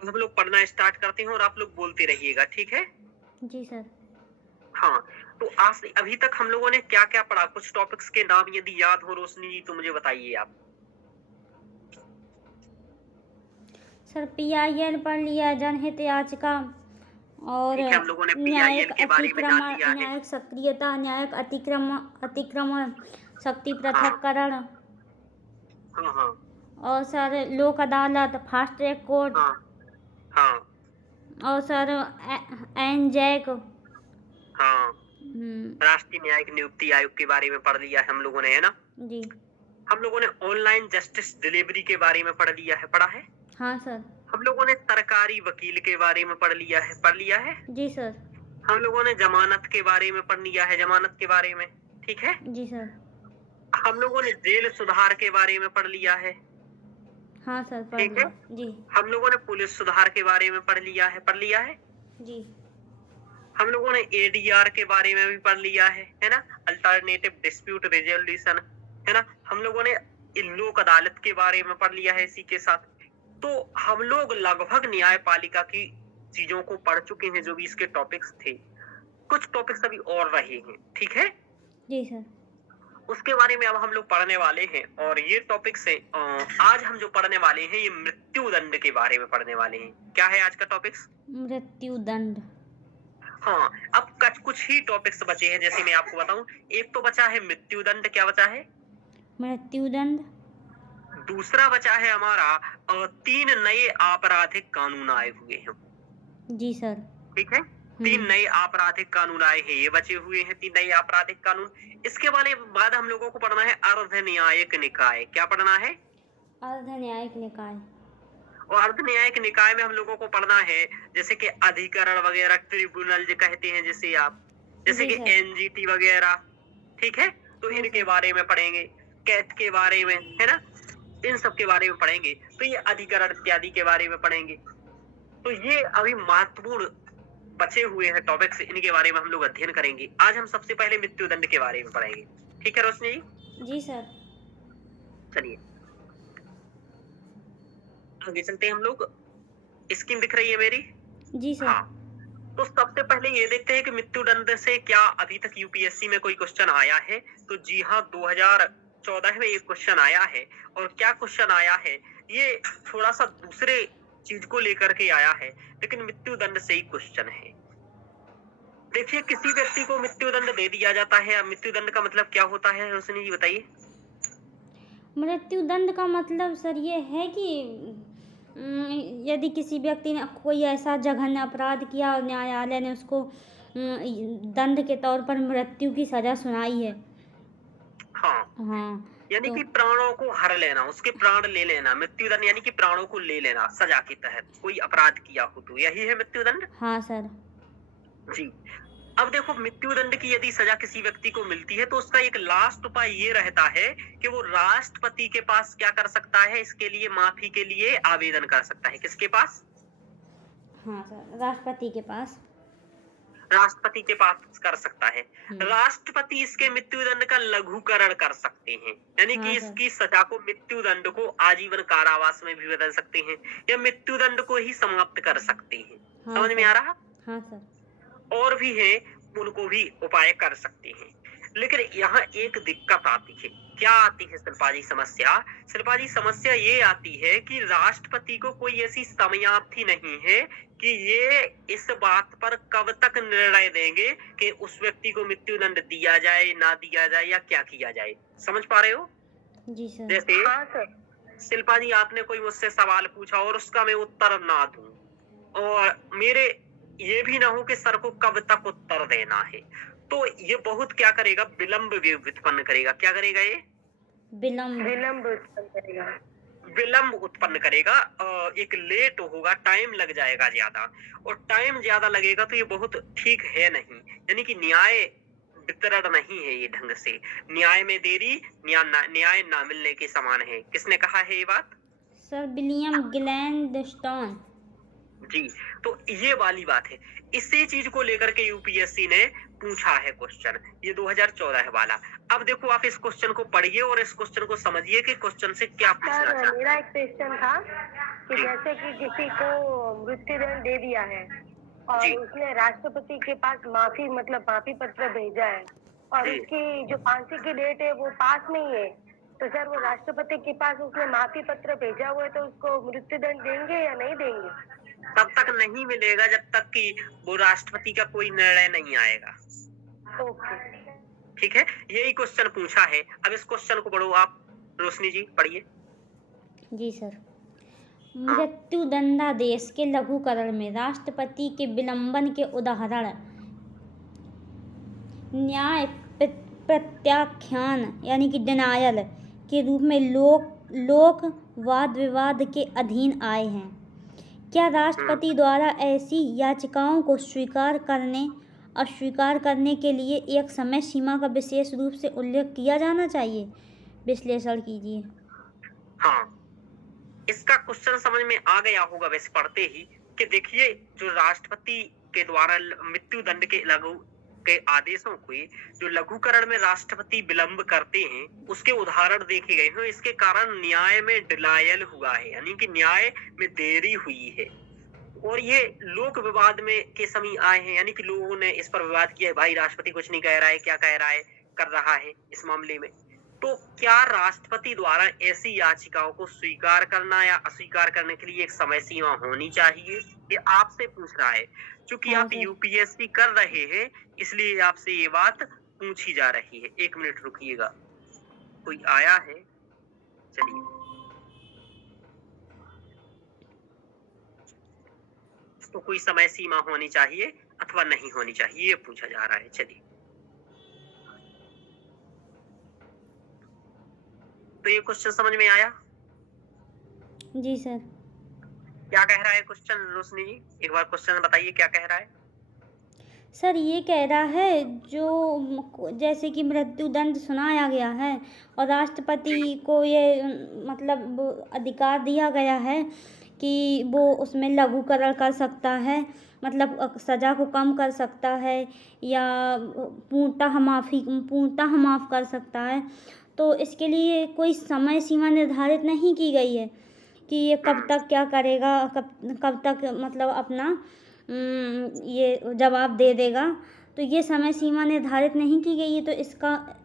हम लोग पढ़ना स्टार्ट करते हैं और आप लोग बोलते रहिएगा, ठीक है? जी सर। हाँ, तो आज अभी तक हम लोगों ने क्या-क्या पढ़ा? कुछ टॉपिक्स के नाम यदि याद हो रोशनी जी तो मुझे बताइए आप। सर पीआईएल पढ़ लिया, जनहित याचिका और ठीक है, हम लोगों ने न्यायिक पीआईएल के बारे में जान अतिक्रमण, लिया है। न्यायिक सक्रियता, न्यायिक अतिक्रमण, शक्ति हाँ, पृथक्करण हाँ, हाँ, और सर लोक अदालत, फास्ट ट्रैक कोर्ट हाँ, हाँ, और सर एनजैक। हाँ। राष्ट्रीय न्यायिक नियुक्ति आयोग के बारे में पढ़ लिया है हम लोगों ने, है ना? जी। हम लोगों ने ऑनलाइन जस्टिस डिलीवरी के बारे में पढ़ लिया है, पढ़ा है? हाँ सर। हम लोगों ने सरकारी वकील के बारे में पढ़ लिया है? जी सर। हम लोगों ने जमानत के बारे में पढ़ लिया है, जमानत के बारे में, ठीक है? जी सर। हम लोगों ने जेल सुधार के बारे में पढ़ लिया है, हाँ सर पढ़ ठीक है? लिया। जी। हम लोगों ने पुलिस सुधार के बारे में पढ़ लिया है? जी। हम लोगों ने एडीआर के बारे में भी पढ़ लिया है ना? अल्टरनेटिव डिस्प्यूट रेज़ोल्यूशन, है ना? हम लोगों ने लोक अदालत के बारे में पढ़ लिया है इसी के साथ। तो हम लोग लगभग न्यायपालिका की चीजों को पढ़ चुके हैं, जो भी इसके टॉपिक्स थे। कुछ टॉपिक्स अभी और रहे हैं, ठीक है? जी सर। उसके बारे में अब हम लोग पढ़ने वाले हैं और ये टॉपिक्स है आज हम जो पढ़ने वाले हैं ये मृत्यु दंड के बारे में पढ़ने वाले हैं। क्या है आज का टॉपिक्स? मृत्यु दंड। हाँ, अब कुछ ही टॉपिक्स बचे हैं, जैसे मैं आपको बताऊं। एक तो बचा है मृत्यु दंड, क्या बचा है? मृत्यु दंड। दूसरा बचा है हमारा 3 नए आपराधिक कानून आए हुए हैं, जी सर। ठीक है? 3 नए आपराधिक कानून आए हैं, ये बचे हुए हैं 3 नए आपराधिक कानून। इसके बाद हम लोगों को पढ़ना है अर्ध न्यायिक निकाय। क्या पढ़ना है? अर्ध न्यायिक निकाय। और अर्ध न्यायिक निकाय में हम लोगों को पढ़ना है जैसे कि अधिकरण वगैरह, ट्रिब्यूनल जो कहते हैं जिसे आप, जैसे जी कि सर। एनजीटी वगैरह, ठीक है? तो हाँ इनके सर। बारे में पढ़ेंगे, कैट के बारे में, है ना? इन सब के बारे में पढ़ेंगे। तो ये अधिकरण इत्यादि के बारे में पढ़ेंगे। तो ये अभी महत्वपूर्ण बचे हुए हैं टॉपिक्स, इनके बारे में हम लोग अध्ययन करेंगे। आज हम सबसे पहले मृत्यु दंड के बारे में पढ़ेंगे, ठीक है रोशनी जी? जी सर। चलिए आगे चलते हैं हम लोग। स्क्रीन दिख रही है मेरी? जी सर। हाँ, तो सबसे पहले ये देखते हैं कि मृत्यु दंड से क्या अभी तक यूपीएससी में कोई क्वेश्चन आया है। तो जी हाँ, 2014 में एक क्वेश्चन आया है। और क्या क्वेश्चन आया है, ये थोड़ा सा दूसरे चीज को लेकर के आया है, लेकिन मृत्यु दंड से ही क्वेश्चन है। देखिए, किसी व्यक्ति को मृत्यु दंड दे दिया जाता है। अब मृत्यु दंड का मतलब क्या होता है रोशनी जी, बताइए। मृत्यु दंड का मतलब सर ये है कि यदि किसी व्यक्ति ने कोई ऐसा जघन्य अपराध किया और न्यायालय ने उसको दंड के तौर पर मृत्यु की सजा सुनाई है। हाँ, हाँ। यानी तो कि प्राणों को हर लेना, उसके प्राण ले लेना। मृत्यु दंड यानी कि प्राणों को ले लेना सजा के तहत, कोई अपराध किया हो तो यही है मृत्यु दंड। हाँ सर। जी। अब देखो, मृत्यु दंड की यदि सजा किसी व्यक्ति को मिलती है तो उसका एक लास्ट उपाय ये रहता है कि वो राष्ट्रपति के पास क्या कर सकता है, इसके लिए माफी के लिए आवेदन कर सकता है। किसके पास? हाँ सर, राष्ट्रपति के पास। राष्ट्रपति के पास कर सकता है। राष्ट्रपति इसके मृत्यु दंड का लघुकरण कर सकते हैं, यानी कि हाँ सर। इसकी सजा को, मृत्यु दंड को आजीवन कारावास में भी बदल सकते हैं या मृत्यु दंड को ही समाप्त कर सकते हैं। हाँ समझ में सर। आ रहा? हाँ सर। और भी है, उनको भी उपाय कर सकते हैं। लेकिन यहाँ एक दिक्कत आती है। क्या आती है शिल्पा जी समस्या? शिल्पा जी समस्या ये आती है कि राष्ट्रपति को कोई ऐसी समयावधि नहीं है कि ये इस बात पर कब तक निर्णय देंगे कि उस व्यक्ति को मृत्यु दंड दिया जाए, ना दिया जाए या क्या किया जाए। समझ पा रहे हो? जी सर। जैसे हाँ सर, शिल्पा जी आपने कोई मुझसे सवाल पूछा और उसका मैं उत्तर ना दूं, और मेरे ये भी ना हो कि सर को कब तक उत्तर देना है, तो ये बहुत क्या करेगा, विलंब उत्पन्न करेगा। क्या करेगा ये? विलंब। विलंब उत्पन्न करेगा। एक लेट होगा, टाइम लग जाएगा ज्यादा, और टाइम ज्यादा लगेगा तो ये बहुत ठीक है नहीं। यानी कि न्याय वितरण नहीं है ये ढंग से। न्याय में देरी न्याय ना मिलने के समान है। किसने कहा है ये बात? Sir William Gladstone. जी, तो ये वाली बात है। इसी चीज को लेकर के यूपीएससी ने पूछा है क्वेश्चन, ये 2014 वाला। अब देखो आप इस क्वेश्चन को पढ़िए और इस क्वेश्चन को समझिए कि क्वेश्चन से क्या पूछना सर चाहते मेरा एक क्वेश्चन था कि जी। जैसे कि किसी को मृत्युदंड दे दिया है और जी। उसने राष्ट्रपति के पास माफी पत्र भेजा है और जी। उसकी जो फांसी की डेट है वो पास नहीं है, तो सर वो राष्ट्रपति के पास उसने माफी पत्र भेजा हुआ है तो उसको मृत्युदंड देंगे या नहीं देंगे? तब तक नहीं मिलेगा जब तक कि वो राष्ट्रपति का कोई निर्णय नहीं आएगा। ओके। ठीक है, यही क्वेश्चन पूछा है। अब इस क्वेश्चन को पढ़ो आप, रोशनी जी पढ़िए। जी सर। हाँ। मृत्युदंडादेश के लघुकरण में राष्ट्रपति के विलंबन के उदाहरण न्याय प्रत्याख्यान यानी कि डिनायल के रूप में लोक वाद विवाद के अधीन आए हैं। क्या राष्ट्रपति द्वारा ऐसी याचिकाओं को स्वीकार करने अस्वीकार करने के लिए एक समय सीमा का विशेष रूप से उल्लेख किया जाना चाहिए? विश्लेषण कीजिए। हाँ, इसका क्वेश्चन समझ में आ गया होगा वैसे पढ़ते ही कि देखिए जो राष्ट्रपति के द्वारा मृत्यु दंड के लागू के आदेशों के जो लघुकरण में राष्ट्रपति विलंब करते हैं उसके उदाहरण देखे गए हैं। इसके कारण न्याय में डिनायल हुआ है, यानी कि न्याय में देरी हुई है और ये लोक विवाद में के समय आए हैं, यानी कि लोगों ने इस पर विवाद किया है, भाई राष्ट्रपति कुछ नहीं कह रहा है, क्या कह रहा है, कर रहा है इस मामले में। तो क्या राष्ट्रपति द्वारा ऐसी याचिकाओं को स्वीकार करना या अस्वीकार करने के लिए एक समय सीमा होनी चाहिए? ये आपसे पूछ रहा है। चूंकि हाँ आप सर। यूपीएससी कर रहे हैं इसलिए आपसे ये बात पूछी जा रही है। 1 मिनट रुकिएगा, कोई आया है, चलिए। तो कोई समय सीमा होनी चाहिए अथवा नहीं होनी चाहिए, ये पूछा जा रहा है। चलिए, तो ये क्वेश्चन समझ में आया? जी सर। क्या कह रहा है क्वेश्चन रोशनी जी? एक बार क्वेश्चन बताइए क्या कह रहा है। सर ये कह रहा है जो जैसे कि मृत्युदंड सुनाया गया है और राष्ट्रपति को ये मतलब वो अधिकार दिया गया है कि वो उसमें लघुकरण कर सकता है, मतलब सज़ा को कम कर सकता है या पूर्णतः माफ़ कर सकता है। तो इसके लिए कोई समय सीमा निर्धारित नहीं की गई है कि ये कब तक क्या करेगा, कब तक मतलब अपना ये जवाब दे देगा। तो ये समय सीमा निर्धारित नहीं की गई है, तो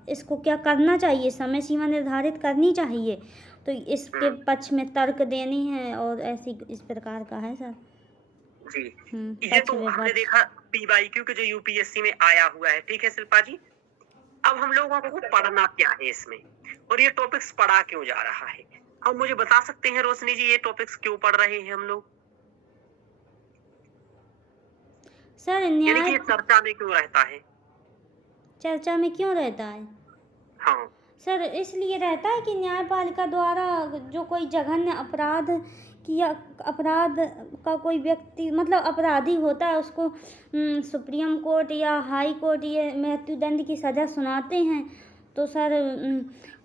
इसको क्या करना चाहिए? समय सीमा निर्धारित करनी चाहिए। तो इसके पक्ष में तर्क देनी है और ऐसी इस प्रकार का है सर। जी, ये पक्ष तो हमने विपक्ष। देखा पीवाईक्यू के जो यूपीएससी में आया हुआ है, ठीक है शिल्पा जी। अब हम लोगों को पढ़ना क्या है इसमें और ये टॉपिक्स पढ़ा क्यों जा रहा है? अब मुझे बता सकते हैं रोशनी जी ये टॉपिक्स क्यों पढ़ रहे हैं हम लोग? सर यानी कि न्याय ये चर्चा में क्यों रहता है? चर्चा में क्यों रहता है? हाँ। सर इसलिए रहता है कि न्यायपालिका द्वारा जो कोई जघन्य अपराध किया, अपराध का कोई व्यक्ति मतलब अपराधी होता है उसको सुप्रीम कोर्ट या हाई कोर्ट ये मृत्युदंड की सज़ा सुनाते हैं। तो सर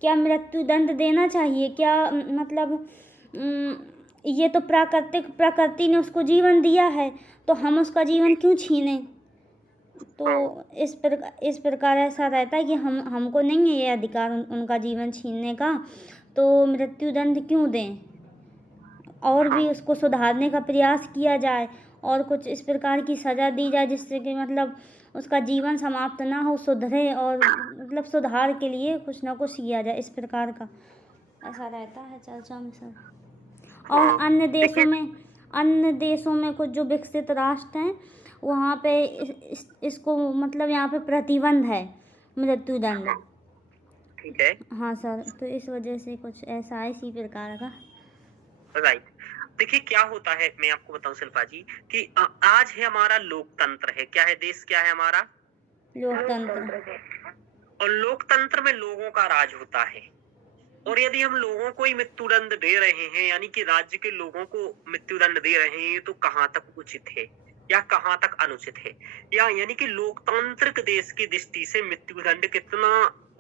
क्या मृत्युदंड देना चाहिए? क्या मतलब ये तो प्रकृति ने उसको जीवन दिया है, तो हम उसका जीवन क्यों छीनें? तो इस प्रकार ऐसा रहता है कि हमको नहीं है ये अधिकार उनका जीवन छीनने का, तो मृत्युदंड क्यों दें? और भी उसको सुधारने का प्रयास किया जाए और कुछ इस प्रकार की सज़ा दी जाए जिससे कि मतलब उसका जीवन समाप्त ना हो, सुधरे और मतलब सुधार के लिए कुछ ना कुछ किया जाए, इस प्रकार का ऐसा रहता है चर्चा में सर। और अन्य देशों में कुछ जो विकसित राष्ट्र हैं वहाँ पे इसको मतलब यहाँ पे प्रतिबंध है मृत्युदंड। ठीक है। हाँ सर, तो इस वजह से कुछ ऐसा है इसी प्रकार का। राइट। देखिए क्या होता है मैं आपको बताऊं शिल्पा जी कि आज है हमारा लोकतंत्र है। क्या है देश? क्या है हमारा? लोकतंत्र। और लोकतंत्र में लोगों का राज होता है और यदि हम लोगों को ही मृत्युदंड दे रहे हैं यानी कि राज्य के लोगों को मृत्युदंड दे रहे हैं तो कहाँ तक उचित है या कहाँ तक अनुचित है? या यानी कि लोकतांत्रिक देश की दृष्टि से मृत्युदंड कितना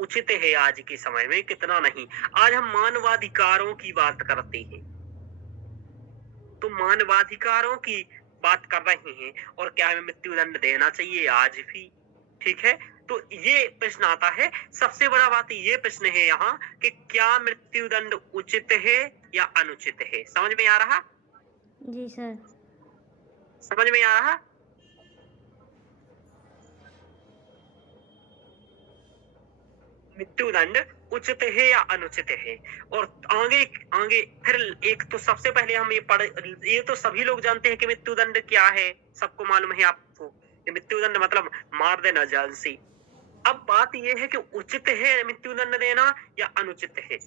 उचित है आज के समय में, कितना नहीं। आज हम मानवाधिकारों की बात करते हैं तो मानवाधिकारों की बात कर रहे हैं और क्या हमें मृत्युदंड देना चाहिए आज भी? ठीक है, तो ये प्रश्न आता है। सबसे बड़ा बात ये प्रश्न है यहाँ कि क्या मृत्युदंड उचित है या अनुचित है? समझ में आ रहा? जी सर। समझ में आ रहा? मृत्युदंड उचित है या अनुचित है? और आगे आगे फिर एक तो सबसे पहले हम ये तो सभी लोग जानते हैं कि मृत्युदंड क्या है, सबको मालूम है आपको कि मृत्युदंड मतलब मार देना जान से। अब बात ये है कि उचित है मृत्युदंड देना या अनुचित है।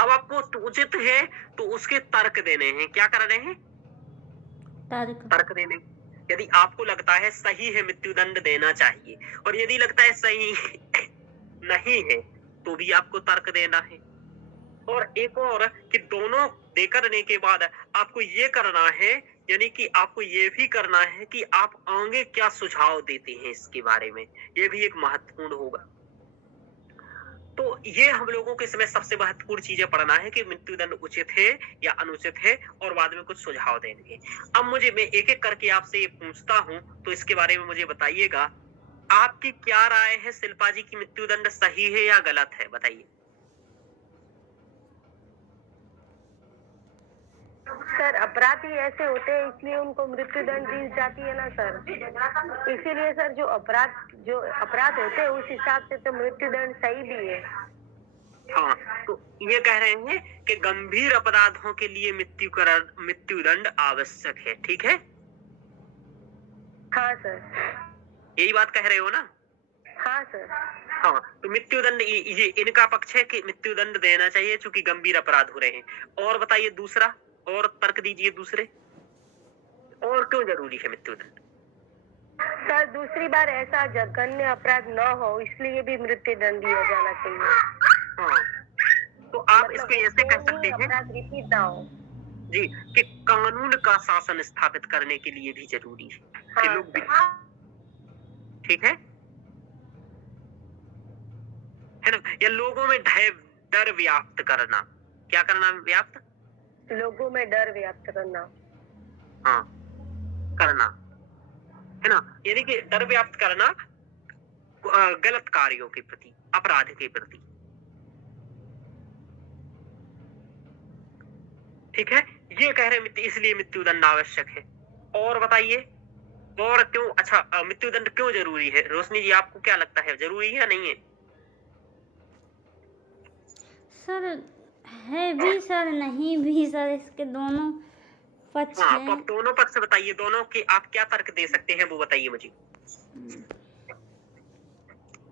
अब आपको उचित है तो उसके तर्क देने हैं। क्या करने हैं? तर्क देने। यदि आपको लगता है सही है मृत्युदंड देना चाहिए, और यदि लगता है सही नहीं है, तो भी आपको तर्क देना है। और एक और कि दोनों दे करने के बाद आपको ये करना है, यानी कि आपको ये भी करना है कि आप आगे क्या सुझाव देते हैं इसके बारे में, ये भी एक महत्वपूर्ण होगा। तो ये हम लोगों के समय सबसे महत्वपूर्ण चीजें पढ़ना है कि मृत्युदंड उचित है या अनुचित है, और बाद में कुछ सुझाव देंगे। अब मैं एक एक करके आपसे ये पूछता हूँ, तो इसके बारे में मुझे बताइएगा, आपकी क्या राय है शिल्पा जी की मृत्युदंड सही है या गलत है? बताइए। सर अपराधी ऐसे होते हैं इसलिए उनको मृत्युदंड दी जाती है ना सर। इसीलिए सर जो अपराध होते हैं उस हिसाब से तो मृत्युदंड सही भी है। हाँ, तो ये कह रहे हैं कि गंभीर अपराधों के लिए मृत्युदंड आवश्यक है, ठीक है? हाँ सर। यही बात कह रहे हो ना? हाँ सर। हाँ, तो मृत्युदंड ये इनका पक्ष है कि मृत्युदंड देना चाहिए चूंकि गंभीर अपराध हो रहे हैं। और बताइए दूसरा, और तर्क दीजिए दूसरे, और क्यों जरूरी है मृत्युदंड? सर दूसरी बार ऐसा जघन्य अपराध न हो इसलिए भी मृत्युदंड दिया जाना चाहिए। हाँ, तो आप मतलब इसको ऐसे कह सकते हैं अपराध रिपीट ना हो। जी कि कानून का शासन स्थापित करने के लिए भी जरूरी है कि हाँ लोग सर। ठीक है ना, या लोगों में डर व्याप्त करना। क्या करना व्याप्त? लोगों में डर व्याप्त करना। हाँ, करना है ना, यानी कि डर व्याप्त करना गलत कार्यों के प्रति, अपराध के प्रति, ठीक है? ये कह रहे इसलिए मृत्युदंड आवश्यक है। और बताइए, और क्यों? अच्छा, मृत्युदंड क्यों जरूरी है? रोशनी जी आपको क्या लगता है, जरूरी है या नहीं है? सर है भी सर, नहीं भी सर, इसके दोनों पक्ष हाँ, हैं। तो आप दोनों पक्ष बताइए, दोनों के आप क्या तर्क दे सकते हैं वो बताइए मुझे।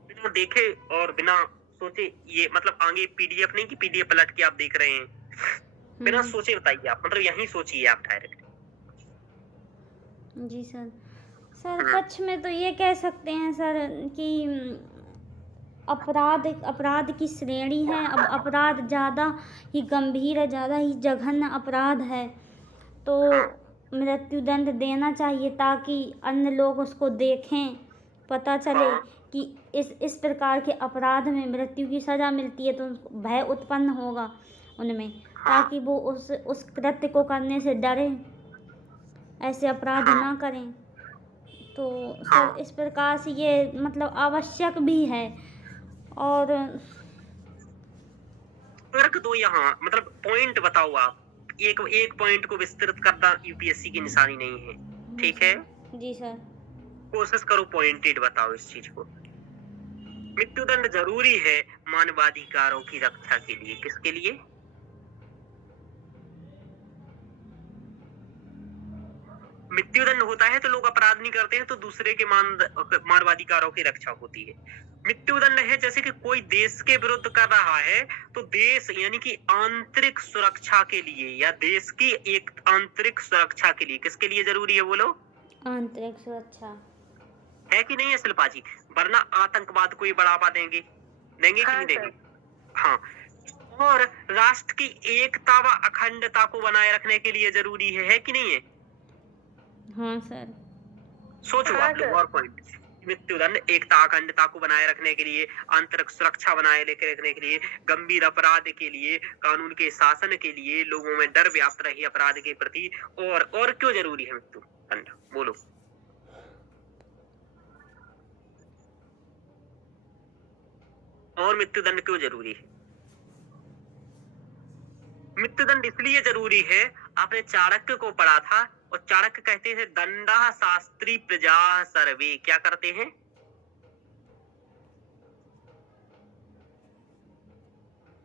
बिना देखे और बिना सोचे, ये मतलब आगे पीडीएफ नहीं कि पीडीएफ पलट के आप देख रहे हैं, बिना सोचे बताइए आप, मतलब यही सोचिए आप डायरेक्ट। जी सर। सर पक्ष में तो ये कह सकते हैं सर कि अपराध की श्रेणी है। अब अपराध ज़्यादा ही गंभीर है, ज़्यादा ही जघन्य अपराध है, तो मृत्युदंड देना चाहिए ताकि अन्य लोग उसको देखें, पता चले कि इस प्रकार के अपराध में मृत्यु की सज़ा मिलती है, तो भय उत्पन्न होगा उनमें, ताकि वो उस कृत्य को करने से डरें, ऐसे अपराध ना करें। तो सर इस प्रकार से ये मतलब आवश्यक भी है। और तर्क दो यहाँ, मतलब पॉइंट बताओ आप, एक पॉइंट को विस्तृत करना यूपीएससी की निशानी नहीं है, ठीक है? जी सर। कोशिश करो पॉइंटेड बताओ इस चीज को। मृत्युदंड जरूरी है मानवाधिकारों की रक्षा के लिए। किसके लिए? मृत्युदंड होता है तो लोग अपराध नहीं करते हैं, तो दूसरे के मानवाधिकारों की रक्षा होती है। मृत्युदंड है जैसे कि कोई देश के विरुद्ध कर रहा है, तो देश यानी कि आंतरिक सुरक्षा के लिए, या देश की एक आंतरिक सुरक्षा के लिए, किसके लिए जरूरी है बोलो? आंतरिक सुरक्षा है कि नहीं है शिल्पा जी? वरना आतंकवाद को ही बढ़ावा देंगे कि नहीं देंगे? हाँ, और राष्ट्र की एकता व अखंडता को बनाए रखने के लिए जरूरी है कि नहीं है? हाँ सर। सोचो आप लोग और पॉइंट। मृत्युदंड एकता अखंडता को बनाए रखने के लिए, आंतरिक सुरक्षा बनाए लेकर रखने के लिए, गंभीर अपराध के लिए, कानून के शासन के लिए, लोगों में डर व्याप्त रहे अपराध के प्रति, और क्यों जरूरी है मृत्युदंड बोलो? और मृत्युदंड क्यों जरूरी है? मृत्युदंड इसलिए जरूरी है, आपने चाणक्य को पढ़ा था, और चाणक्य कहते थे दंडः शास्त्री प्रजा सर्वे। क्या करते हैं?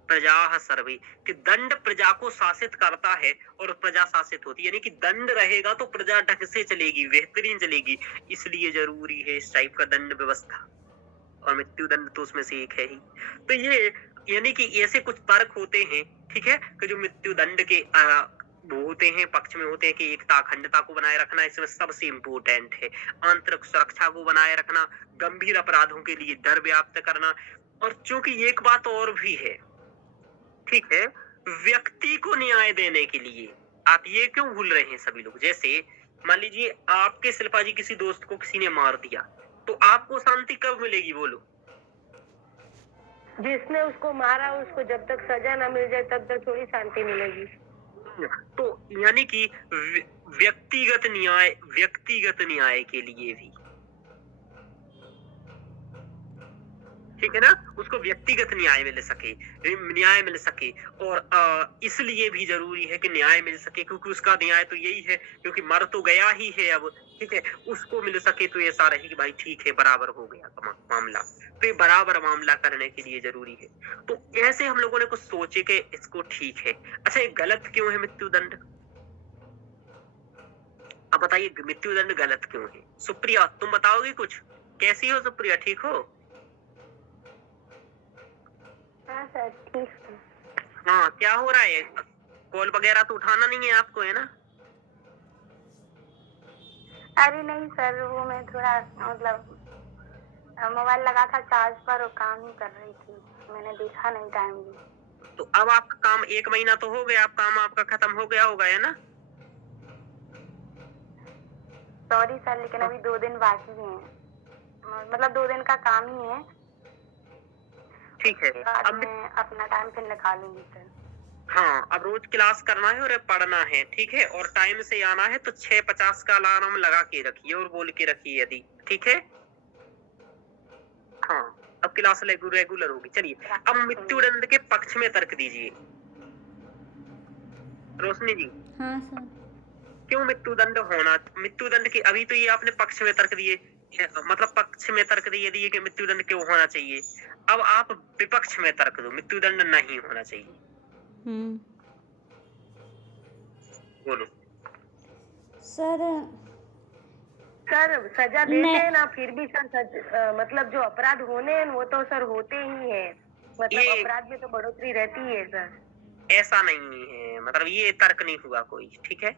प्रजा सर्वे, कि दंड प्रजा को शासित करता है और प्रजा शासित होती है, यानी कि दंड रहेगा तो प्रजा ढंग से चलेगी, बेहतरीन चलेगी। इसलिए जरूरी है इस टाइप का दंड व्यवस्था, और मृत्युदंड तो उसमें से एक है ही। तो ये यानी कि ऐसे कुछ तर्क होते हैं, ठीक है, कि जो मृत्युदंड के वो होते हैं, पक्ष में होते हैं, कि एकता अखंडता को बनाए रखना इसमें सबसे इम्पोर्टेंट है, आंतरिक सुरक्षा को बनाए रखना, गंभीर अपराधों के लिए डर व्याप्त करना, और चूंकि एक बात और भी है, ठीक है, व्यक्ति को न्याय देने के लिए। आप ये क्यों भूल रहे हैं सभी लोग? जैसे मान लीजिए आपके शिल्पा जी किसी दोस्त को किसी ने मार दिया, तो आपको शांति कब मिलेगी बोलो? जिसने उसको मारा उसको जब तक सजा ना मिल जाए तब तक थोड़ी शांति मिलेगी। तो यानी कि व्यक्तिगत न्याय के लिए भी, ठीक है ना, उसको व्यक्तिगत न्याय मिल सके, और इसलिए भी जरूरी है कि न्याय मिल सके, क्योंकि उसका न्याय तो यही है, क्योंकि मर तो गया ही है अब, ठीक है, उसको मिल सके तो ऐसा रहे कि भाई ठीक है, बराबर हो गया मामला। तो ये बराबर मामला करने के लिए जरूरी है। तो ऐसे हम लोगों ने कुछ सोचे कि इसको ठीक है। अच्छा, ये गलत क्यों है मृत्युदंड? अब बताइए मृत्युदंड गलत क्यों है? सुप्रिया तुम बताओगी कुछ? कैसी हो सुप्रिया, ठीक हो? हाँ सर ठीक है। हाँ, क्या हो रहा है? कॉल वगैरह तो उठाना नहीं है आपको, है ना? अरे नहीं सर, वो मैं थोड़ा मतलब मोबाइल लगा था चार्ज पर और काम ही कर रही थी, मैंने देखा नहीं टाइम भी। तो अब आपका काम 1 महीना तो हो गया, काम आपका खत्म हो गया होगा, है ना? सॉरी सर, लेकिन अभी 2 दिन बाकी हैं, मतलब 2 दिन का काम ही है। ठीक है, बाद अब में अपना टाइम फिर निकालूंगी सर। हाँ, अब रोज क्लास करना है और पढ़ना है, ठीक है, और टाइम से आना है, तो 6:50 का अलार्म लगा के रखिए और बोल के रखिए यदि, ठीक है? हाँ, अब क्लास रेगुलर होगी। चलिए, अब मृत्युदंड के पक्ष में तर्क दीजिए रोशनी जी। हाँ सर। क्यों मृत्युदंड के, अभी तो ये आपने पक्ष में तर्क दिए, मतलब पक्ष में तर्क दिए कि मृत्युदंड क्यों होना चाहिए। अब आप विपक्ष में तर्क दो, मृत्युदंड नहीं होना चाहिए। बोलो। सर सजा देते हैं ना, फिर भी सर मतलब जो अपराध होने हैं वो तो सर होते ही हैं, मतलब अपराध में तो बढ़ोतरी रहती है सर। ऐसा नहीं है, मतलब ये तर्क नहीं हुआ कोई, ठीक है,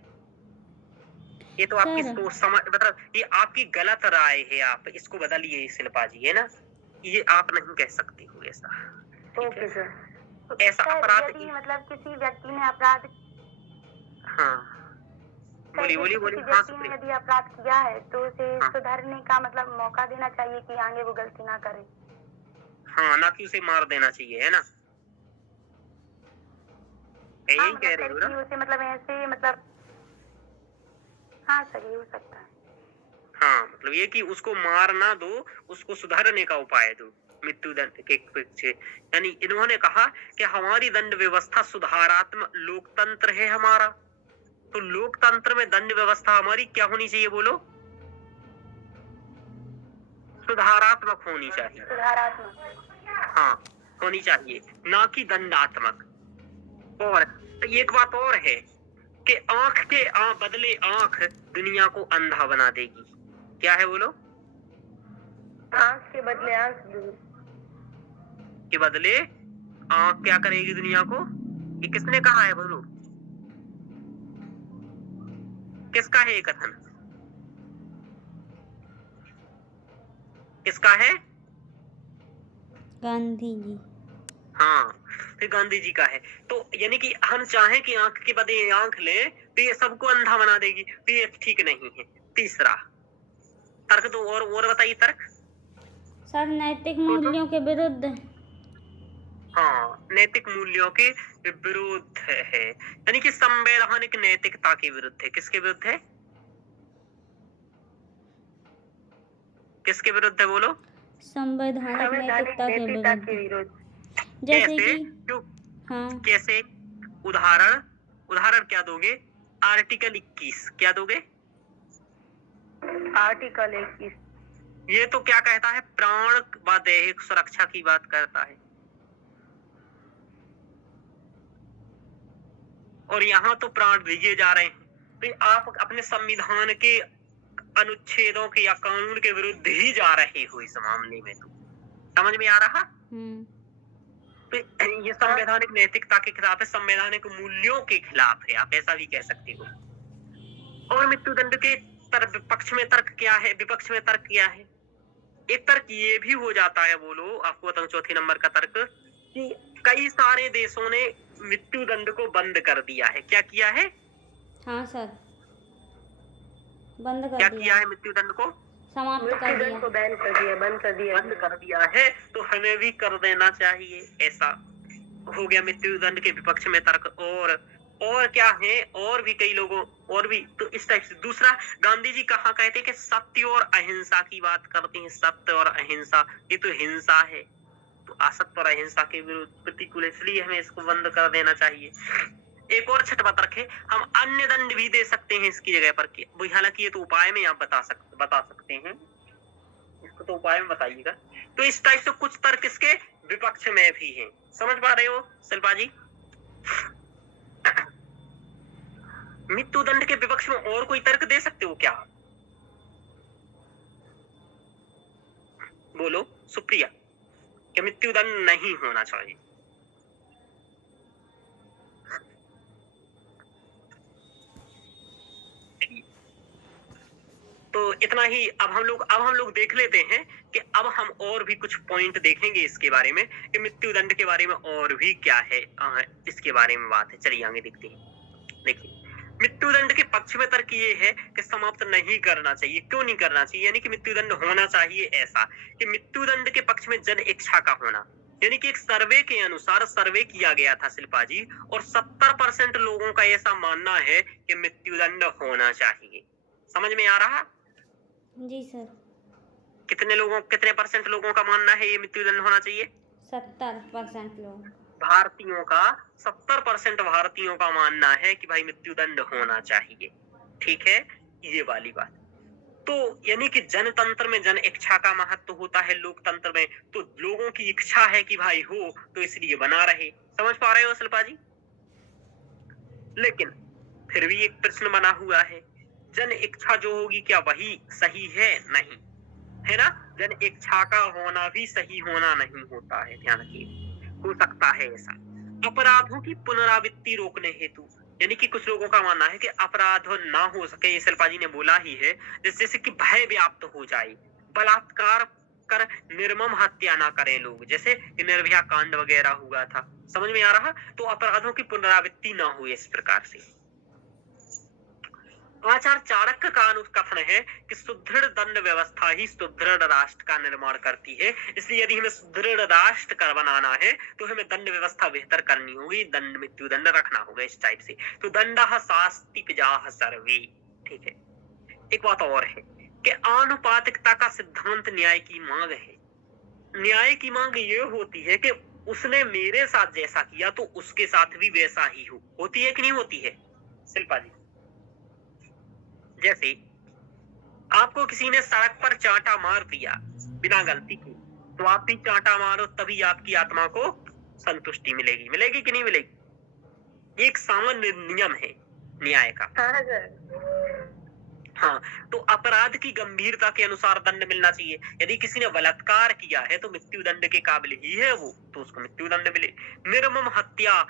ये तो आपकी सोच समझ, मतलब ये आपकी गलत राय है, आप इसको बदलिए शिल्पा जी, है ना, ये आप नहीं कह सकती हो ऐसा। Okay sir. तो ऐसा अपराध यदि मतलब किसी व्यक्ति ने अपराध, हाँ बोलिए, किसी हाँ व्यक्ति ने यदि अपराध किया है तो उसे सुधरने का मतलब मौका देना चाहिए कि आगे वो गलती ना करे। हाँ, ना कि उसे मार देना चाहिए, है ना? यही कह रहे हो ना? उसे मतलब ऐसे मतलब, हाँ सर ये हो सकता है। हाँ, मतलब ये कि उसको मार ना दो, उसको सुधारने का उपाय दो मृत्युदंड के पीछे। यानी इन्होंने कहा कि हमारी दंड व्यवस्था सुधारात्मक लोकतंत्र है हमारा, तो लोकतंत्र में दंड व्यवस्था हमारी क्या होनी चाहिए बोलो? सुधारात्मक होनी चाहिए। सुधारात्मक, हाँ, होनी चाहिए, ना कि दंडात्मक। और एक बात और है कि आंख के बदले आंख दुनिया को अंधा बना देगी। क्या है बोलो? आंख के बदले आंख के बदले आंख क्या करेगी दुनिया को? ये किसने कहा है बोलो? किसका है ये कथन? किसका है? गांधी जी। हाँ, फिर गांधी जी का है। तो यानी कि हम चाहें कि आंख के बदले आंख ले तो ये सबको अंधा बना देगी, तो ये ठीक नहीं है। तीसरा तर्क तो और बताइए तर्क। सर नैतिक मूल्यों के विरुद्ध। हाँ, नैतिक मूल्यों के विरुद्ध है, यानी कि संवैधानिक नैतिकता के विरुद्ध है। किसके विरुद्ध है? किसके विरुद्ध है बोलो? संवैधानिक संवैधानिक नैतिकता के नैतिकता के विरुद्ध, विरुद्ध। जैसे कैसे? कि क्यों? हाँ कैसे? उदाहरण क्या दोगे? आर्टिकल 21 क्या दोगे? आर्टिकल 21 ये तो क्या कहता है? प्राण व दैहिक सुरक्षा की बात करता है। और यहाँ तो प्राण दिए जा रहे हैं, तो आप अपने संविधान के अनुच्छेदों के या कानून के विरुद्ध ही जा रहे हो इस मामले में। तो समझ में आ रहा? तो ये संवैधानिक नैतिकता के खिलाफ है, संवैधानिक मूल्यों के खिलाफ है, आप ऐसा भी कह सकते हो। और मृत्युदंड के पक्ष में तर्क क्या है, विपक्ष में तर्क क्या है? एक तर्क ये भी हो जाता है, बोलो आपको बताऊं, चौथे नंबर का तर्क, कि कई सारे देशों ने मृत्युदंड को बंद कर दिया है। क्या किया है? हाँ सर, बंद कर क्या दिया, किया है? मृत्युदंड को समाप्त कर दिया। मृत्युदंड को बैन कर दिया, बंद कर दिया है, तो हमें भी कर देना चाहिए। ऐसा हो गया मृत्युदंड के विपक्ष में तर्क। और क्या है? और भी कई लोगों, और भी तो इस टाइप से। दूसरा, गांधी जी कहाँ कहते हैं कि सत्य और अहिंसा की बात करते हैं। सत्य और अहिंसा, ये तो हिंसा है, तो असत्य और अहिंसा के विरुद्ध प्रतिकूल, इसलिए हमें इसको बंद कर देना चाहिए। एक और छठवां तर्क है, हम अन्य दंड भी दे सकते हैं इसकी जगह पर। हालांकि ये तो उपाय में आप बता सकते हैं, इसको तो उपाय में बताइएगा। तो इस टाइप से कुछ तर्क इसके विपक्ष में भी हैं। समझ पा रहे हो शिल्पा जी? मृत्युदंड के विपक्ष में और कोई तर्क दे सकते हो क्या? बोलो सुप्रिया, कि मृत्युदंड नहीं होना चाहिए। तो इतना ही। अब हम लोग देख लेते हैं कि अब हम और भी कुछ पॉइंट देखेंगे इसके बारे में, कि मृत्युदंड के बारे में और भी क्या है, इसके बारे में बात है। चलिए आगे देखते हैं। देखिए, मृत्युदंड के पक्ष में तर्क ये है कि समाप्त नहीं करना चाहिए। क्यों नहीं करना चाहिए? यानी कि मृत्युदंड होना चाहिए ऐसा कि मृत्युदंड के पक्ष में जन इच्छा का होना। यानी कि एक सर्वे के अनुसार, सर्वे किया गया था शिल्पा जी, और 70% लोगों का ऐसा मानना है कि मृत्युदंड होना चाहिए। समझ में आ रहा? जी सर। कितने परसेंट लोगों का मानना है ये मृत्युदंड होना चाहिए? 70% लोग। भारतीयों का 70% भारतीयों का मानना है कि भाई मृत्युदंड होना चाहिए। ठीक है, ये वाली बात। तो यानी कि जनतंत्र में जन इच्छा का महत्व होता है, लोकतंत्र में तो लोगों की इच्छा है कि भाई हो, तो इसलिए बना रहे। समझ पा रहे हो शिल्पा जी? लेकिन फिर भी एक प्रश्न बना हुआ है, जन इच्छा जो होगी क्या वही सही है? नहीं है ना। जन इच्छा का होना भी सही होना नहीं होता है, ध्यान रखिए। हो सकता है ऐसा अपराधों की पुनरावृत्ति रोकने हेतु, यानी कि कुछ लोगों का मानना है कि अपराध ना हो सके, ये शिल्पा जी ने बोला ही है, जैसे कि भय व्याप्त हो जाए, बलात्कार कर निर्मम हत्या ना करें लोग, जैसे निर्भया कांड वगैरह हुआ था। समझ में आ रहा? तो अपराधों की पुनरावृत्ति ना हो इस प्रकार से। आचार्य चाणक्य का अनुकथन है कि सुदृढ़ दंड व्यवस्था ही सुदृढ़ राष्ट्र का निर्माण करती है। इसलिए यदि हमें सुदृढ़ राष्ट्र का बनाना है तो हमें दंड व्यवस्था बेहतर करनी होगी, दंड मृत्युदंड रखना होगा इस टाइप से। तो दंडः शास्ति प्रजाः सर्वे। ठीक है। एक बात और है कि आनुपातिकता का सिद्धांत न्याय की मांग है। न्याय की मांग ये होती है कि उसने मेरे साथ जैसा किया तो उसके साथ भी वैसा ही हो। होती है कि नहीं होती है शिल्पा जी? जैसे आपको किसी ने सड़क पर चांटा मार दिया बिना गलती के, तो आप भी चांटा मारो, तभी आपकी आत्मा को संतुष्टि मिलेगी। मिलेगी कि नहीं मिलेगी? एक सामान्य नियम है न्याय का। हाँ, तो अपराध की गंभीरता के अनुसार दंड मिलना चाहिए। यदि किसी ने बलात्कार किया है तो मृत्युदंड के काबिल ही है वो, तो उसको मृत्युदंड मिले। निर्मम हत्या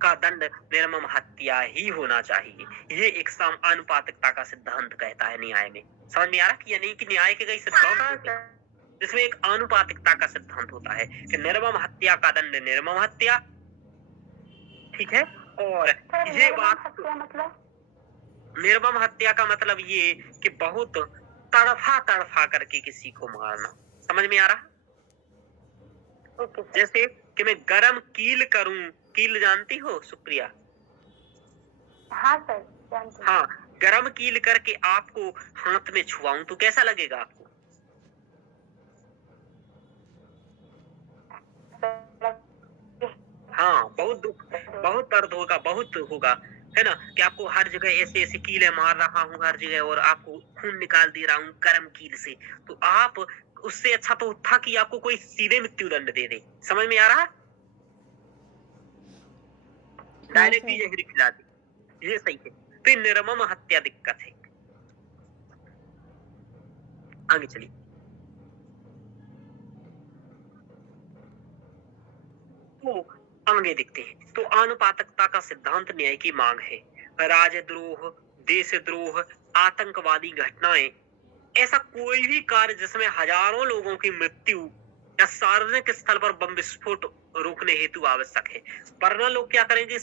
का दंड निर्मम हत्या ही होना चाहिए। ये एक समानुपातिकता का सिद्धांत कहता है न्याय में। समझ में आ रहा कि यानी कि न्याय के कई सिद्धांत होते हैं, जिसमें एक आनुपातिकता का सिद्धांत होता है कि निर्मम हत्या का दंड निर्मम हत्या। ठीक है। और ये बात, निर्मम हत्या का मतलब ये कि बहुत तड़फा करके किसी को मारना। समझ में आ रहा? जैसे कि मैं गरम कील करूं, कील जानती हो सुप्रिया? हाँ सर जानती हूँ। हाँ, गरम कील करके आपको हाथ में छुआऊं तो कैसा लगेगा आपको? हाँ, बहुत दुख, बहुत दर्द होगा, बहुत होगा, है ना? कि आपको हर जगह ऐसे-ऐसे कीलें मार रहा हूँ हर जगह और आपको खून निकाल दे रहा हूँ गर्म कील से। तो आप उससे अच्छा तो था कि आपको कोई सीधे मृत्यु दंड दे दे। समझ में आ रहा है? हाँ डायरेक्ट ही सर। जहर खिला दे। ये सही है। तो ये निर्मम हत्या दिक्कत है। आगे चलिए। तो आगे देखते हैं। तो आनुपातिकता का सिद्धांत न्याय की मांग है। राजद्रोह, देशद्रोह, आतंकवादी घटनाएं, ऐसा कोई भी कार्य जिसमें हजारों लोगों की मृत्यु या सार्वजनिक स्थल पर बम विस्फोट रोकने हेतु आवश्यक है। वरना लोग क्या करेंगे?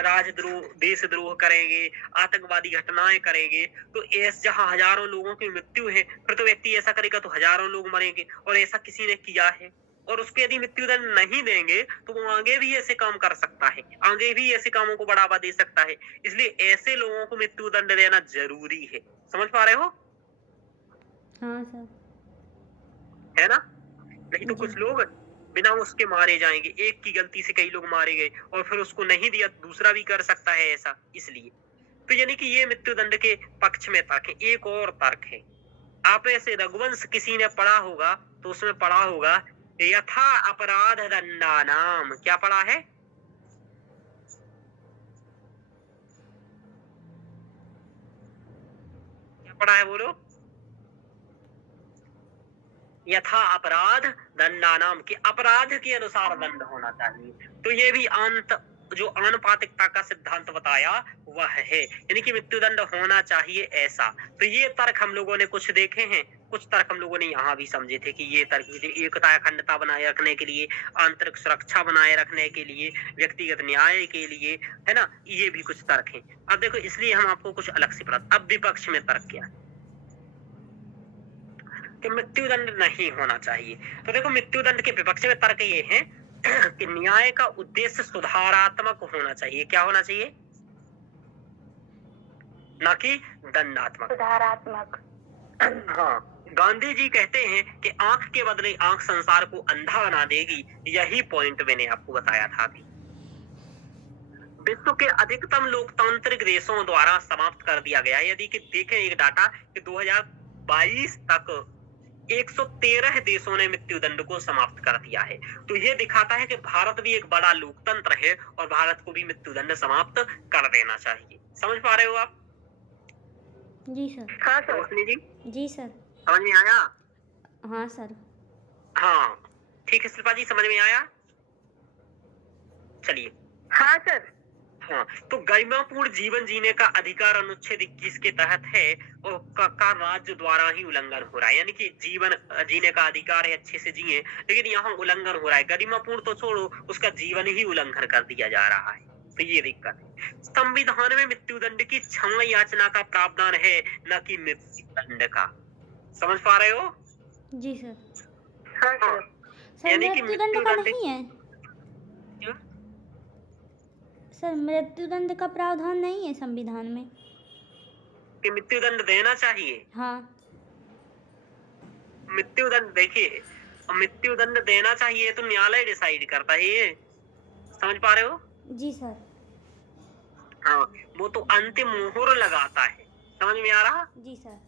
राजद्रोह, देशद्रोह करेंगे, आतंकवादी घटनाएं करेंगे। तो ऐसे जहां हजारों लोगों की मृत्यु है, फिर तो व्यक्ति ऐसा करेगा तो हजारों लोग मरेंगे, और ऐसा किसी ने किया है। और उसको यदि मृत्युदंड नहीं देंगे तो वो आगे भी ऐसे काम कर सकता है, आगे भी ऐसे कामों को बढ़ावा दे सकता है। इसलिए ऐसे लोगों को मृत्युदंड देना जरूरी है। समझ पा रहे हो? हाँ सर। है ना? नहीं तो जी। कुछ लोग बिना उसके मारे जाएंगे। एक की गलती से कई लोग मारे गए और फिर उसको नहीं दिया, दूसरा भी कर सकता है ऐसा। इसलिए तो यानी कि ये मृत्युदंड के पक्ष में तर्क है। एक और तर्क है, आप ऐसे रघुवंश किसी ने पढ़ा होगा तो उसमें पढ़ा होगा यथा अपराध दंडानाम। क्या पढ़ा है? क्या पढ़ा है बोलो? यथा अपराध दंडानाम, कि अपराध के अनुसार दंड होना चाहिए। तो ये भी जो आनुपातिकता का सिद्धांत बताया वह है, यानी कि मृत्युदंड होना चाहिए ऐसा। तो ये तर्क हम लोगों ने कुछ देखे हैं, कुछ तर्क हम लोगों ने यहाँ भी समझे थे कि ये तर्क एकता अखंडता बनाए रखने के लिए, आंतरिक सुरक्षा बनाए रखने के लिए, व्यक्तिगत न्याय के लिए, है ना? ये भी कुछ तर्क हैं। अब देखो, इसलिए हम आपको कुछ अलग से पढ़ा। अब विपक्ष में तर्क क्या है कि मृत्युदंड नहीं होना चाहिए। तो देखो, मृत्युदंड के विपक्ष में तर्क ये है कि न्याय का उद्देश्य सुधारात्मक होना चाहिए। क्या होना चाहिए? ना कि दंडात्मक। सुधारात्मक। हाँ, गांधी जी कहते हैं कि आंख के बदले आंख संसार को अंधा बना देगी। यही पॉइंट मैंने आपको बताया था अभी। विश्व के अधिकतम लोकतांत्रिक देशों द्वारा समाप्त कर दिया गया। यदि कि देखें एक डाटा कि 2022 तक 113 देशों ने मृत्युदंड को समाप्त कर दिया है। तो ये दिखाता है कि भारत भी एक बड़ा लोकतंत्र है और भारत को भी मृत्युदंड समाप्त कर देना चाहिए। समझ पा रहे हो आप? जी सर। हाँ सर। रोशनी जी, जी सर। समझ में आया? हाँ सर। हाँ, ठीक है शिल्पा जी, समझ में आया? चलिए। हाँ सर। हाँ, तो गरिमापूर्ण जीवन जीने का अधिकार अनुच्छेद 21 के तहत है और का राज्य द्वारा ही उल्लंघन हो रहा है। यानी कि जीवन जीने का अधिकार है, अच्छे से जिए, लेकिन यहाँ उल्लंघन हो रहा है। गरिमापूर्ण तो छोड़ो, उसका जीवन ही उल्लंघन कर दिया जा रहा है। तो ये दिक्कत है। संविधान में मृत्युदंड की क्षमा याचना का प्रावधान है, न कि मृत्युदंड का। समझ पा रहे हो? जी सर। हाँ सर। सर यानी कि मृत्युदंड का मृत्युदंड नहीं है? क्यों? सर मृत्युदंड का प्रावधान नहीं है संविधान में? कि मृत्युदंड देना चाहिए। हाँ। मृत्युदंड देखिए, मृत्युदंड देना चाहिए तो न्यायालय डिसाइड करता है ये। समझ पा रहे हो? जी सर। हाँ, वो तो अंतिम मोहर लगाता है। समझ में आ रहा? जी सर।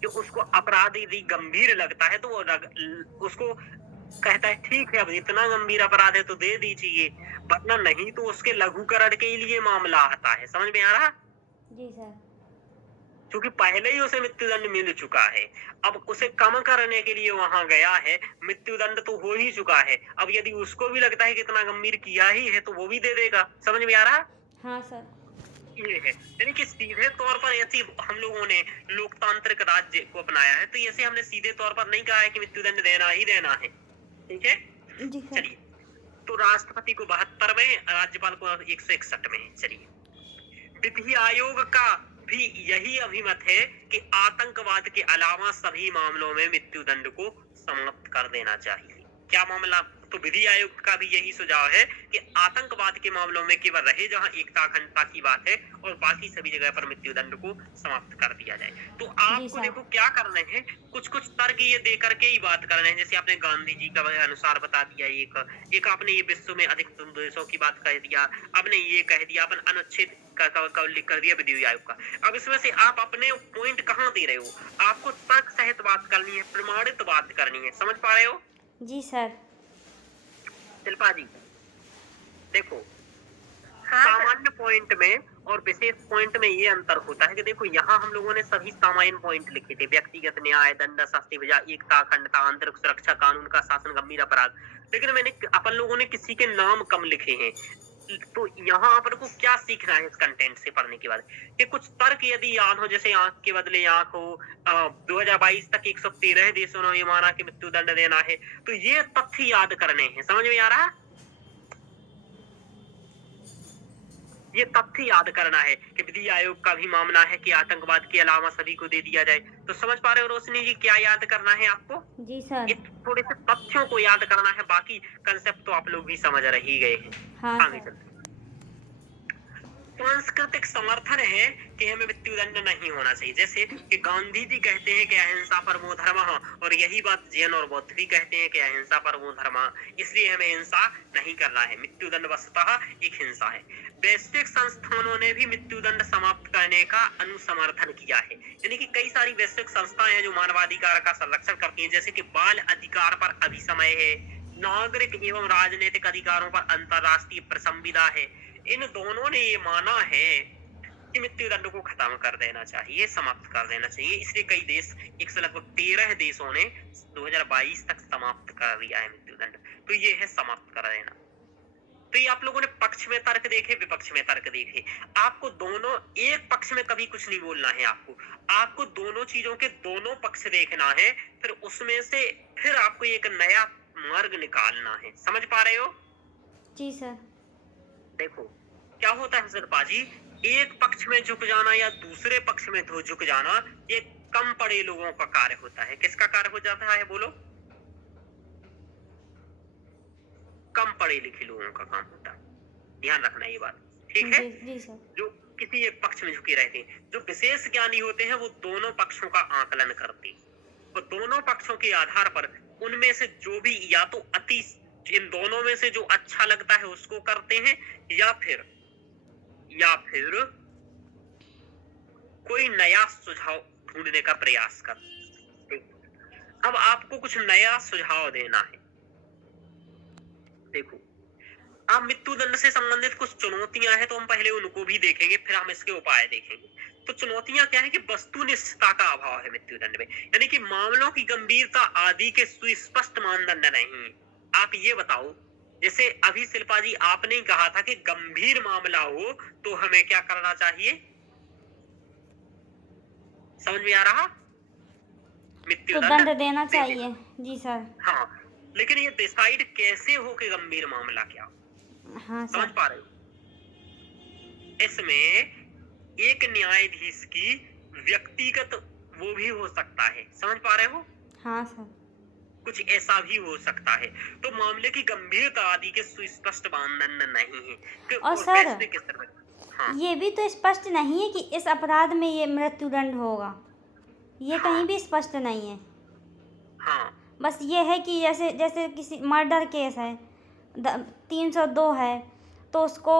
कि उसको अपराध यदि गंभीर लगता है तो वो उसको कहता है ठीक है, अब इतना गंभीर अपराध है तो दे दीजिए, वरना नहीं तो उसके लघुकरण के लिए मामला आता है। समझ में आ रहा? जी सर। क्योंकि पहले ही उसे मृत्युदंड मिल चुका है, अब उसे कम करने के लिए वहां गया है। मृत्युदंड तो हो ही चुका है, अब यदि उसको भी लगता है कि इतना गंभीर किया ही है तो वो भी दे देगा। समझ में आ रहा? हाँ सर। ये है, यानी कि सीधे तौर पर ऐसी हम लोगों ने लोकतांत्रिक राज्य को अपनाया है, तो ऐसे हमने सीधे तौर पर नहीं कहा है कि मृत्युदंड देना ही देना है। ठीक है? जी सर। चलिए, तो राष्ट्रपति को 72 में, राज्यपाल को 161 में। चलिए, विधि आयोग का भी यही अभिमत है कि आतंकवाद के अलावा सभी मामलों में मृत्युदंड को समाप्त कर देना चाहिए। क्या मामला तो विधि आयोग का भी यही सुझाव है कि आतंकवाद के मामलों में केवल रहे जहां एकता अखंडता की बात है और बाकी सभी जगह पर मृत्युदंड को समाप्त कर दिया जाए। तो जी आपको साहब। देखो क्या करना है, कुछ कुछ तर्क ये दे करके ही बात करना है। जैसे आपने गांधी जी का अनुसार बता दिया, एक आपने ये विश्व में अधिकतम देशों की बात कह दिया, आपने ये कह दिया, अपन अनुच्छेद का उल्लेख कर दिया विधि आयोग का। अब इसमें से आप अपने पॉइंट कहाँ दे रहे हो? आपको तर्क सहित बात करनी है, प्रमाणित बात करनी है, समझ पा रहे हो जी सर। शिल्पा जी? देखो, हाँ सर। सामान्य पॉइंट में और विशेष पॉइंट में ये अंतर होता है कि देखो यहाँ हम लोगों ने सभी सामान्य पॉइंट लिखे थे, व्यक्तिगत न्याय, दंड, शास्ति विजा, एकता, अखंडता, आंतरिक सुरक्षा, कानून का शासन, गंभीर अपराध, लेकिन अपन लोगों ने किसी के नाम कम लिखे हैं। तो यहाँ अपन को क्या सीखना है इस कंटेंट से पढ़ने के बाद? कि कुछ तर्क यदि याद हो, जैसे आंख के बदले आंख हो, 2022 तक 113 देशों ने ये माना कि मृत्युदंड देना है, तो ये तथ्य याद करने हैं। समझ में आ रहा है? ये तथ्य याद करना है कि विधि आयोग का भी मामला है कि आतंकवाद के अलावा सभी को दे दिया जाए। तो समझ पा रहे हो रोशनी जी क्या याद करना है आपको? जी सर। ये थोड़े से तथ्यों को याद करना है, बाकी कंसेप्ट तो आप लोग भी समझ रह ही गए हैं। हाँ आगे सर। चलते हैं। सांस्कृतिक समर्थन है कि हमें मृत्युदंड नहीं होना चाहिए। जैसे कि गांधी जी कहते हैं कि अहिंसा परमो धर्मः, और यही बात जैन और बौद्ध भी कहते हैं कि अहिंसा परमो धर्मः, इसलिए हमें हिंसा नहीं करना है। मृत्युदंड वस्तुतः एक हिंसा है। वैश्विक संस्थानों ने भी मृत्युदंड समाप्त करने का अनुसमर्थन किया है, यानी कि कई सारी वैश्विक संस्थाएं हैं जो मानवाधिकार का संरक्षण करती हैं, जैसे कि बाल अधिकार पर अभिसमय है, नागरिक एवं राजनीतिक अधिकारों पर अंतरराष्ट्रीय संविदा है। इन दोनों ने ये माना है कि मृत्युदंड को खत्म कर देना चाहिए, समाप्त कर देना चाहिए। इसलिए कई देश, एक से लगभग 13 देशों ने 2022 तक समाप्त कर दिया है मृत्युदंड। तो ये है समाप्त कर देना। तो ये आप लोगों ने पक्ष में तर्क देखे, विपक्ष में तर्क देखे। आपको दोनों, एक पक्ष में कभी कुछ नहीं बोलना है। आपको दोनों चीजों के दोनों पक्ष देखना है, फिर उसमें से फिर आपको एक नया मार्ग निकालना है। समझ पा रहे हो? जी सर। देखो क्या होता है शिल्पा जी, एक पक्ष में झुक जाना या दूसरे पक्ष में झुक जाना, ये कम पढ़े लोगों का कार्य होता है। किसका कार्य हो जाता है बोलो? कम पढ़े लिखे लोगों का काम होता है। ध्यान रखना ये बात, ठीक है? जी सर। जो किसी एक पक्ष में झुके रहते हैं, जो विशेष ज्ञानी होते हैं, वो दोनों पक्षों का आकलन करते हैं और दोनों पक्षों के आधार पर उनमें से जो भी, या तो अति, इन दोनों में से जो अच्छा लगता है उसको करते हैं, या फिर कोई नया सुझाव ढूंढने का प्रयास करते हैं। अब आपको कुछ नया सुझाव देना है। देखो, आप मृत्युदंड से संबंधित कुछ चुनौतियां हैं, तो हम पहले उनको भी देखेंगे, फिर हम इसके उपाय देखेंगे। तो चुनौतियां क्या है कि वस्तुनिष्ठता का अभाव है मृत्युदंड में, यानी कि मामलों की गंभीरता आदि के सुस्पष्ट मानदंड नहीं। आप ये बताओ, जैसे अभी शिल्पा जी आपने ही कहा था कि गंभीर मामला हो तो हमें क्या करना चाहिए? समझ में आ रहा? तो मृत्युदंड दंड देना चाहिए। जी सर। हाँ, लेकिन ये डिसाइड कैसे हो कि गंभीर मामला क्या हो? हाँ समझ सर। पा रहे हो? इसमें एक न्यायाधीश की व्यक्तिगत वो भी हो सकता है। समझ पा रहे हो? हाँ सर। कुछ ऐसा भी हो सकता है। तो मामले की गंभीरता आदि के सुस्पष्ट मानदंड नहीं है। और सर, हाँ, ये भी तो स्पष्ट नहीं है कि इस अपराध में ये मृत्युदंड होगा, ये कहीं भी स्पष्ट नहीं है। हाँ, बस ये है कि जैसे जैसे किसी मर्डर केस है, 302 है, तो उसको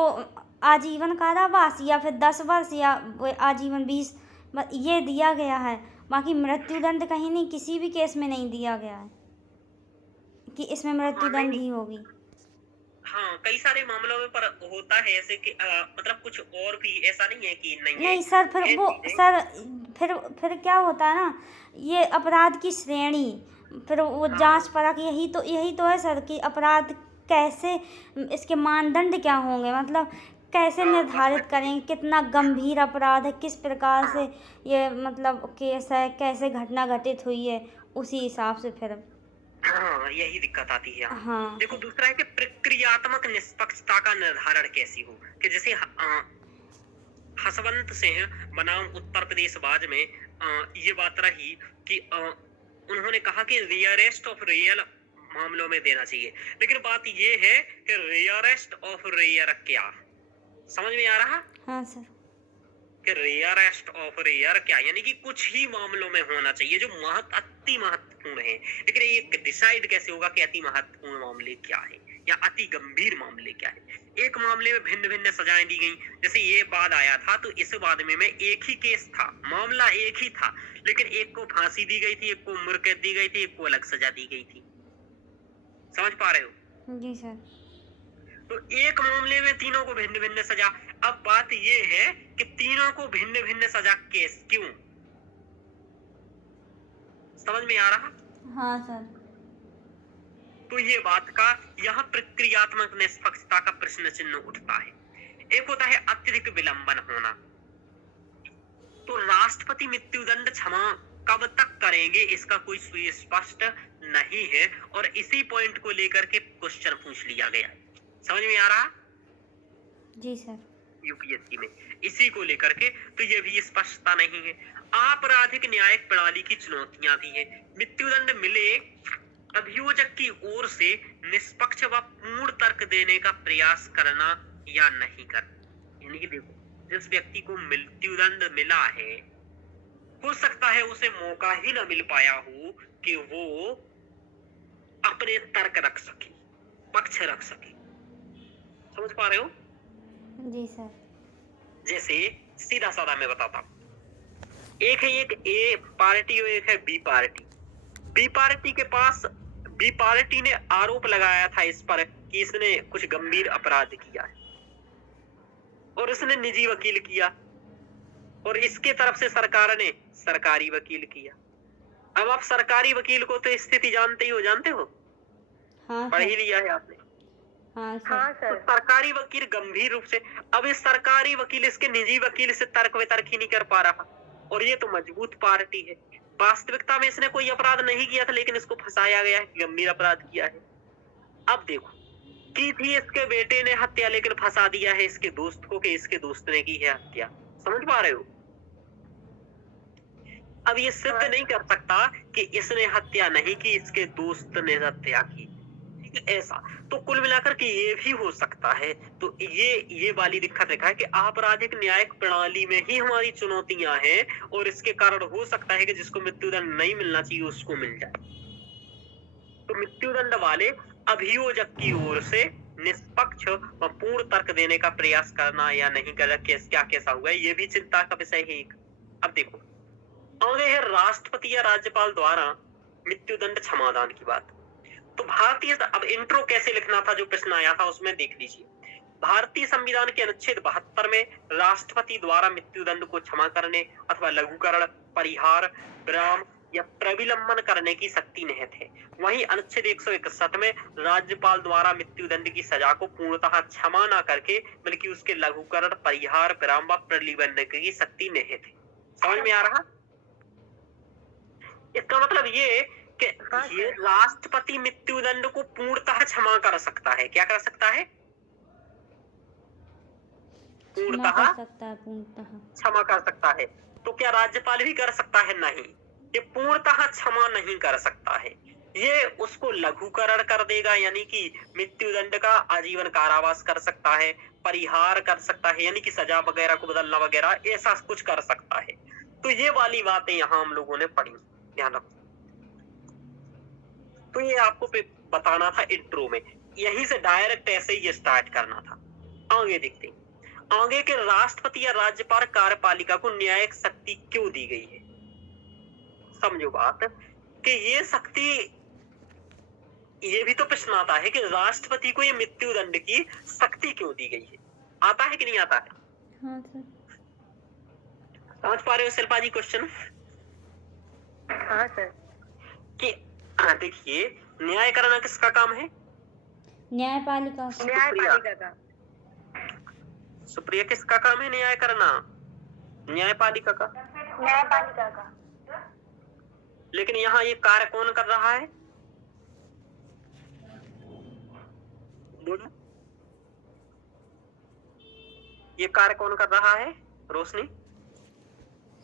आजीवन कारावास या फिर 10 वर्ष या आजीवन 20, ये दिया गया है। बाकी मृत्युदंड कहीं नहीं, किसी भी केस में नहीं दिया गया है कि इसमें मृत्युदंड ही होगी। हाँ, कई सारे मामलों में पर होता है ऐसे कि मतलब कुछ और भी, ऐसा नहीं है कि नहीं नहीं सर, फिर वो सर फिर क्या होता है ना, ये अपराध की श्रेणी, फिर वो जांच परख, यही तो है सर कि अपराध कैसे, इसके मानदंड क्या होंगे, मतलब कैसे निर्धारित करेंगे कितना गंभीर अपराध है, किस प्रकार से ये मतलब केस है, कैसे घटना घटित हुई है, उसी हिसाब से फिर। हाँ, यही दिक्कत आती है। हाँ। देखो, दूसरा है कि प्रक्रियात्मक निष्पक्षता का निर्धारण कैसी हो, कि जैसे हसवंत सिंह बनाम उत्तर प्रदेश बाज में ये बात रही कि उन्होंने कहा कि रियरेस्ट ऑफ रियल मामलों में देना चाहिए। लेकिन बात ये है कि रेयरेस्ट ऑफ रेयर क्या, समझ में आ रहा? हाँ सर। कि रेयरेस्ट ऑफ रेयर क्या, यानी कि कुछ ही मामलों में होना चाहिए जो अति महत्वपूर्ण है। लेकिन ये डिसाइड कैसे होगा कि अति महत्वपूर्ण मामले क्या है या अति गंभीर मामले क्या है? एक मामले में भिन्न भिन्न सजाएं दी गई। जैसे ये वाद आया था तो इस वाद में एक ही केस था, मामला एक ही था, लेकिन एक को फांसी दी गई थी, एक को उम्र कैद दी गई थी, एक को अलग सजा दी गई थी। समझ पा रहे हो? जी सर। तो एक मामले में तीनों को भिन्न भिन्न सजा। अब बात ये है कि तीनों को भिन्न भिन्न सजा केस क्यों? समझ में आ रहा? हाँ सर। तो ये बात का यहाँ प्रक्रियात्मक निष्पक्षता का प्रश्न चिन्ह उठता है। एक होता है अत्यधिक विलंबन होना। तो राष्ट्रपति मृत्युदंड क्षमा कब तक करेंगे इसका कोई सुस्पष्ट नहीं है, और इसी पॉइंट को लेकर के क्वेश्चन पूछ लिया गया है। समझ में आ रहा? जी सर। यूपीएससी में इसी को लेकर के तो ये भी स्पष्टता नहीं है। आपराधिक न्यायिक प्रणाली की चुनौतियां भी है। मृत्युदंड मिले अभियोजक की ओर से निष्पक्ष व पूर्ण तर्क देने का प्रयास करना या नहीं करना। यानी कि देखो, जिस व्यक्ति को मृत्युदंड मिला है, हो सकता है उसे मौका ही ना मिल पाया हो कि वो अपने तर्क रख सके, पक्ष रख सके। समझ पा रहे हो? जी सर। जैसे सीधा साधा मैं बताता हूँ। एक है एक ए पार्टी और एक है बी पार्टी। बी पार्टी के पास बी पार्टी ने आरोप लगाया था इस पर कि इसने कुछ गंभीर अपराध किया है, और इसने निजी वकील किया, और इसके तरफ से सरकार ने सरकारी वकील किया। अब आप सरकारी वकील को तो स्थिति जानते हो? हाँ पढ़ सर। ही लिया है आपने। हाँ तो सर। सरकारी वकील गंभीर रूप से, अब इस सरकारी वकील इसके निजी वकील से तर्क वितर्क ही नहीं कर पा रहा, और ये तो मजबूत पार्टी है। वास्तविकता में इसने कोई अपराध नहीं किया था, लेकिन इसको फंसाया गया है, गंभीर अपराध किया है। अब देखो, की थी इसके बेटे ने हत्या, लेकिन फंसा दिया है इसके दोस्त को कि इसके दोस्त ने की है हत्या। समझ पा रहे हो? अब ये सिद्ध नहीं कर सकता कि इसने हत्या नहीं की, इसके दोस्त ने हत्या की, ऐसा। तो कुल मिलाकर के ये भी हो सकता है। तो ये वाली दिक्कत देखा है कि आपराधिक न्यायिक प्रणाली में ही हमारी चुनौतियां हैं, और इसके कारण हो सकता है कि जिसको मृत्युदंड नहीं मिलना चाहिए उसको मिल जाए। तो मृत्युदंड वाले अभियोजक की ओर से निष्पक्ष व पूर्ण तर्क देने का प्रयास करना या नहीं करना, क्या कैसा हुआ, ये भी चिंता का विषय है एक। अब देखो, आगे है राष्ट्रपति या राज्यपाल द्वारा मृत्युदंड क्षमादान की बात। तो भारतीय, अब इंट्रो कैसे लिखना था जो प्रश्न आया था उसमें देख लीजिए। भारतीय संविधान के अनुच्छेद 72 में राष्ट्रपति द्वारा मृत्युदंड को क्षमा करने अथवा लघुकरण, परिहार, विराम या प्रविलंबन करने की शक्ति निहित है। वहीं अनुच्छेद 161 में राज्यपाल द्वारा मृत्युदंड की सजा को पूर्णतः क्षमा न करके बल्कि उसके लघुकरण, परिहार, विराम व प्रलिबंधन की शक्ति निहित है। समझ में आ रहा? इसका मतलब ये कि ये राष्ट्रपति मृत्युदंड को पूर्णतः क्षमा कर सकता है। क्या कर सकता है? पूर्णतः क्षमा कर सकता है। तो क्या राज्यपाल भी कर सकता है? नहीं, ये पूर्णतः क्षमा नहीं कर सकता है। ये उसको लघुकरण कर देगा, यानी कि मृत्युदंड का आजीवन कारावास कर सकता है, परिहार कर सकता है, यानी कि सजा वगैरह को बदलना वगैरह, ऐसा कुछ कर सकता है। तो ये वाली बातें यहाँ हम लोगों ने पढ़ी, ध्यान रखो। तो ये आपको बताना था इंट्रो में, यहीं से डायरेक्ट ऐसे ही स्टार्ट करना था। आगे देखते हैं, आगे के राष्ट्रपति या राज्यपाल कार्यपालिका को न्यायिक शक्ति क्यों दी गई है? समझो बात कि ये शक्ति, ये भी तो प्रश्न आता है कि राष्ट्रपति को ये मृत्युदंड की शक्ति क्यों दी गई है। आता है कि नहीं आता है? हाँ सर। समझ पा रहे हो शिल्पा जी क्वेश्चन? हाँ सर। कि देखिए, न्याय करना किसका काम है? न्यायपालिका का। सुप्रिया, किसका काम है न्याय करना? न्यायपालिका का। न्यायपालिका का। लेकिन यहाँ ये कार्य कौन कर रहा है? बोलो, ये कार्य कौन कर रहा है रोशनी?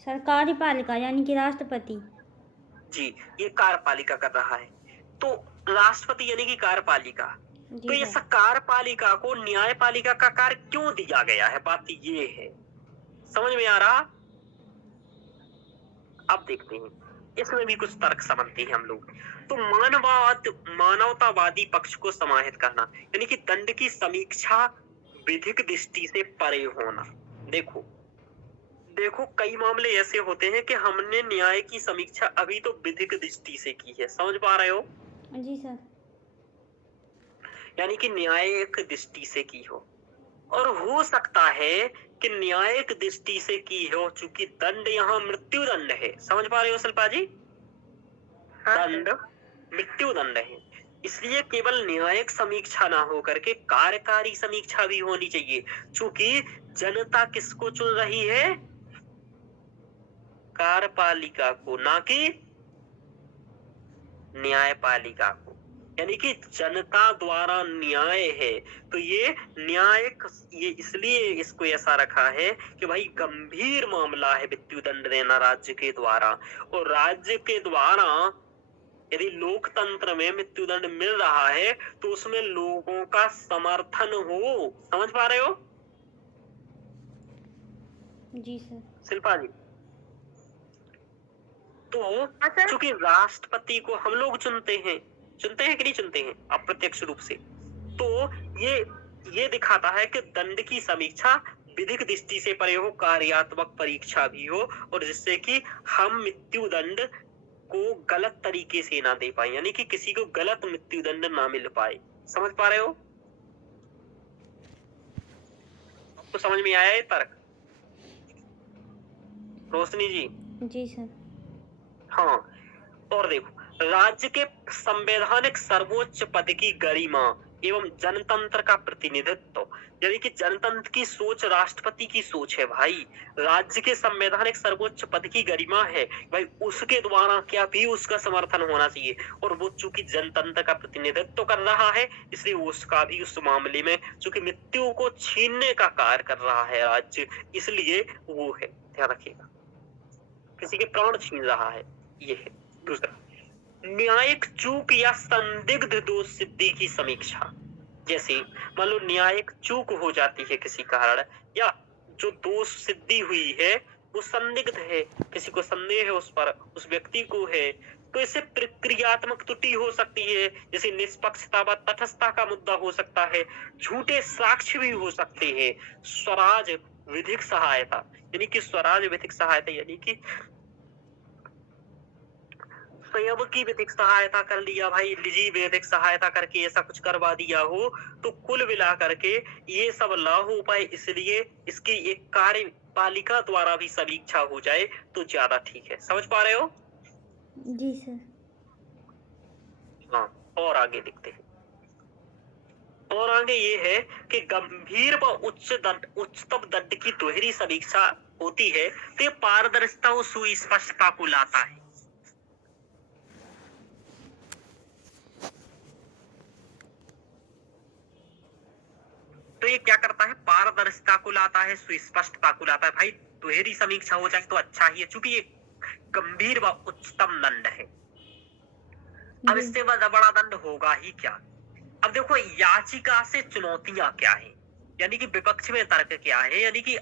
सरकारी पालिका यानी कि राष्ट्रपति जी, ये कार्यपालिका कर रहा है। तो राष्ट्रपति यानी कि कार्यपालिका। तो जी इस सर। कार्यपालिका को न्यायपालिका का कार्य क्यों दिया गया है, बात ये है। समझ में आ रहा? अब देखते हैं, इसमें भी कुछ तर्क समझते हैं हम लोग। तो मानवतावादी पक्ष को समाहित करना यानी कि दंड की समीक्षा विधिक दृष्टि से परे होना। देखो कई मामले ऐसे होते हैं कि हमने न्याय की समीक्षा अभी तो विधिक दृष्टि से की है, समझ पा रहे हो? जी सर। यानी कि न्यायिक दृष्टि से की हो, और हो सकता है कि न्यायिक दृष्टि से की हो, चूंकि दंड यहाँ मृत्यु दंड है। समझ पा रहे हो शिल्पा जी? दंड मृत्यु दंड है, इसलिए केवल न्यायिक समीक्षा ना हो करके कार्यकारी समीक्षा भी होनी चाहिए, क्योंकि जनता किसको चुन रही है? कार्यपालिका को, ना कि न्यायपालिका को। यानी कि जनता द्वारा न्याय है, तो ये न्यायिक, ये इसलिए इसको ऐसा रखा है कि भाई गंभीर मामला है मृत्यु दंड देना राज्य के द्वारा, और राज्य के द्वारा यदि लोकतंत्र में मृत्यु दंड मिल रहा है तो उसमें लोगों का समर्थन हो। समझ पा रहे हो जी सर। शिल्पा जी? तो सर। चूंकि राष्ट्रपति को हम लोग चुनते हैं कि नहीं चुनते हैं अप्रत्यक्ष रूप से, तो ये दिखाता है कि दंड की समीक्षा विधिक दृष्टि से परे हो, कार्यात्मक परीक्षा भी हो, और जिससे कि हम मृत्यु दंड को गलत तरीके से ना दे पाए, यानी कि किसी को गलत मृत्यु दंड ना मिल पाए। समझ पा रहे हो? आपको समझ में आया ये तर्क रोशनी जी? जी सर। हाँ, और देखो, राज्य के संवैधानिक सर्वोच्च पद की गरिमा एवं जनतंत्र का प्रतिनिधित्व, यानी कि जनतंत्र की सोच राष्ट्रपति की सोच है भाई। राज्य के संवैधानिक सर्वोच्च पद की गरिमा है भाई, उसके द्वारा क्या भी उसका समर्थन होना चाहिए, और वो चूंकि जनतंत्र का प्रतिनिधित्व कर रहा है, इसलिए उसका भी उस मामले में चूंकि मृत्यु को छीनने का कार्य कर रहा है राज्य, इसलिए वो है, ध्यान रखिएगा, किसी के प्राण छीन रहा है, ये है। दूसरा, न्यायिक चूक या संदिग्ध दोष सिद्धि की समीक्षा। जैसे मान लो न्यायिक चूक हो जाती है किसी कारण, या जो दोष सिद्धि हुई है वो संदिग्ध है, किसी को संदेह है उस पर, उस व्यक्ति को है, तो इससे प्रक्रियात्मक त्रुटि हो सकती है, जैसे निष्पक्षता व तटस्थता का मुद्दा हो सकता है, झूठे साक्ष्य भी हो सकते हैं। स्वराज विधिक सहायता, यानी कि स्वराज विधिक सहायता यानी कि स्वयं की विधिक सहायता कर लिया भाई, निजी विधिक सहायता करके ऐसा कुछ करवा दिया हो, तो कुल मिला करके ये सब ना हो पाए, इसलिए इसकी एक कार्यपालिका द्वारा भी समीक्षा हो जाए तो ज्यादा ठीक है। समझ पा रहे हो? जी सर। हाँ, और आगे देखते हैं। और आगे ये है कि गंभीर व उच्चतम दंड की दोहरी समीक्षा होती है, तो ये पारदर्शिता और सुस्पष्टता को लाता है। तो ये क्या करता है? पारदर्शिता को लाता है, सुस्पष्टता को लाता है। भाई दोहरी समीक्षा हो जाए तो अच्छा ही है, चूंकि ये गंभीर व उच्चतम दंड है। अब इससे बड़ा दंड होगा ही क्या? अब देखो, याचिका से चुनौतियां क्या है, यानी कि विपक्ष में तर्क क्या है, यानी कि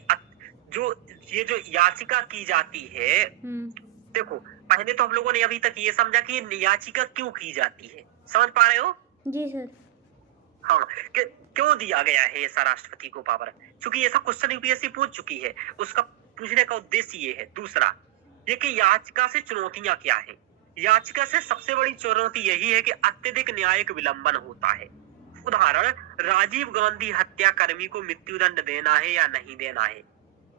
ये जो याचिका की जाती है, देखो पहले तो हम लोगों ने अभी तक ये समझा कि ये याचिका क्यों की जाती है। समझ पा रहे हो? जी सर। हाँ, कि क्यों दिया गया है ऐसा राष्ट्रपति को पावर, क्योंकि ऐसा क्वेश्चन यूपीएससी पूछ चुकी है, उसका पूछने का उद्देश्य ये है। दूसरा ये कि याचिका से चुनौतियां क्या है। याचिका से सबसे बड़ी चुनौती यही है कि अत्यधिक न्यायिक विलंबन होता है। उदाहरण, राजीव गांधी हत्याकर्मी को मृत्यु दंड देना है या नहीं देना है,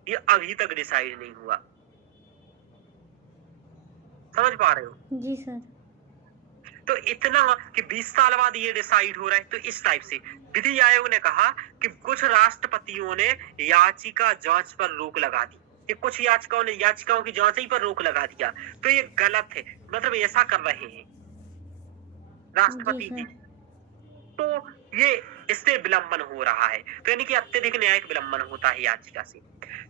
ये अभी तक डिसाइड नहीं हुआ। समझ पा रहे हो? जी सर। तो इतना कि 20 साल बाद ये डिसाइड हो रहा है। तो इस टाइप से विधि आयोग ने कहा कि कुछ राष्ट्रपतियों ने याचिका जांच पर रोक लगा दी, कि कुछ याचिकाओं की जांच ही पर रोक लगा दिया, तो ये गलत है। मतलब ऐसा कर रहे हैं राष्ट्रपति जी, तो ये इससे विलंबन हो रहा है, तो यानी कि अत्यधिक न्यायिक विलंबन होता है याचिका से।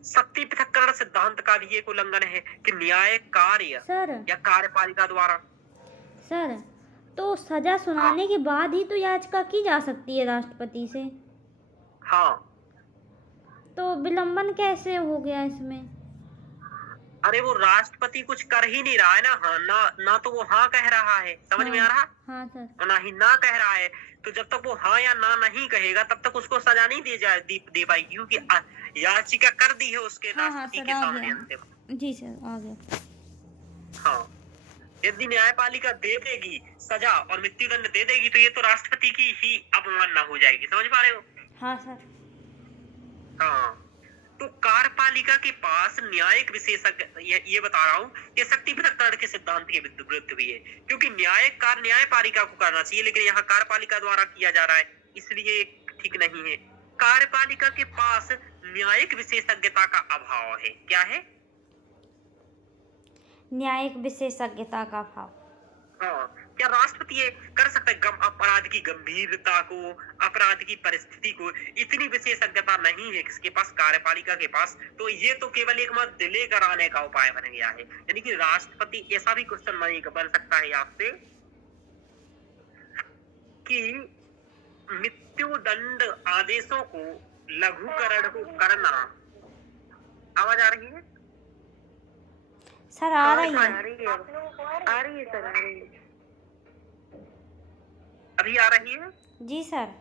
शक्ति पृथक्करण सिद्धांत का भी एक उल्लंघन है कि न्याय कार्य सर या कार्यपालिका द्वारा। सर तो सजा सुनाने के बाद ही तो याचिका की जा सकती है राष्ट्रपति से। हाँ, तो विलंबन कैसे हो गया इसमें? अरे वो राष्ट्रपति कुछ कर ही नहीं रहा है ना। हाँ ना तो वो हाँ कह रहा है, समझ में आ रहा, हाँ सर। और ना ही ना कह रहा है। तो जब तक वो हाँ या ना नहीं कहेगा तब तक उसको सजा नहीं दे पाएगी, क्योंकि याचिका कर दी है उसके हाँ राष्ट्रपति सर, के आ सामने गया। अंतिम। जी सर, आ गया। हाँ, यदि न्यायपालिका दे देगी सजा और मृत्युदंड दे देगी तो ये तो राष्ट्रपति की ही अवमानना हो जाएगी, समझ पा रहे हो? हाँ सर। हाँ, तो कार्यपालिका के पास न्यायिक विशेषज्ञ, ये बता रहा हूँ, ये शक्ति पृथक्करण के सिद्धांत के विरुद्ध भी है, क्योंकि न्यायिक कार्य न्यायपालिका को करना चाहिए, लेकिन यहाँ कार्यपालिका द्वारा किया जा रहा है, इसलिए ठीक नहीं है। कार्यपालिका के पास न्यायिक विशेषज्ञता का अभाव है। क्या है? न्यायिक विशेषज्ञता का अभाव। हाँ, क्या राष्ट्रपति ये कर सकता है? अपराध की गंभीरता को, अपराध की परिस्थिति को, इतनी विशेषज्ञता नहीं है किसके पास, कार्यपालिका के पास। तो ये तो केवल एक मत डिले कराने का उपाय बन गया है। यानी कि राष्ट्रपति, ऐसा भी क्वेश्चन बन सकता है आपसे कि मृत्युदंड आदेशों को लघुकरण करना। आवाज आ रही है सर? आ रही आ है। रही है, आ रही है सर, आ रही है। अभी आ रही है? जी सर।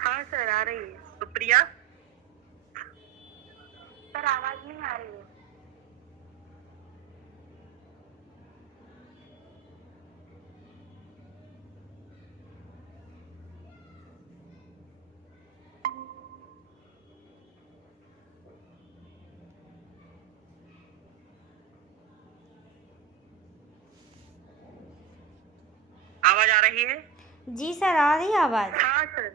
हाँ सर, आ रही है। सुप्रिया, सर आवाज नहीं आ रही है। आवाज आ रही है? जी सर, आ रही है आवाज। हाँ सर।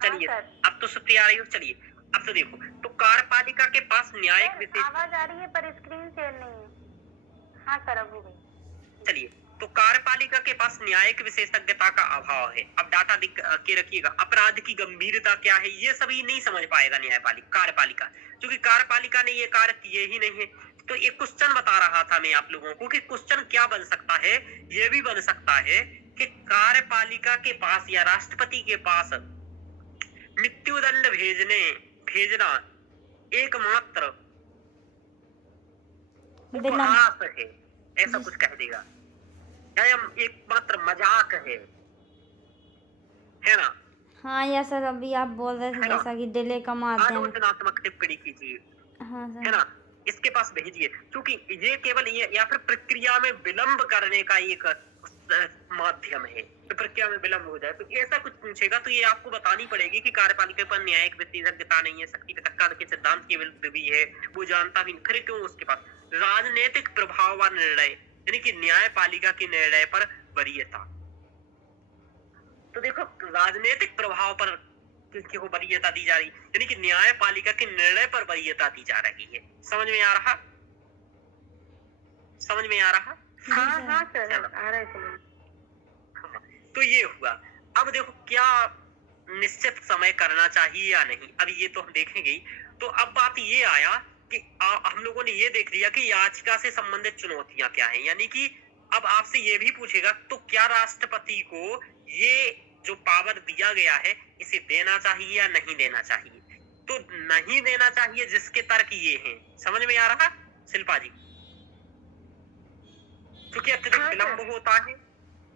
चलिए, हाँ, सर। अब तो सुप्रिया आ रही हो। चलिए, अब तो देखो, तो कार्यपालिका के पास न्यायिक सर, विशेष, आवाज आ रही है पर स्क्रीन शेयर नहीं है। हाँ सर, अब हो गई। चलिए, तो कार्यपालिका के पास न्यायिक विशेषज्ञता का अभाव है। अब डाटा लिख के रखिएगा। अपराध की गंभीरता क्या है, ये सभी नहीं समझ पाएगा कार्यपालिका, क्योंकि कार्यपालिका ने ये कार्य किए ही नहीं है। तो एक क्वेश्चन बता रहा था मैं आप लोगों को कि क्वेश्चन क्या बन सकता है। ये भी बन सकता है कि कार्यपालिका के पास या राष्ट्रपति के पास मृत्युदंड भेजना एकमात्र उपहास है, ऐसा कुछ कह देगा, या एकमात्र मजाक है ना? हाँ या सर, अभी आप बोल रहे थे जैसा कि डिले का माध्यम। आलोचनात्मक टिप्पणी कीजिए, हाँ है सर। ना? इसके पास भेजिए, क्योंकि ये केवल ये या फिर प्रक्रिया में विलंब करने का एक माध्यम है। तो प्रक्रिया में विलंब हो जाए तो ऐसा कुछ पूछेगा तो ये आपको बतानी पड़ेगी कि कार्यपालिका पर न्यायिक विशेषज्ञता नहीं है, शक्ति पृथक्करण के सिद्धांत के विरुद्ध भी है, वो जानता भी नहीं। खैर, क्यों उसके पास राजनीतिक प्रभाव व निर्णय, यानी कि न्यायपालिका के निर्णय पर वरीयता। तो देखो, राजनीतिक प्रभाव पर किसकी को वरीयता दी जा रही, यानी कि न्यायपालिका के निर्णय पर वरीयता दी जा रही है। समझ में आ रहा? समझ में आ रहा? हाँ हाँ सर, आ रहा है समझ। हाँ, तो ये हुआ। अब देखो, क्या निश्चित समय करना चाहिए या नहीं, अब ये तो हम देखेंगे ही। तो अब बात ये आया कि हम लोगों ने ये देख लिया कि याचिका से संबंधित चुनौतियां क्या हैं, यानी कि अब आपसे ये भी पूछेगा तो क्या राष्ट्रपति को ये जो पावर दिया गया है इसे देना चाहिए या नहीं देना चाहिए। तो नहीं देना चाहिए जिसके तर्क ये हैं। समझ में आ रहा शिल्पा जी? क्योंकि अत्यधिक विलंब होता है,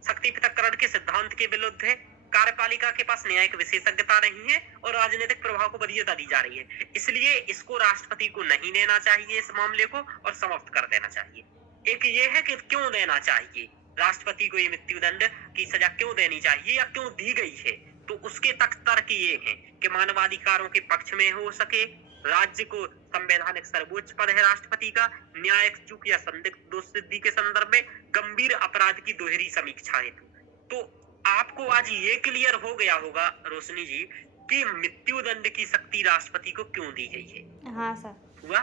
शक्ति पृथक्करण के सिद्धांत के विरुद्ध है, कार्यपालिका के पास न्यायिक विशेषज्ञता नहीं है और राजनीतिक प्रभाव को वरीयता दी जा रही है, इसलिए इसको राष्ट्रपति को नहीं देना चाहिए इस मामले को और समाप्त कर देना चाहिए। एक ये है कि क्यों देना चाहिए राष्ट्रपति को ये मृत्युदंड की सजा, क्यों देनी चाहिए या क्यों दी गई है। तो उसके तर्क ये हैं कि मानवाधिकारों के पक्ष में हो सके, राज्य को संवैधानिक सर्वोच्च पद है राष्ट्रपति का, न्यायिक चूक या संदिग्ध दोष सिद्धि के संदर्भ में, गंभीर अपराध की दोहरी समीक्षा हेतु। तो आपको आज ये क्लियर हो गया होगा रोशनी जी कि मृत्युदंड की शक्ति राष्ट्रपति को क्यों दी गई है। हाँ सर। हुआ?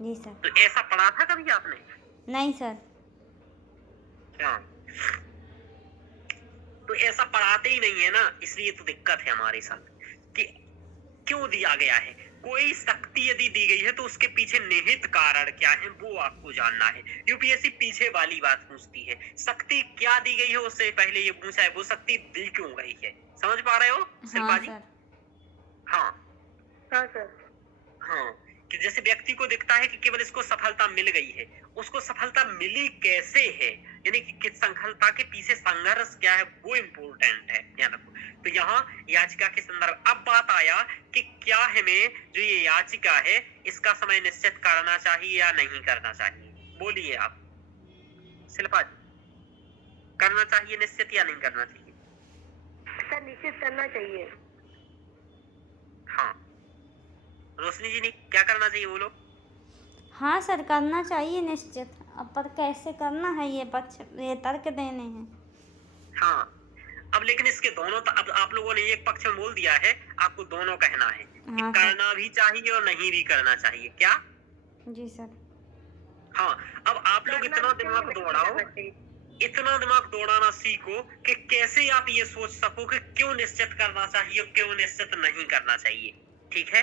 जी सर। तो ऐसा पढ़ा था कभी आपने? नहीं सर। हाँ, तो ऐसा पढ़ाते ही नहीं है ना, इसलिए तो दिक्कत है हमारे साथ कि क्यों दिया गया है। कोई शक्ति यदि दी गई है तो उसके पीछे निहित कारण क्या है वो आपको जानना है। यूपीएससी पीछे वाली बात पूछती है, शक्ति क्या दी गई है उससे पहले ये पूछा है वो शक्ति दी क्यों गई है। समझ पा रहे हो शिल्पा हाँ जी? सर। हाँ हाँ सर। हाँ, कि जैसे व्यक्ति को दिखता है कि केवल इसको सफलता मिल गई है, उसको सफलता मिली कैसे है, यानी कि किस सफलता के पीछे संघर्ष क्या है वो इम्पोर्टेंट है, ध्यान रखो। तो यहाँ याचिका के संदर्भ अब बात आया कि क्या हमें जो ये याचिका है इसका समय निश्चित करना चाहिए या नहीं करना चाहिए। बोलिए आप शिल्पा जी, करना चाहिए निश्चित या नहीं करना चाहिए? सर निश्चित करना चाहिए। हाँ, रोशनी जी ने क्या करना चाहिए बोलो? हाँ सर, करना चाहिए निश्चित। अब पर कैसे करना है ये पक्ष, ये तर्क देने हैं। हाँ, अब लेकिन इसके दोनों, अब आप लोगों ने एक पक्ष में बोल दिया है, आपको दोनों कहना है कि हाँ, करना भी चाहिए और नहीं भी करना चाहिए। क्या? जी सर। हाँ, अब आप लोग इतना दिमाग दौड़ाओ, इतना दिमाग दौड़ाना सीखो कि कैसे आप ये सोच सको कि क्यों निश्चित करना चाहिए और क्यों निश्चित नहीं करना चाहिए। ठीक है?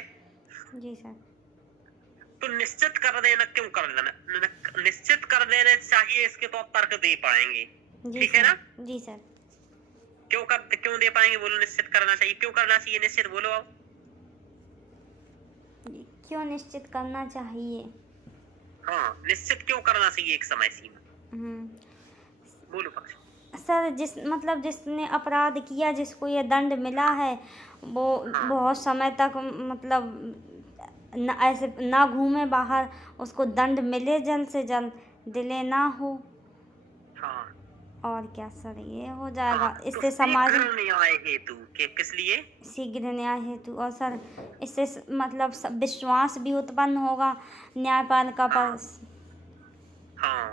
जी सर। तो निश्चित कर देना, क्यों कर देना, निश्चित कर देना चाहिए, इसके तो आप तर्क दे पाएंगे। जी ठीक है ना? जी सर। क्यों दे पाएंगे बोलो? निश्चित करना चाहिए, क्यों करना चाहिए निश्चित बोलो आप? क्यों निश्चित करना चाहिए? हाँ, निश्चित क्यों करना चाहिए एक समय सीमा? बोलो पक्ष। सर, जिसने अपराध किया, जिसको ये दंड मिला है, वो बहुत समय तक ऐसे ना घूमे बाहर, उसको दंड मिले जल्द से जल्द, डिले ना हो। हाँ, और क्या सर, ये हो जाएगा। हाँ, इससे तो समाज शीघ्र न्याय हेतु के किस लिए? शीघ्र न्याय हेतु। और सर, इससे विश्वास भी उत्पन्न होगा न्यायपालिका पर। हाँ,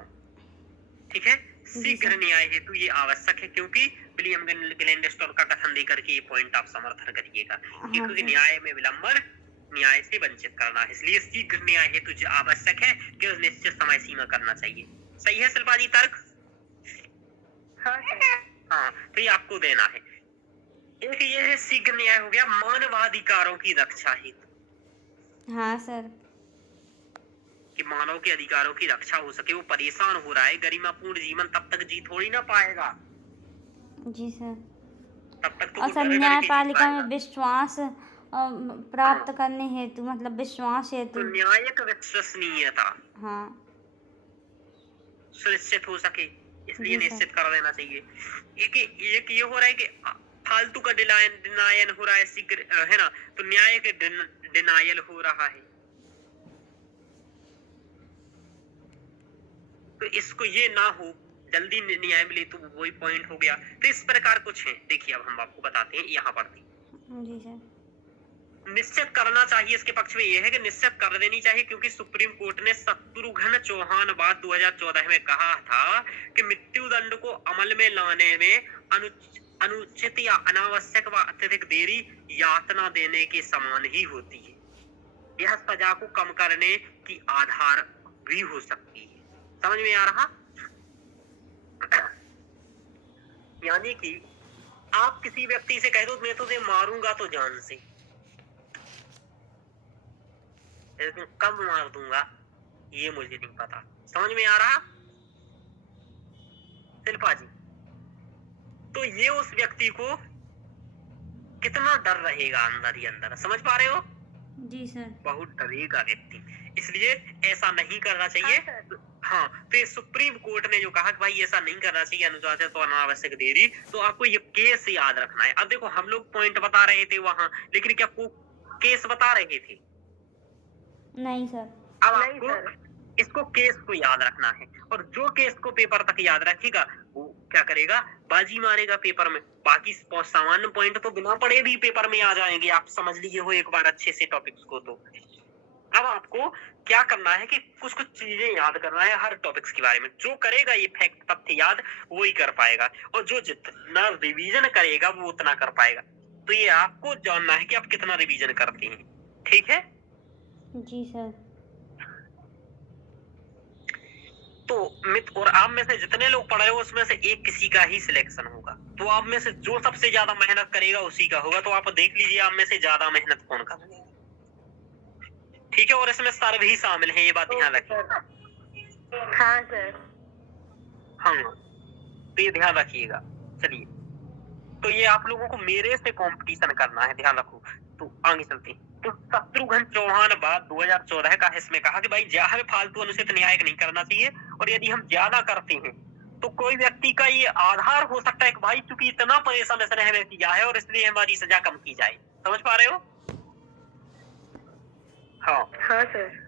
ठीक है। शीघ्र न्याय हेतु ये आवश्यक है, क्योंकि विलियम ग्लैडस्टोन का कथन देकर के ये पॉइंट आप समर्थन करिएगा, क्योंकि न्याय में विलंबन न्याय से वंचित करना है, इसलिए शीघ्र न्याय हेतु जो आवश्यक है कि उस निश्चित समय सीमा करना चाहिए। सही है शिल्पा जी तर्क? हाँ, तो ये आपको देना है। एक ये है शीघ्र न्याय हो गया मानवाधिकारों की रक्षा हेतु। हाँ सर। कि मानव के अधिकारों की रक्षा हो सके, वो परेशान हो रहा है, गरिमापूर्ण जीवन तब तक जी थोड़ी ना पाएगा। जी सर। तब तक तो और वो सर, डर-डर के न्यायपालिका जी में विश्वास प्राप्त करने हेतु, विश्वास तो हेतु। न्यायिक विश्वसनीयता हाँ सुनिश्चित हो सके, इसलिए जी सर। निश्चित कर देना चाहिए। एक ये हो रहा है कि फालतू का डिनायल हो रहा है, शीघ्र है ना, तो न्याय के डिनायल हो रहा है, तो इसको ये ना हो, जल्दी न्याय मिले, तो वही पॉइंट हो गया। तो इस प्रकार कुछ है, देखिए अब हम आपको बताते हैं यहाँ पर। जी सर। निश्चित करना चाहिए, इसके पक्ष में यह है कि निश्चित कर देनी चाहिए, क्योंकि सुप्रीम कोर्ट ने शत्रुघ्न चौहान बाद 2014 में कहा था कि मृत्यु दंड को अमल में लाने में अनुचित या अनावश्यक व अत्यधिक देरी यातना देने के समान ही होती है। यह सजा को कम करने की आधार भी हो सकती है। समझ में आ रहा? यानी कि आप किसी व्यक्ति से कह दो मैं तुझे मारूंगा तो जान से, कब मार दूंगा ये मुझे नहीं पता। समझ में आ रहा शिल्पा जी? तो ये उस व्यक्ति को कितना डर रहेगा अंदर ही अंदर, समझ पा रहे हो? जी सर। बहुत डरेगा व्यक्ति, इसलिए ऐसा नहीं करना चाहिए। हाँ, तो ये सुप्रीम कोर्ट ने जो कहा कि भाई ऐसा नहीं करना चाहिए, अनुचित तो अनावश्यक देरी, तो आपको ये केस याद रखना है। अब देखो हम लोग पॉइंट बता रहे थे वहां, लेकिन क्या आपको केस बता रहे थे? नहीं सर। अब आपको इसको केस को याद रखना है, और जो केस को पेपर तक याद रखेगा वो क्या करेगा, बाजी मारेगा पेपर में। बाकी सामान्य पॉइंट तो बिना पढ़े भी पेपर में आ जाएंगे, आप समझ लीजिए हो एक बार अच्छे से टॉपिक्स को। तो अब आपको क्या करना है कि कुछ कुछ चीजें याद करना है हर टॉपिक्स के बारे में। जो करेगा ये फैक्ट तथ्य याद, वो ही कर पाएगा, और जो जितना रिवीजन करेगा वो उतना कर पाएगा। तो ये आपको जानना है कि आप कितना रिवीजन करते हैं, ठीक है? जी सर। तो और आप में से जितने लोग पढ़ रहे हो उसमें से एक किसी का ही सिलेक्शन होगा, तो आप में से जो सबसे ज्यादा मेहनत करेगा उसी का होगा। तो आप देख लीजिए आप में से ज्यादा मेहनत कौन कर रहा है। ठीक है, और इसमें सर भी शामिल है, ये बात ध्यान रखिए। हाँ सर। हाँ, तो ये ध्यान रखिएगा। चलिए, तो ये आप लोगों को मेरे से कंपटीशन करना है, ध्यान रखो। तो आगे चलते हैं। तो शत्रुघ्न चौहान बात 2014 का है, इसमें कहा कि भाई ज्यादा फालतू अनुचित न्याय नहीं करना चाहिए, और यदि हम ज्यादा करते हैं तो कोई व्यक्ति का ये आधार हो सकता है कि भाई चूंकि इतना परेशान इसने हमें किया है और इसलिए हमारी सजा कम की जाए। समझ पा रहे हो? हाँ। हाँ सर।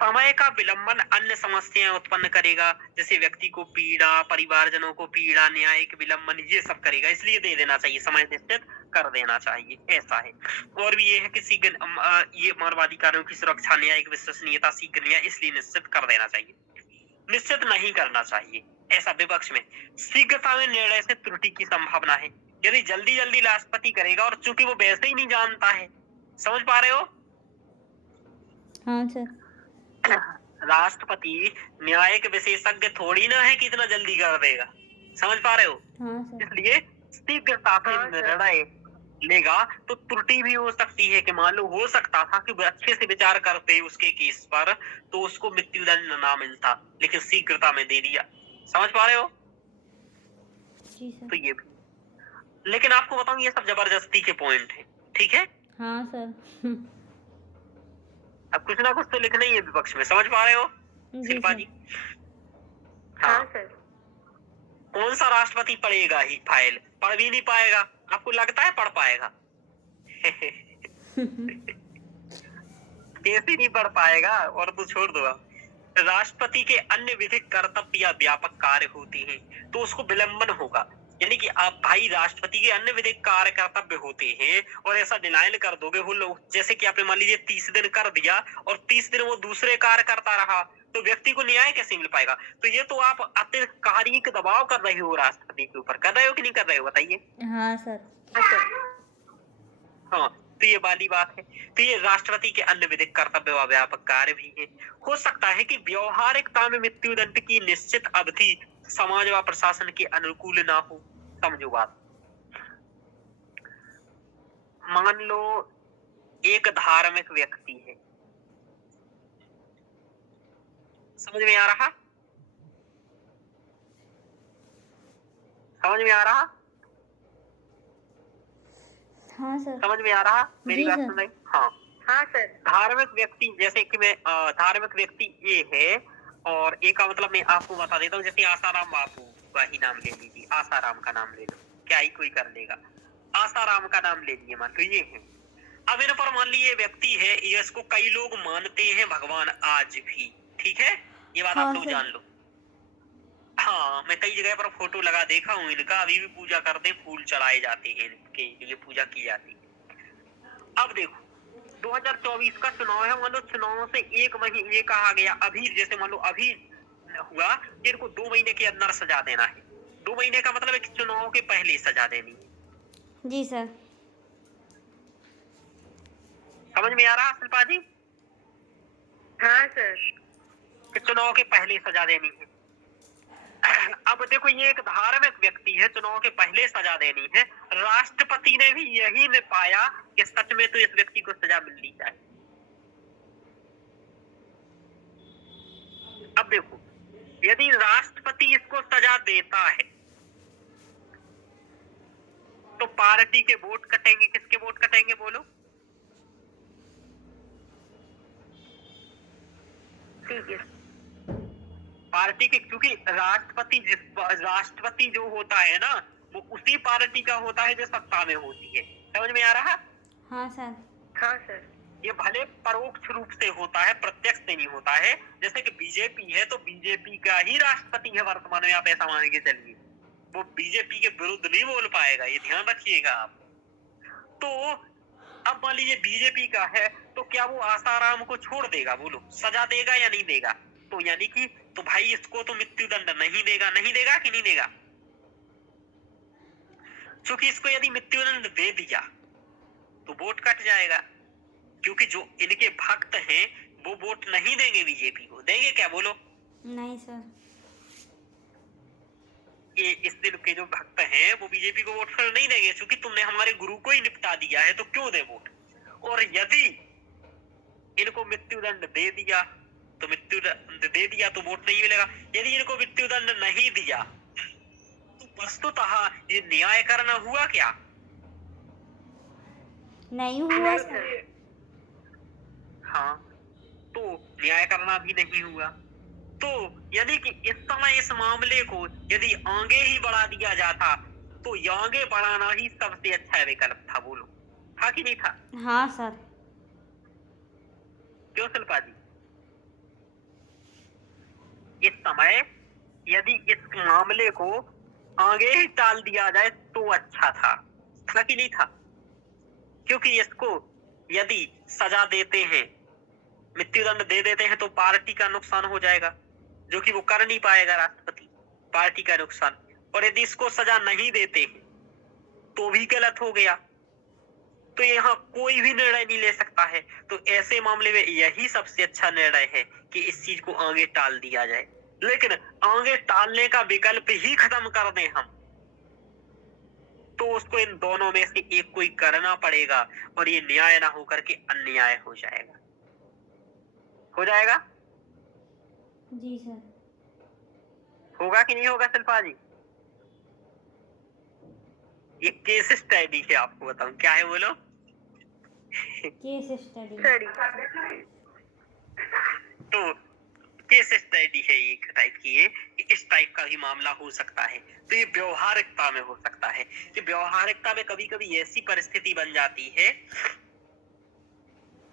समय का विलंबन अन्य समस्याएं उत्पन्न करेगा, जैसे व्यक्ति को पीड़ा, परिवारजनों को पीड़ा, न्यायिक विलंबन, ये सब करेगा, इसलिए दे देना चाहिए, समय निश्चित कर देना चाहिए, ऐसा है। और भी ये है कि ये मानवाधिकारों कार्यों की सुरक्षा, न्यायिक विश्वसनीयता, शीघ्र न्याय, इसलिए निश्चित कर देना चाहिए। निश्चित नहीं करना चाहिए, ऐसा विपक्ष में। शीघ्रता में निर्णय से त्रुटि की संभावना है, यदि जल्दी जल्दी राष्ट्रपति करेगा और चूंकि वो वैसे ही नहीं जानता है। समझ पा रहे हो? हाँ सर। राष्ट्रपति न्यायिक विशेषज्ञ थोड़ी ना है कि इतना जल्दी कर देगा। समझ पा रहे हो? हाँ सर। इसलिए शीघ्रता से निर्णय लेगा तो त्रुटि भी हो सकती है, कि मान लो हो सकता था कि अच्छे से विचार करते उसके केस पर तो उसको मृत्युदंड ना मिलता, लेकिन शीघ्रता में दे दिया। समझ पा रहे हो? जी सर। तो ये भी, लेकिन आपको बताऊं ये सब जबरदस्ती के पॉइंट है, ठीक है? हाँ सर। अब कुछ ना कुछ तो लिखना ही है विपक्ष में। समझ पा रहे हो जी शिल्पा सर। जी? हाँ सर। कौन सा राष्ट्रपति पढ़ेगा ही फाइल? पढ़ भी नहीं पाएगा। आपको लगता है पढ़ पाएगा? कैसे नहीं पढ़ पाएगा? और तो छोड़ दो। राष्ट्रपति के अन्य विधिक कर्तव्य या व्यापक कार्य होते हैं तो उसको विलंबन होगा, यानी कि आप भाई राष्ट्रपति के अन्य विधिक कार्य कर्तव्य होते हैं और ऐसा डिनाइल कर दोगे वो लोग, जैसे कि आपने मान लीजिए 30 दिन कर दिया और 30 दिन वो दूसरे कार्य करता रहा, तो व्यक्ति को न्याय कैसे मिल पाएगा? तो ये तो आप अतिरिक्त कार्य दबाव कर रहे हो राष्ट्रपति के ऊपर। कर रहे हो कि नहीं कर रहे हो, बताइए? हाँ सर। हाँ, तो ये वाली बात है। तो ये राष्ट्रपति के अन्य विधिक कर्तव्य व व्यापक कार्य भी है। हो सकता है कि व्यवहारिकता में मृत्युदंड की निश्चित अवधि समाज व प्रशासन के अनुकूल ना हो। समझो बात। मान लो एक धार्मिक व्यक्ति है, समझ में आ रहा? समझ में आ रहा? हाँ सर। समझ में आ रहा मेरी जी बात? सर। सुन रही? हाँ। हाँ सर। धार्मिक व्यक्ति, जैसे कि मैं धार्मिक व्यक्ति ये है, और एक का मतलब मैं आपको बता देता हूँ, जैसे आसाराम बापू का ही नाम ले लीजिए, आसाराम का नाम ले लो, क्या ही कोई कर लेगा। आसाराम का नाम ले लीजिए, मान लो ये है। अब इन पर मान लीजिए व्यक्ति है, ये इसको कई लोग मानते हैं भगवान आज भी, ठीक है? ये बात हाँ आप लोग सर। जान लो। हाँ, मैं कई जगह पर फोटो लगा देखा हूँ इनका, अभी भी पूजा करते, फूल चढ़ाए जाते हैं, इनके लिए पूजा की जाती है। अब देखो 2024 का चुनाव है, मान लो चुनाव से एक महीने, ये कहा गया अभी, जैसे मान लो अभी हुआ, इनको 2 महीने के अंदर सजा देना है। 2 महीने का मतलब है कि चुनाव के पहले सजा देनी है। जी सर। समझ में आ रहा शिल्पा जी? हाँ सर। कि चुनाव के पहले सजा देनी है। अब देखो ये एक धार्मिक व्यक्ति है, चुनाव के पहले सजा देनी है। राष्ट्रपति ने भी यही में पाया कि सच में तो इस व्यक्ति को सजा मिलनी चाहिए। अब देखो यदि राष्ट्रपति इसको सजा देता है तो पार्टी के वोट कटेंगे। किसके वोट कटेंगे बोलो? ठीक है। पार्टी के, क्योंकि राष्ट्रपति जो होता है ना, वो उसी पार्टी का होता है जो सत्ता में होती है। समझ में आ रहा? हाँ सर। हाँ सर। ये भले परोक्ष रूप से होता है, प्रत्यक्ष से नहीं होता है। जैसे कि बीजेपी है तो बीजेपी का ही राष्ट्रपति है वर्तमान में, आप ऐसा मान के चलिए, वो बीजेपी के विरुद्ध नहीं बोल पाएगा, ये ध्यान रखिएगा आप। तो अब मान लीजिए बीजेपी का है तो क्या वो आसाराम को छोड़ देगा? बोलो, सजा देगा या नहीं देगा? तो यानी कि तो भाई इसको तो मृत्युदंड नहीं देगा। नहीं देगा कि नहीं देगा? क्योंकि इसको यदि मृत्युदंड दे दिया तो वोट कट जाएगा, क्योंकि जो इनके भक्त हैं वो वोट नहीं देंगे बीजेपी को। देंगे क्या बोलो? नहीं सर। ये इस दिन के जो भक्त हैं वो बीजेपी को वोट फिर नहीं देंगे, क्योंकि तुमने हमारे गुरु को ही निपटा दिया है, तो क्यों दे वोट? और यदि इनको मृत्युदंड दे दिया तो मृत्युदंड दे दिया तो वोट नहीं मिलेगा। यदि इनको मृत्युदंड नहीं दिया तो वस्तुतः ये न्याय करना हुआ क्या? नहीं हुआ सर। हाँ, तो न्याय करना भी नहीं हुआ। तो यानी कि इस समय इस मामले को यदि आगे ही बढ़ा दिया जाता तो ये आगे बढ़ाना ही सबसे अच्छा विकल्प था। बोलो, था कि नहीं था? हाँ सर। क्यों शिल्पा जी? इस समय यदि इस मामले को आगे ही टाल दिया जाए तो अच्छा था कि नहीं था? क्योंकि इसको यदि सजा देते हैं, मृत्युदंड दे देते हैं तो पार्टी का नुकसान हो जाएगा, जो कि वो कर नहीं पाएगा राष्ट्रपति, पार्टी का नुकसान। और यदि इसको सजा नहीं देते हैं तो भी गलत हो गया। तो यहाँ कोई भी निर्णय नहीं ले सकता है। तो ऐसे मामले में यही सबसे अच्छा निर्णय है कि इस चीज को आगे टाल दिया जाए। लेकिन आगे टालने का विकल्प ही खत्म कर दें हम तो उसको इन दोनों में से एक कोई करना पड़ेगा और ये न्याय ना होकर के अन्याय हो जाएगा। हो जाएगा? जी सर। होगा कि नहीं होगा शिल्पा जी? ये केस स्टडी है, आपको बताऊं क्या है बोलो? Case study. तो केस स्टडी है एक टाइप की, ये इस टाइप का भी मामला हो सकता है। तो ये व्यवहारिकता में हो सकता है। कि व्यवहारिकता में कभी कभी ऐसी परिस्थिति बन जाती है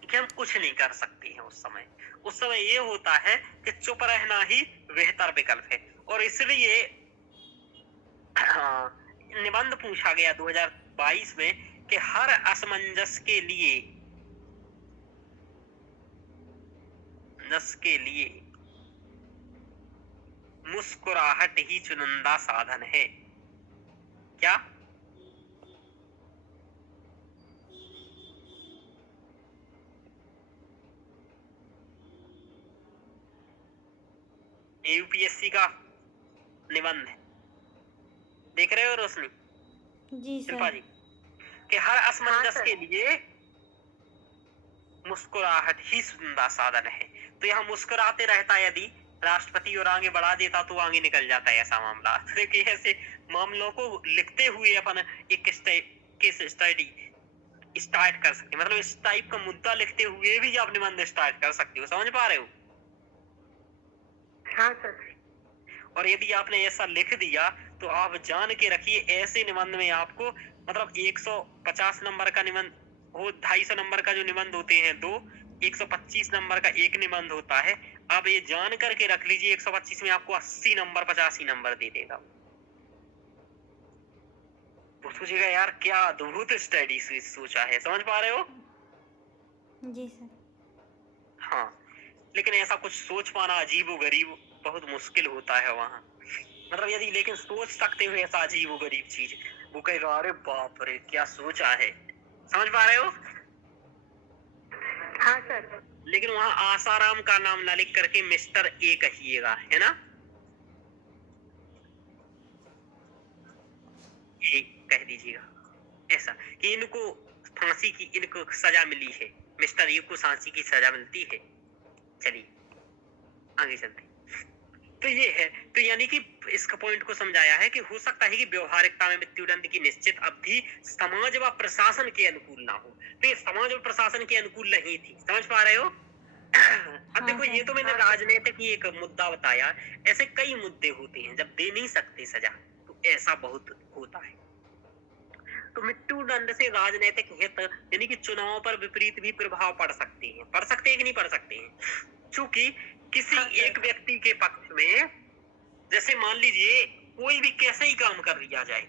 कि हम कुछ नहीं कर सकते हैं। उस समय ये होता है कि चुप रहना ही बेहतर विकल्प है। और इसलिए निबंध पूछा गया 2022 में कि हर असमंजस के लिए मुस्कुराहट ही चुनिंदा साधन है। क्या? यूपीएससी का निबंध है, देख रहे हो रोशनी? जी शिल्पा सर। जी, कि हर असमंजस के लिए मुस्कुराहट ही चुनिंदा साधन है। तो यहाँ मुस्कुराते रहता यदि राष्ट्रपति और आगे बढ़ा देता तो आगे निकल जाता है ऐसा मामला। देखिए ऐसे मामलों को लिखते हुए अपन एक केस स्टडी स्टार्ट कर सकते, मतलब इस टाइप का मुद्दा लिखते हुए भी आप निबंध स्टार्ट कर सकते हो। समझ पा रहे हो? हाँ सर। और यदि आपने ऐसा लिख दिया तो आप जान के रखिए ऐसे निबंध में आपको मतलब 150 नंबर का निबंध हो, 250 नंबर का जो निबंध होते हैं दो, 125 नंबर का एक निबंध होता है। आप ये जान करके रख लीजिए 125 में आपको 80 नंबर 85 नंबर दे देगा। तो सोचिएगा यार क्या अद्भुत स्टडी सोचा है। समझ पा रहे हो? जी सर। हाँ, लेकिन ऐसा कुछ सोच पाना अजीबोगरीब बहुत मुश्किल होता है वहां। मतलब यदि लेकिन सोच सकते हो ऐसा अजीबोगरीब चीज, वो कहेगा अरे बाप रे क्या सोचा है। समझ पा रहे हो? हाँ सर। लेकिन वहां आसाराम का नाम ना लिख करके मिस्टर ए कहिएगा, है ना? ये कह दीजिएगा ऐसा कि इनको फांसी की इनको सजा मिली है, मिस्टर ए को फांसी की सजा मिलती है। चलिए आगे चलते। तो ये है, तो यानी कि इसका पॉइंट को समझाया है कि हो सकता है कि व्यवहारिकता में मृत्युदंड की निश्चित अवधि समाज व प्रशासन के अनुकूल ना हो। तो ये समाज और प्रशासन के अनुकूल नहीं थी। समझ पा रहे हो? अब देखो ये तो मैंने राजनीतिक ही एक मुद्दा बताया, ऐसे कई मुद्दे होते हैं जब दे नहीं सकते सजा, तो ऐसा बहुत होता है। तो मृत्युदंड से राजनीतिक हित यानी कि चुनाव पर विपरीत भी प्रभाव पड़ सकते हैं। पड़ सकते हैं कि नहीं पड़ सकते हैं? क्योंकि किसी एक व्यक्ति के पक्ष में, जैसे मान लीजिए कोई भी कैसे ही काम कर लिया जाए,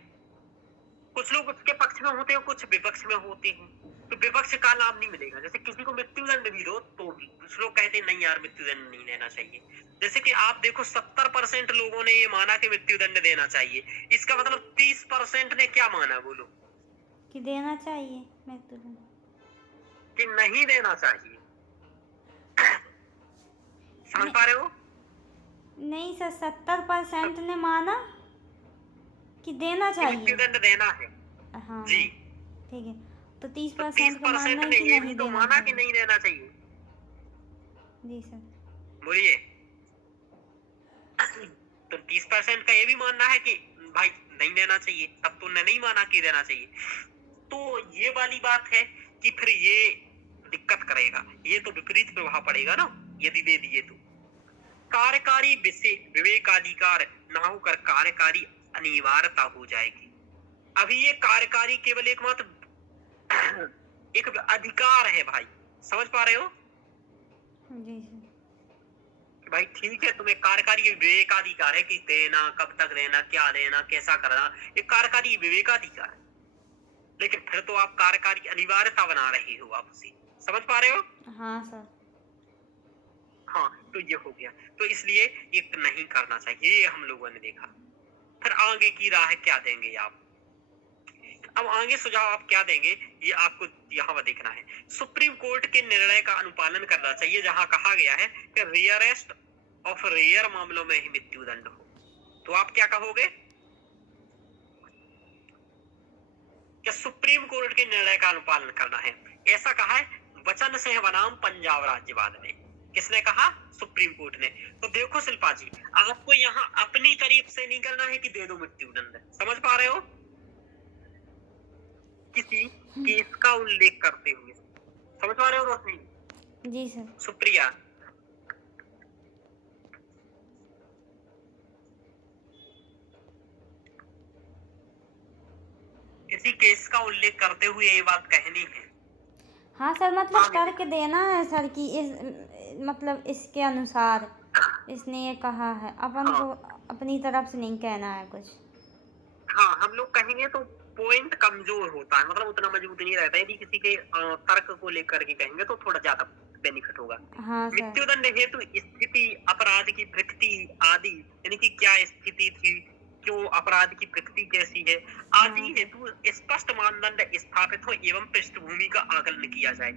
कुछ लोग उसके पक्ष में होते हैं, कुछ विपक्ष में होते हैं, तो विपक्ष का लाभ नहीं मिलेगा। जैसे किसी को मृत्युदंड भी दो तो भी कुछ लोग कहते हैं नहीं यार मृत्युदंड नहीं देना चाहिए। जैसे कि आप देखो 70% लोगों ने ये माना कि मृत्युदंड देना चाहिए, इसका मतलब 30% ने क्या माना बोलो? कि देना चाहिए मृत्युदंड, कि नहीं देना चाहिए। समझ पा रहे हो? नहीं सर, 70% ने माना कि देना चाहिए, मृत्युदंड देना है। हाँ जी, ठीक है। तो 30% का 30% मानना ने है कि ये नहीं भी तो देना माना कि चाहिए। नहीं देना चाहिए। जी सर। बोलिए। तो 30% का ये भी मानना है कि भाई नहीं देना चाहिए, तब तो नहीं माना कि देना चाहिए। तो ये वाली बात है कि फिर ये दिक्कत करेगा, ये तो विपरीत प्रभाव पड़ेगा ना यदि दे दिए तो। कार्यकारी विवेकाधिकार ना होकर कार्यकारी अनिवार्यता हो जाएगी। अभी ये कार्यकारी केवल एकमात्र एक अधिकार है भाई, समझ पा रहे हो? जी सर। भाई ठीक है, तुम्हें कार्यकारी विवेकाधिकार है कि देना, कब तक देना, क्या देना, कैसा करना, ये कार्यकारी विवेकाधिकार है। लेकिन फिर तो आप कार्यकारी अनिवार्यता बना रहे हो आप उसे, समझ पा रहे हो? हाँ सर। हाँ, तो ये हो गया। तो इसलिए ये नहीं करना चाहिए, ये हम लोगों ने देखा। फिर आगे की राह क्या देंगे आप? अब आगे सुझाव आप क्या देंगे, ये आपको यहाँ पर देखना है। सुप्रीम कोर्ट के निर्णय का अनुपालन करना चाहिए, जहाँ कहा गया है कि रेयरेस्ट ऑफ रेयर मामलों में ही मृत्यु दंड हो। तो आप क्या कहोगे? कि सुप्रीम कोर्ट के निर्णय का अनुपालन करना है, ऐसा कहा है वचन सिंह बनाम पंजाब राज्यवाद में। किसने कहा? सुप्रीम कोर्ट ने। तो देखो शिल्पा जी, आपको यहाँ अपनी तरफ से नहीं करना है कि दे दो मृत्यु दंड, समझ पा रहे हो? किसी केस का उल्लेख करते हुए, समझ पा रहे हो रोशनी? जी सर। सुप्रिया, किसी केस का उल्लेख करते हुए ये बात कहनी है। हाँ सर, मतलब करके देना है सर कि इस मतलब इसके अनुसार इसने ये कहा है, अपन को अपनी तरफ से नहीं कहना है कुछ। हाँ, हम लोग कहेंगे तो पॉइंट कमजोर होता है, मतलब उतना मजबूत नहीं रहता। यदि किसी के तर्क को लेकर के कहेंगे तो थोड़ा ज्यादा बेनिफिट होगा। हाँ सर। मृत्युदंड हेतु स्थिति, अपराध की प्रकृति आदि, यानी कि क्या स्थिति थी, क्यों अपराध की प्रकृति कैसी है आदि हेतु स्पष्ट मानदंड स्थापित हो एवं पृष्ठभूमि का आकलन किया जाए।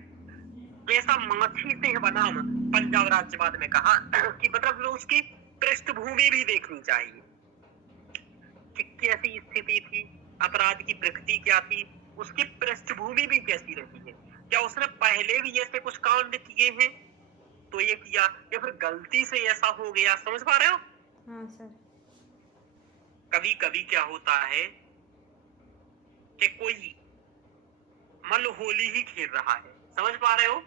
ऐसा माछी सिंह बनाम पंजाब राज्यवाद में कहा कि मतलब उसकी पृष्ठभूमि भी देखनी चाहिए कि कैसी स्थिति थी, अपराध की प्रकृति क्या थी, उसकी पृष्ठभूमि भी कैसी रही है, क्या उसने पहले भी ऐसे कुछ कांड किए हैं तो ये किया, या फिर गलती से ऐसा हो गया, समझ पा रहे हो? हाँ सर। कभी कभी क्या होता है कि कोई मान लो होली ही खेल रहा है, समझ पा रहे हो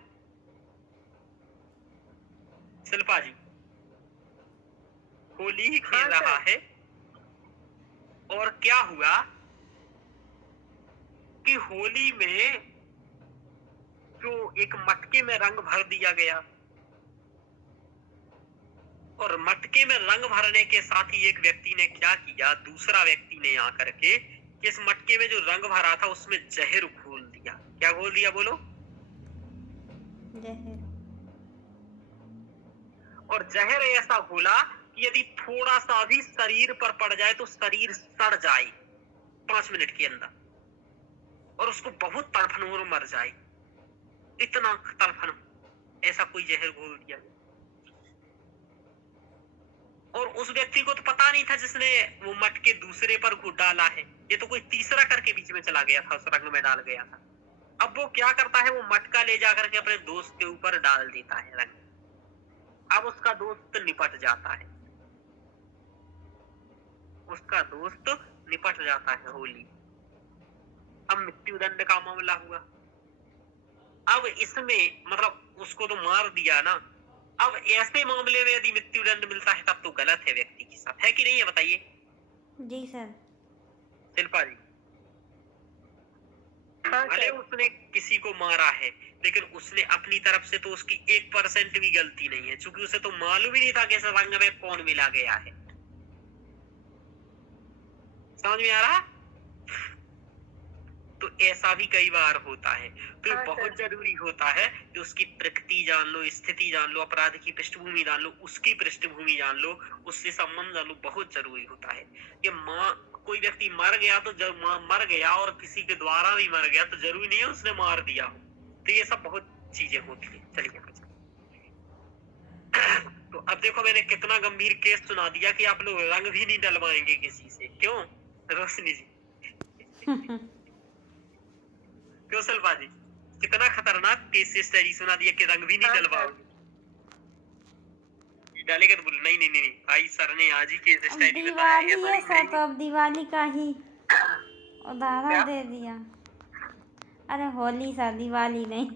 शिल्पा जी? होली ही खेल रहा है और क्या हुआ कि होली में जो एक मटके में रंग भर दिया गया, और मटके में रंग भरने के साथ ही एक व्यक्ति ने क्या किया, दूसरा व्यक्ति ने आकर के इस मटके में जो रंग भरा था उसमें जहर घोल दिया। क्या घोल दिया बोलो? जहर। और जहर ऐसा घोला कि यदि थोड़ा सा भी शरीर पर पड़ जाए तो शरीर सड़ जाए 5 मिनट के अंदर, और उसको बहुत तड़फन और मर जाए, इतना तड़फन, ऐसा कोई जहर घोल दिया। और उस व्यक्ति को तो पता नहीं था जिसने वो मटके दूसरे पर को डाला है, ये तो कोई तीसरा करके बीच में चला गया था, उस रंग में डाल गया था। अब वो क्या करता है, वो मटका ले जाकर के अपने दोस्त के ऊपर डाल देता है रंग। अब उसका दोस्त निपट जाता है, उसका दोस्त निपट जाता है होली। अब मृत्युदंड का मामला हुआ। अब इसमें मतलब उसको तो मार दिया ना, अब ऐसे मामले में यदि मृत्युदंड मिलता है तब तो गलत है व्यक्ति के साथ, है कि नहीं, है बताइए? जी सर। शिल्पा जी, भले उसने किसी को मारा है लेकिन उसने अपनी तरफ से तो उसकी 1% भी गलती नहीं है, क्योंकि उसे तो मालूम ही नहीं था कि इस रंग में कौन मिला गया है। समझ में आ रहा? तो ऐसा भी कई बार होता है। तो बहुत जरूरी होता है कि उसकी प्रकृति जान लो, स्थिति जान लो, अपराध की पृष्ठभूमि जान लो, उसकी पृष्ठभूमि जान लो, उससे संबंध जान लो, बहुत जरूरी होता है। कि कोई व्यक्ति मर गया तो जब मर गया और किसी के द्वारा भी मर गया तो जरूरी नहीं है उसने मार दिया। तो ये सब बहुत चीजें होती है। चलिए तो अब देखो मैंने कितना गंभीर केस सुना दिया कि आप लोग रंग भी नहीं डलवाएंगे किसी से। क्यों रोशनी जी? क्यों शिल्पा जी? कितना खतरनाक केस स्टडी सुना दिया कि रंग भी नहीं डलवाओगे। डालेगा तो बोले नहीं नहीं नहीं नहीं, भाई सर ने आज ही केस अब स्टडी बताया है दिवाली है सर सर, तो नहीं। अब दिवाली का ही उदाहरण क्या? दे दिया। अरे होली सर, दिवाली नहीं।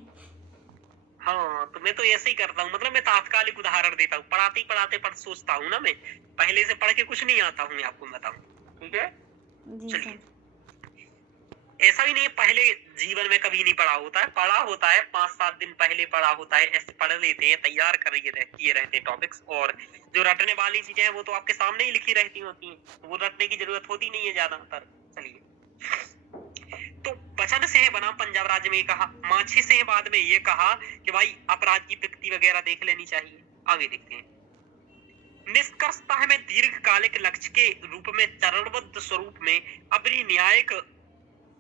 हाँ तो मैं तो ऐसे ही करता हूँ, मतलब मैं तात्कालिक उदाहरण देता हूँ, पढ़ाते ही पढ़ाते पर सोचता हूँ ना मैं, पहले से पढ़ के कुछ नहीं आता हूँ, मैं आपको बताऊँ। ठीक है, जी चलिए। सर। ऐसा भी नहीं है पहले जीवन में कभी नहीं पढ़ा होता है, पढ़ा होता है 5-7 दिन पहले पढ़ा होता है, ऐसे पढ़ लेते हैं, तैयार कर किए रहते हैं टॉपिक्स, और जो रटने वाली चीजें हैं वो तो आपके सामने ही लिखी रहती होती हैं, तो वो रटने की जरूरत होती नहीं है ज्यादातर। चलिए, तो वचन से बना पंजाब राज्य में कहा, माछी से बाद में ये कहा कि भाई अपराध की प्रकृति वगैरह देख लेनी चाहिए। आगे देखते हैं। निष्कर्षतः में दीर्घकालिक लक्ष्य के रूप में चरणबद्ध स्वरूप में अपनी न्यायिक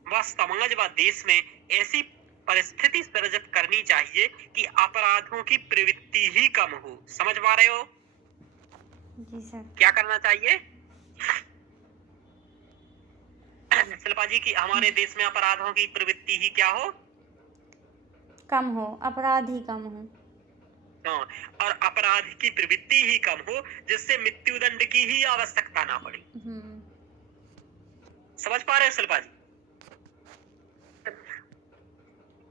व समाज व देश में ऐसी परिस्थिति सृजित करनी चाहिए कि अपराधों की प्रवृत्ति ही कम हो। समझ पा रहे हो? जी सर। क्या करना चाहिए शिल्पा जी, की हमारे देश में अपराधों की प्रवृत्ति ही क्या हो? कम हो, अपराध ही कम हो। हाँ, और अपराध की प्रवृत्ति ही कम हो, जिससे मृत्युदंड की ही आवश्यकता ना पड़े। समझ पा रहे हो शिल्पा जी?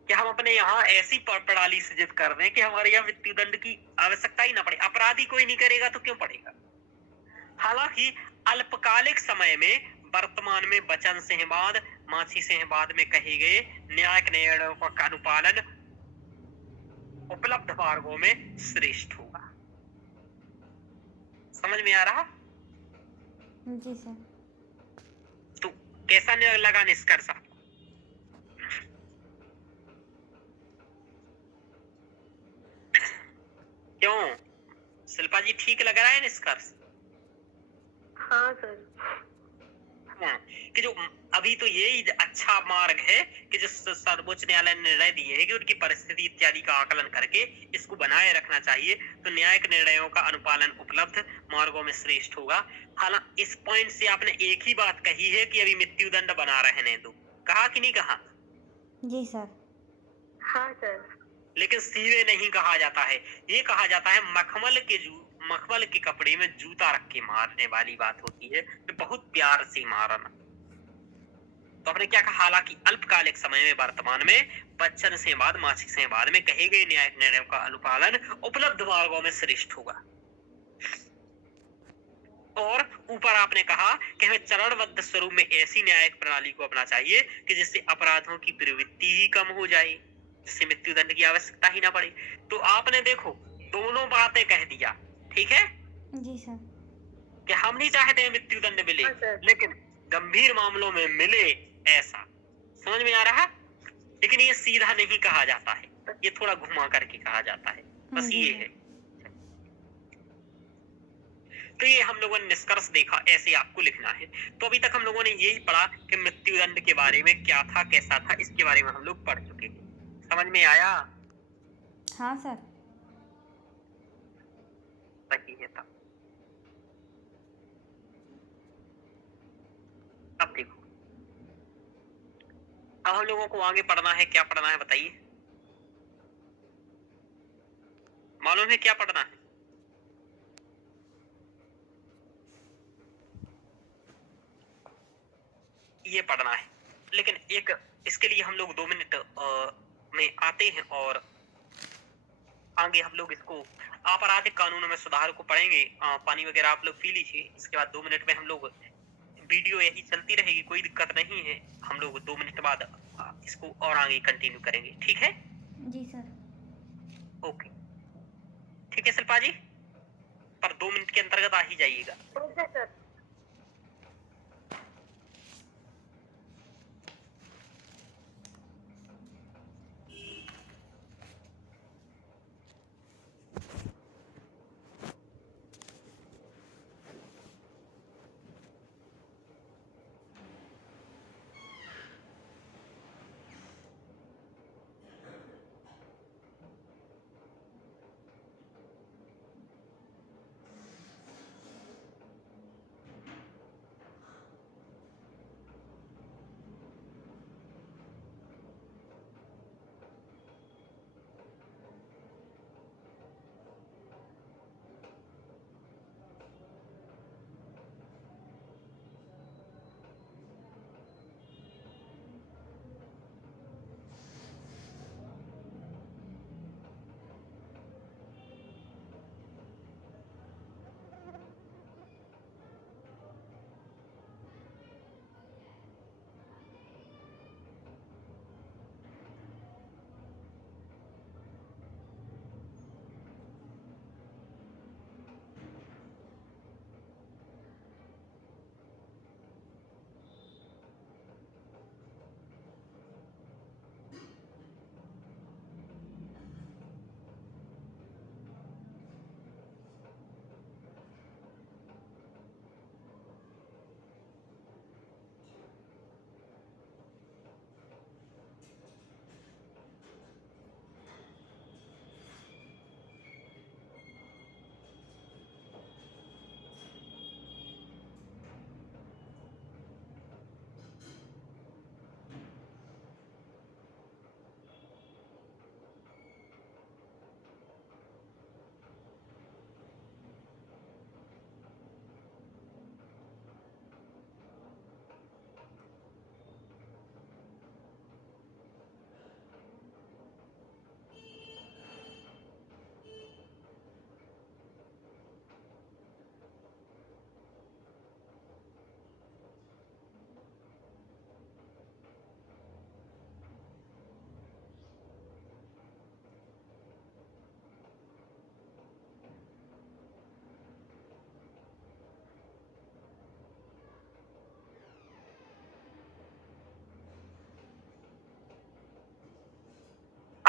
कि हम अपने यहाँ ऐसी प्रणाली सृजित कर दें कि हमारे यहाँ मृत्युदंड की आवश्यकता ही ना पड़े। अपराधी कोई नहीं करेगा तो क्यों पड़ेगा? हालांकि अल्पकालिक समय में वर्तमान में वचन संहिवाद, माछी संहिवाद में कहे गए न्यायिक निर्णयों का अनुपालन उपलब्ध मार्गों में श्रेष्ठ होगा। समझ में आ रहा? जी सर। तो कैसा लगा निष्कर्ष आपको? क्यों शिल्पा जी, ठीक लग रहा है निष्कर्ष? हाँ सर। हाँ, कि जो अभी तो यही अच्छा मार्ग है कि जो सर्वोच्च न्यायालय ने निर्णय दिए है कि उनकी परिस्थिति इत्यादि का आकलन करके इसको बनाए रखना चाहिए, तो न्यायिक निर्णयों का अनुपालन उपलब्ध मार्गों में श्रेष्ठ होगा। हालांकि इस पॉइंट से आपने एक ही बात कही है कि अभी मृत्युदंड बना रहने दो, कहा कि नहीं कहा? जी सर। हाँ सर। लेकिन सीधे नहीं कहा जाता है, ये कहा जाता है मखमल के कपड़े में जूता रख के मारने वाली बात होती है, तो बहुत प्यार से मारना। तो आपने क्या कहा? हालांकि अल्पकालिक समय में वर्तमान में वचन से बाद, माछी से बाद में कहे गए न्यायिक निर्णयों का अनुपालन उपलब्ध मार्गों में श्रेष्ठ होगा। और ऊपर आपने कहा कि हमें चरणबद्ध स्वरूप में ऐसी न्यायिक प्रणाली को अपनाना चाहिए कि जिससे अपराधों की प्रवृत्ति ही कम हो जाए, जिससे मृत्युदंड की आवश्यकता ही ना पड़े। तो आपने देखो दोनों बातें कह दिया, ठीक है? जी सर। कि हम नहीं चाहते मृत्युदंड मिले, हाँ सर। लेकिन गंभीर मामलों में मिले, ऐसा। समझ में आ रहा? लेकिन ये सीधा नहीं कहा जाता है, ये थोड़ा घुमा करके कहा जाता है, बस जी ये सर। है। तो ये हम लोगों ने निष्कर्ष देखा, ऐसे आपको लिखना है। तो अभी तक हम लोगों ने यही पढ़ा कि मृत्युदंड के बारे में क्या था, कैसा था, इसके बारे में हम लोग पढ़ चुके हैं। समझ में आया? हाँ सर। सही है। तब अब देखो, अब हम लोगों को आगे पढ़ना है। क्या पढ़ना है बताइए? मालूम है क्या पढ़ना है? ये पढ़ना है, लेकिन एक इसके लिए हम लोग 2 मिनट में आते हैं और आगे हम लोग इसको आपराधिक कानूनों में सुधार को पढ़ेंगे। पानी वगैरह आप लोग पी लीजिए, इसके बाद 2 मिनट में हम लोग, वीडियो यही चलती रहेगी, कोई दिक्कत नहीं है। हम लोग 2 मिनट बाद इसको और आगे कंटिन्यू करेंगे, ठीक है? जी सर। ओके, ठीक है शिल्पा जी, पर 2 मिनट के अंतर्गत आ ही जाइएगा। Okay sir.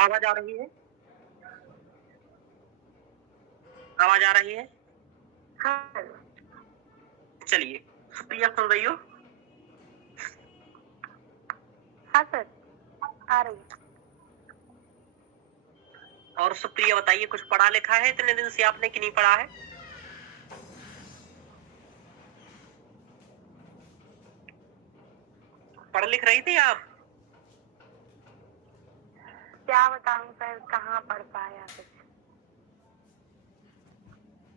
आवाज आ रही है? आवाज आ रही है? हाँ सर। चलिए, सुप्रिया सुन रही हो? हाँ सर, आ रही है। और सुप्रिया बताइए, कुछ पढ़ा लिखा है इतने दिन से आपने कि नहीं पढ़ा है? पढ़ लिख रही थी आप? क्या बताऊँ सर, कहाँ पढ़ पाया कुछ।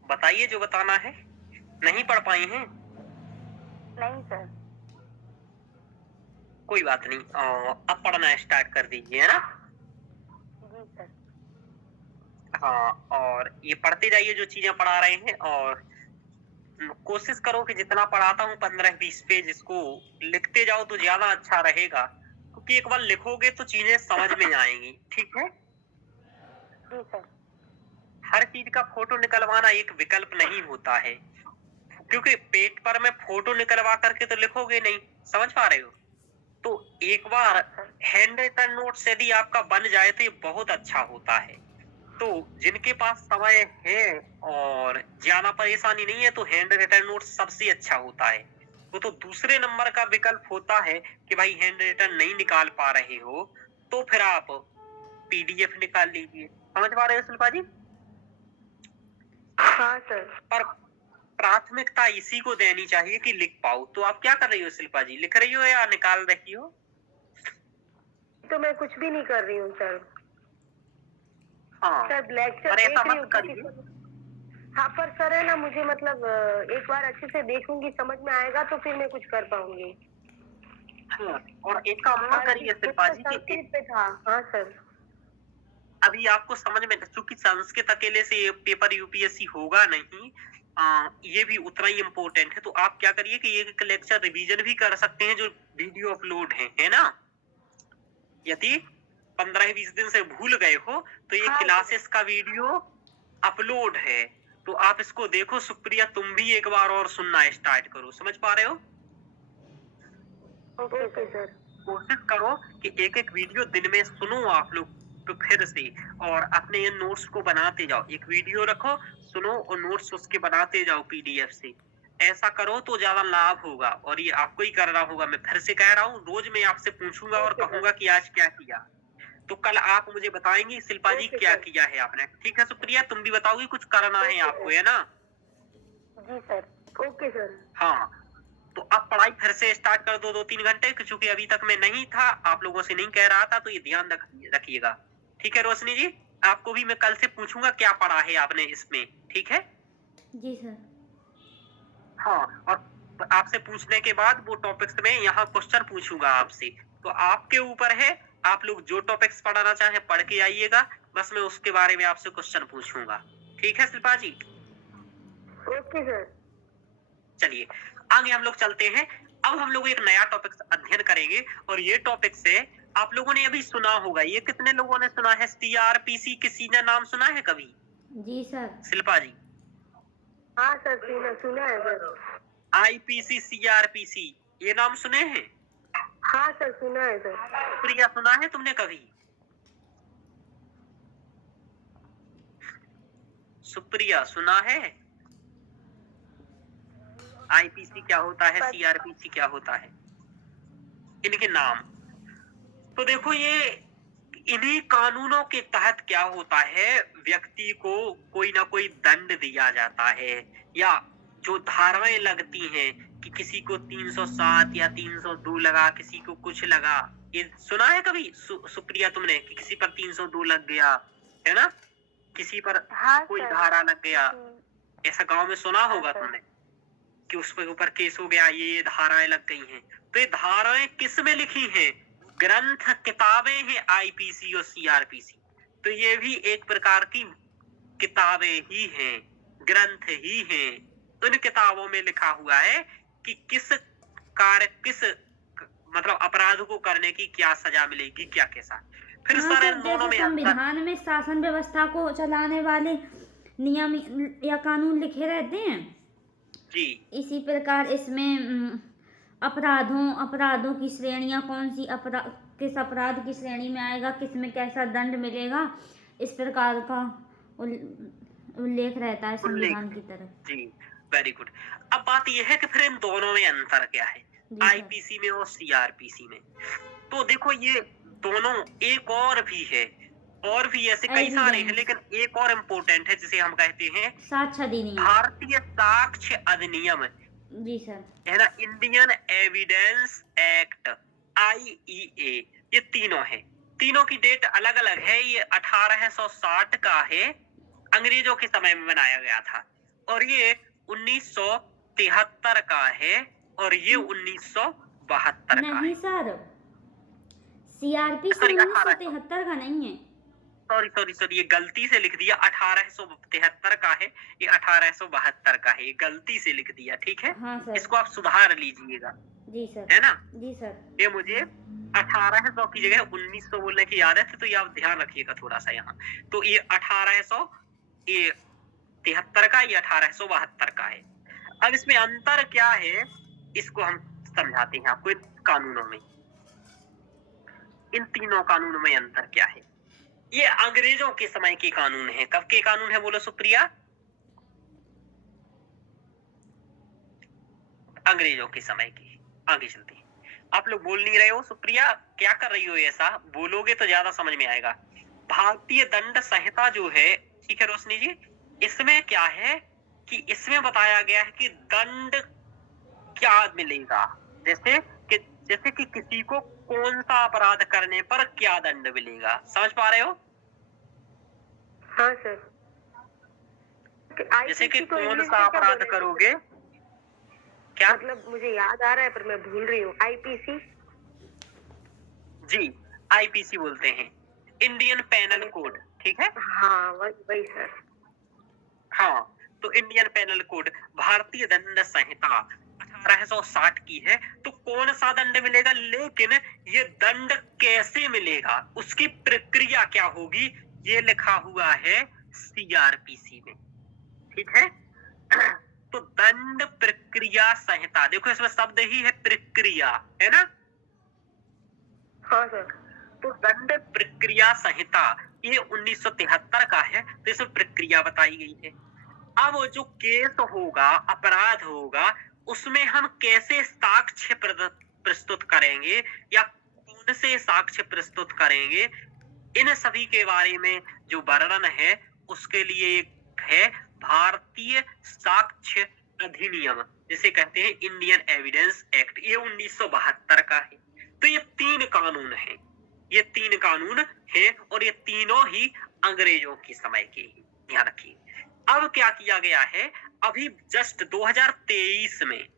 बताइए जो बताना है। नहीं पढ़ पाई हैं? नहीं सर। कोई बात नहीं, अब पढ़ना स्टार्ट कर दीजिए, है ना? जी सर। हाँ, और ये पढ़ते जाइए जो चीजें पढ़ा रहे हैं, और कोशिश करो कि जितना पढ़ाता हूँ 15-20 पेज इसको लिखते जाओ तो ज्यादा अच्छा रहेगा, क्योंकि एक बार लिखोगे तो चीजें समझ में आएंगी। ठीक है? जी सर। हर चीज का फोटो निकलवाना एक विकल्प नहीं होता है, क्योंकि पेट पर में फोटो निकलवा करके तो लिखोगे नहीं, समझ पा रहे हो? तो एक बार हैंड रिटन नोट्स यदि आपका बन जाए तो ये बहुत अच्छा होता है। तो जिनके पास समय है और ज्यादा परेशानी नहीं है तो हैंड रिटन नोट सबसे अच्छा होता है। वो तो दूसरे नंबर का विकल्प होता है कि भाई हैंड रिटन नहीं निकाल पा रहे हो तो फिर आप पीडीएफ निकाल लीजिए। समझ पा रहे हो शिल्पा जी? हाँ सर। पर प्राथमिकता इसी को देनी चाहिए कि लिख पाओ। तो आप क्या कर रही हो शिल्पा जी, लिख रही हो या निकाल रही हो? तो मैं कुछ भी नहीं कर रही हूँ सर। हाँ, सर लेक्चर पर देख ऐसा रही मत हूँ करिए। हाँ पर सर है ना, मुझे मतलब एक बार अच्छे से देखूंगी, समझ में आएगा तो फिर मैं कुछ कर पाऊंगी। हाँ, और एक काम और करिए शिल्पा जी कि संस्कृत पे था। हाँ सर। अभी आपको समझ में, चूंकि संस्कृत अकेले से ये पेपर यूपीएससी होगा नहीं, ये भी उतना ही इम्पोर्टेंट है। तो आप क्या करिए कि एक लेक्चर रिवीजन भी कर सकते हैं जो वीडियो अपलोड है ना? यदि 15-20 दिन से भूल गए हो तो ये हाँ। क्लासेस का वीडियो अपलोड है, तो आप इसको देखो। सुप्रिया, तुम भी एक बार और सुनना स्टार्ट करो। समझ पा रहे हो? Okay sir. कोशिश करो कि एक एक वीडियो दिन में सुनो आप लोग तो फिर से, और अपने ये नोट्स को बनाते जाओ। एक वीडियो रखो, सुनो और नोट्स उसके बनाते जाओ पीडीएफ से। ऐसा करो तो ज्यादा लाभ होगा, और ये आपको ही करना होगा। मैं फिर से कह रहा हूँ, रोज मैं आपसे पूछूंगा और कहूंगा कि आज क्या किया, तो कल आप मुझे बताएंगी शिल्पा जी क्या किया है आपने। ठीक है सुप्रिया, तुम भी बताओगी कुछ करना है आपको, है ना? जी सर। Okay sir. हाँ, तो अब पढ़ाई फिर से स्टार्ट कर दो 2-3 घंटे, क्योंकि अभी तक मैं नहीं था, आप लोगों से नहीं कह रहा था, तो ये ध्यान रखिएगा। ठीक है रोशनी जी? आपको भी मैं कल से पूछूंगा क्या पढ़ा है आपने इसमें। ठीक है? जी सर। हाँ, और आपसे पूछने के बाद वो टॉपिक्स में यहाँ क्वेश्चन पूछूंगा आपसे, तो आपके ऊपर है। आप लोग जो टॉपिक्स पढ़ाना चाहे पढ़ के आइएगा, बस मैं उसके बारे में आपसे क्वेश्चन पूछूंगा। ठीक है शिल्पा जी? Okay sir. चलिए आगे हम लोग चलते हैं। अब हम लोग एक नया टॉपिक अध्ययन करेंगे, और ये टॉपिक से आप लोगों ने अभी सुना होगा। ये कितने लोगों ने सुना है? सीआरपीसी, किसी ने नाम सुना है कभी? जी सर। शिल्पा जी? हाँ सर, सुना है सर। आईपीसी, सीआरपीसी, ये नाम सुने हैं? हाँ सर, सुना है सर। प्रिया, सुना है तुमने कभी? सुप्रिया, सुना है? आईपीसी क्या होता है, सीआरपीसी क्या होता है, इनके नाम? तो देखो, ये इन्हीं कानूनों के तहत क्या होता है, व्यक्ति को कोई ना कोई दंड दिया जाता है, या जो धाराएं लगती हैं कि किसी को 307 या 302 लगा, किसी को कुछ लगा। ये सुना है कभी सुप्रिया तुमने कि किसी पर 302 लग गया, है ना? किसी पर हाँ कोई सर। धारा लग गया, ऐसा गांव में सुना हाँ होगा सर। तुमने कि उस पर ऊपर केस हो गया, ये धाराएं लग गई हैं। तो ये धाराएं किस में लिखी हैं? ग्रंथ, किताबें हैं आईपीसी और सीआरपीसी। तो ये भी एक प्रकार की किताबें ही हैं, ग्रंथ ही हैं। तो इन किताबों में लिखा हुआ है कि किस कार्य, किस मतलब अपराध को करने की क्या सजा मिलेगी, क्या कैसा। फिर हाँ सर सर, इन दोनों जैसे में अंतर। संविधान में शासन व्यवस्था को चलाने वाले नियम या कानून लिखे रहते हैं, जी, इसी प्रकार इसमें अपराधों की श्रेणियाँ कौन सी, किस अपराध की श्रेणी में आएगा, किस में कैसा दंड मिलेगा, इस प्रकार का उल्लेख रहता है संविधान की तरफ। जी, वेरी गुड। अब बात यह है कि फिर इन दोनों में अंतर क्या है, जी सर। आईपीसी में और सीआरपीसी में। तो देखो ये दोनों, एक और भी है, और भी ऐसे कई सारे हैं, Evidence। लेकिन एक और इम्पोर्टेंट है जिसे हम कहते हैं साक्ष्य अधिनियम। भारतीय साक्ष्य अधिनियम, जी सर। है ना, इंडियन एविडेंस एक्ट, IEA। ये तीनों है, तीनों की डेट अलग अलग है। ये 1860 का है, अंग्रेजों के समय में बनाया गया था, और ये 1973 का है, और ये 1972 का नहीं है। सर, सीआरपीसी सॉरी, 1973 का नहीं है। सॉरी, ये गलती से लिख दिया, 1873 का है, ये 1872 का है, ये गलती से लिख दिया, ठीक है। हाँ सर। इसको आप सुधार लीजिएगा, जी सर। है ना। जी सर। ये मुझे 1800 की जगह 1900 बोलने की आदत है, तो ये आप ध्यान रखिएगा थोड़ा सा यहाँ। तो ये 1873 का, ये 1872 का है। अब इसमें अंतर क्या है, इसको हम समझाते हैं आपको इन कानूनों में। इन तीनों कानूनों में अंतर क्या है। ये अंग्रेजों के समय के कानून है। कब के कानून है बोलो सुप्रिया? अंग्रेजों के समय के। आगे चलते हैं। आप लोग बोल नहीं रहे हो, सुप्रिया क्या कर रही हो? ऐसा बोलोगे तो ज्यादा समझ में आएगा। भारतीय दंड संहिता जो है, ठीक है रोशनी जी, इसमें क्या है कि इसमें बताया गया है कि दंड क्या मिलेगा। जैसे कि किसी को कौन सा अपराध करने पर क्या दंड मिलेगा, समझ पा रहे हो? हाँ सर। जैसे कि कौन सा अपराध करोगे, क्या मतलब मुझे याद आ रहा है पर मैं भूल रही हूँ। आईपीसी। जी, आईपीसी बोलते हैं, इंडियन पेनल कोड, ठीक है। हाँ वही सर। हाँ, तो इंडियन पेनल कोड, भारतीय दंड संहिता 1860 की है। तो कौन सा दंड मिलेगा, लेकिन ये दंड कैसे मिलेगा, उसकी प्रक्रिया क्या होगी, ये लिखा हुआ है सीआरपीसी में, ठीक है। तो दंड प्रक्रिया संहिता, देखो इसमें शब्द ही है प्रक्रिया, है ना। हाँ सर। तो दंड प्रक्रिया संहिता ये 1973 का है, तो इसमें प्रक्रिया बताई गई है। अब जो केस होगा, अपराध होगा, उसमें हम कैसे साक्ष्य प्रस्तुत करेंगे या कौन से साक्ष्य प्रस्तुत करेंगे, इन सभी के बारे में जो वर्णन है, उसके लिए एक है भारतीय साक्ष्य अधिनियम, जिसे कहते हैं इंडियन एविडेंस एक्ट। ये 1972 का है। तो ये तीन कानून हैं, ये तीन कानून हैं, और ये तीनों ही अंग्रेजों के समय के ही, ध्यान रखिए। अब क्या किया गया है, अभी जस्ट 2023 में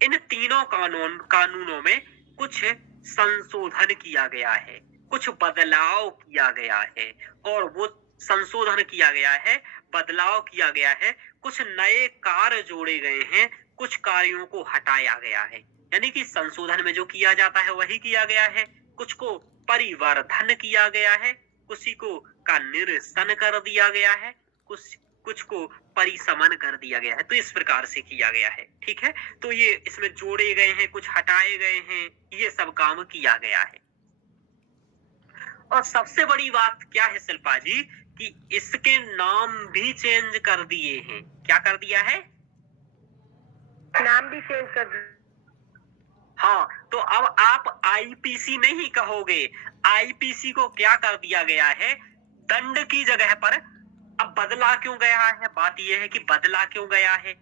इन तीनों कानूनों में कुछ संशोधन किया गया है, कुछ बदलाव किया गया है, और वो संशोधन किया गया है, बदलाव किया गया है, कुछ नए कार्य जोड़े गए हैं, कुछ कार्यों को हटाया गया है। यानी कि संशोधन में जो किया जाता है वही किया गया है, कुछ को परिवर्धन किया गया है, कुछ को का निरसन कर दिया गया है, कुछ को परिसमन कर दिया गया है। तो इस प्रकार से किया गया है, ठीक है। तो ये इसमें जोड़े गए हैं, कुछ हटाए गए हैं, ये सब काम किया गया है। और सबसे बड़ी बात क्या है शिल्पा जी, कि इसके नाम भी चेंज कर दिए हैं। क्या कर दिया है? नाम भी चेंज कर दिया। हाँ, तो अब आप आईपीसी नहीं कहोगे, आईपीसी को क्या कर दिया गया है, दंड की जगह पर। अब बदला क्यों गया है, बात यह है कि बदला क्यों गया है।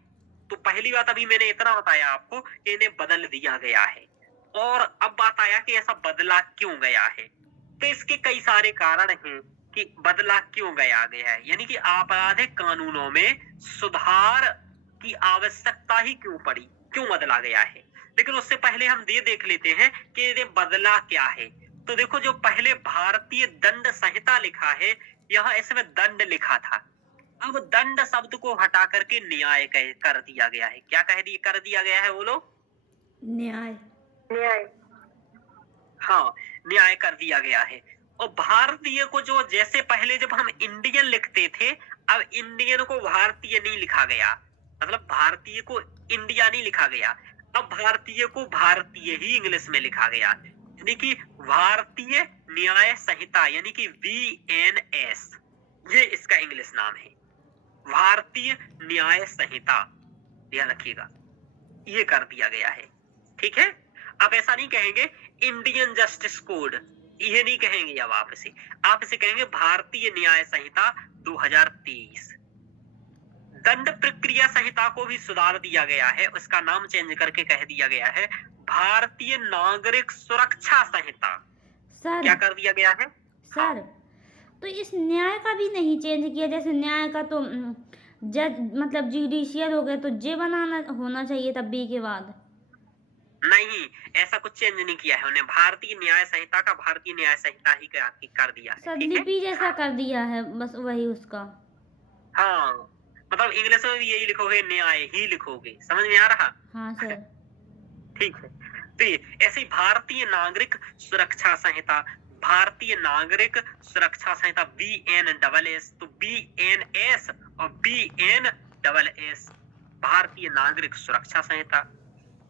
तो पहली बात अभी मैंने इतना बताया आपको कि इन्हें बदल दिया गया है, और अब बात आया कि ऐसा बदला क्यों गया है। तो इसके कई सारे कारण हैं कि बदला क्यों गया है, यानी कि आपराधिक कानूनों में सुधार की आवश्यकता ही क्यों पड़ी, क्यों बदला गया है। लेकिन उससे पहले हम ये देख लेते हैं कि ये बदला क्या है। तो देखो, जो पहले भारतीय दंड संहिता लिखा है, यहाँ इसमें दंड लिखा था, अब दंड शब्द को हटा करके न्याय कर दिया गया है। क्या कर दिया गया है बोलो? न्याय। न्याय। हाँ, न्याय कर दिया गया है। और भारतीय को जो, जैसे पहले जब हम इंडियन लिखते थे, अब इंडियन को भारतीय नहीं लिखा गया, मतलब भारतीय को इंडिया नहीं लिखा गया, अब भारतीय को भारतीय ही इंग्लिश में लिखा गया, यानी कि भारतीय न्याय संहिता, यानी कि VNS, ये इसका इंग्लिश नाम है, भारतीय न्याय संहिता, ध्यान रखिएगा, ये कर दिया गया है। ठीक है, आप ऐसा नहीं कहेंगे इंडियन जस्टिस कोड, ये नहीं कहेंगे अब आप इसे कहेंगे भारतीय न्याय संहिता 2023। दंड प्रक्रिया संहिता को भी सुधार दिया गया है, उसका नाम चेंज करके कह दिया गया है भारतीय नागरिक सुरक्षा संहिता। सर क्या कर दिया गया है सर, तो इस न्याय का भी नहीं चेंज किया? जैसे न्याय का तो जज मतलब जुडिशियल हो गया, तो जे बनाना होना चाहिए तब बी के बाद। नहीं, ऐसा कुछ चेंज नहीं किया है उन्हें, भारतीय न्याय संहिता का भारतीय न्याय संहिता ही कर दिया है। सर ठीक है? लिपि जैसा कर दिया है, बस वही उसका। हाँ, मतलब इंग्लिश में भी यही लिखोगे, न्याय ही लिखोगे, समझ में आ रहा? हाँ सर। ठीक है, तो ऐसे भारतीय नागरिक सुरक्षा संहिता, भारतीय नागरिक सुरक्षा संहिता BNSS, तो BNS और BNSS, भारतीय नागरिक सुरक्षा संहिता।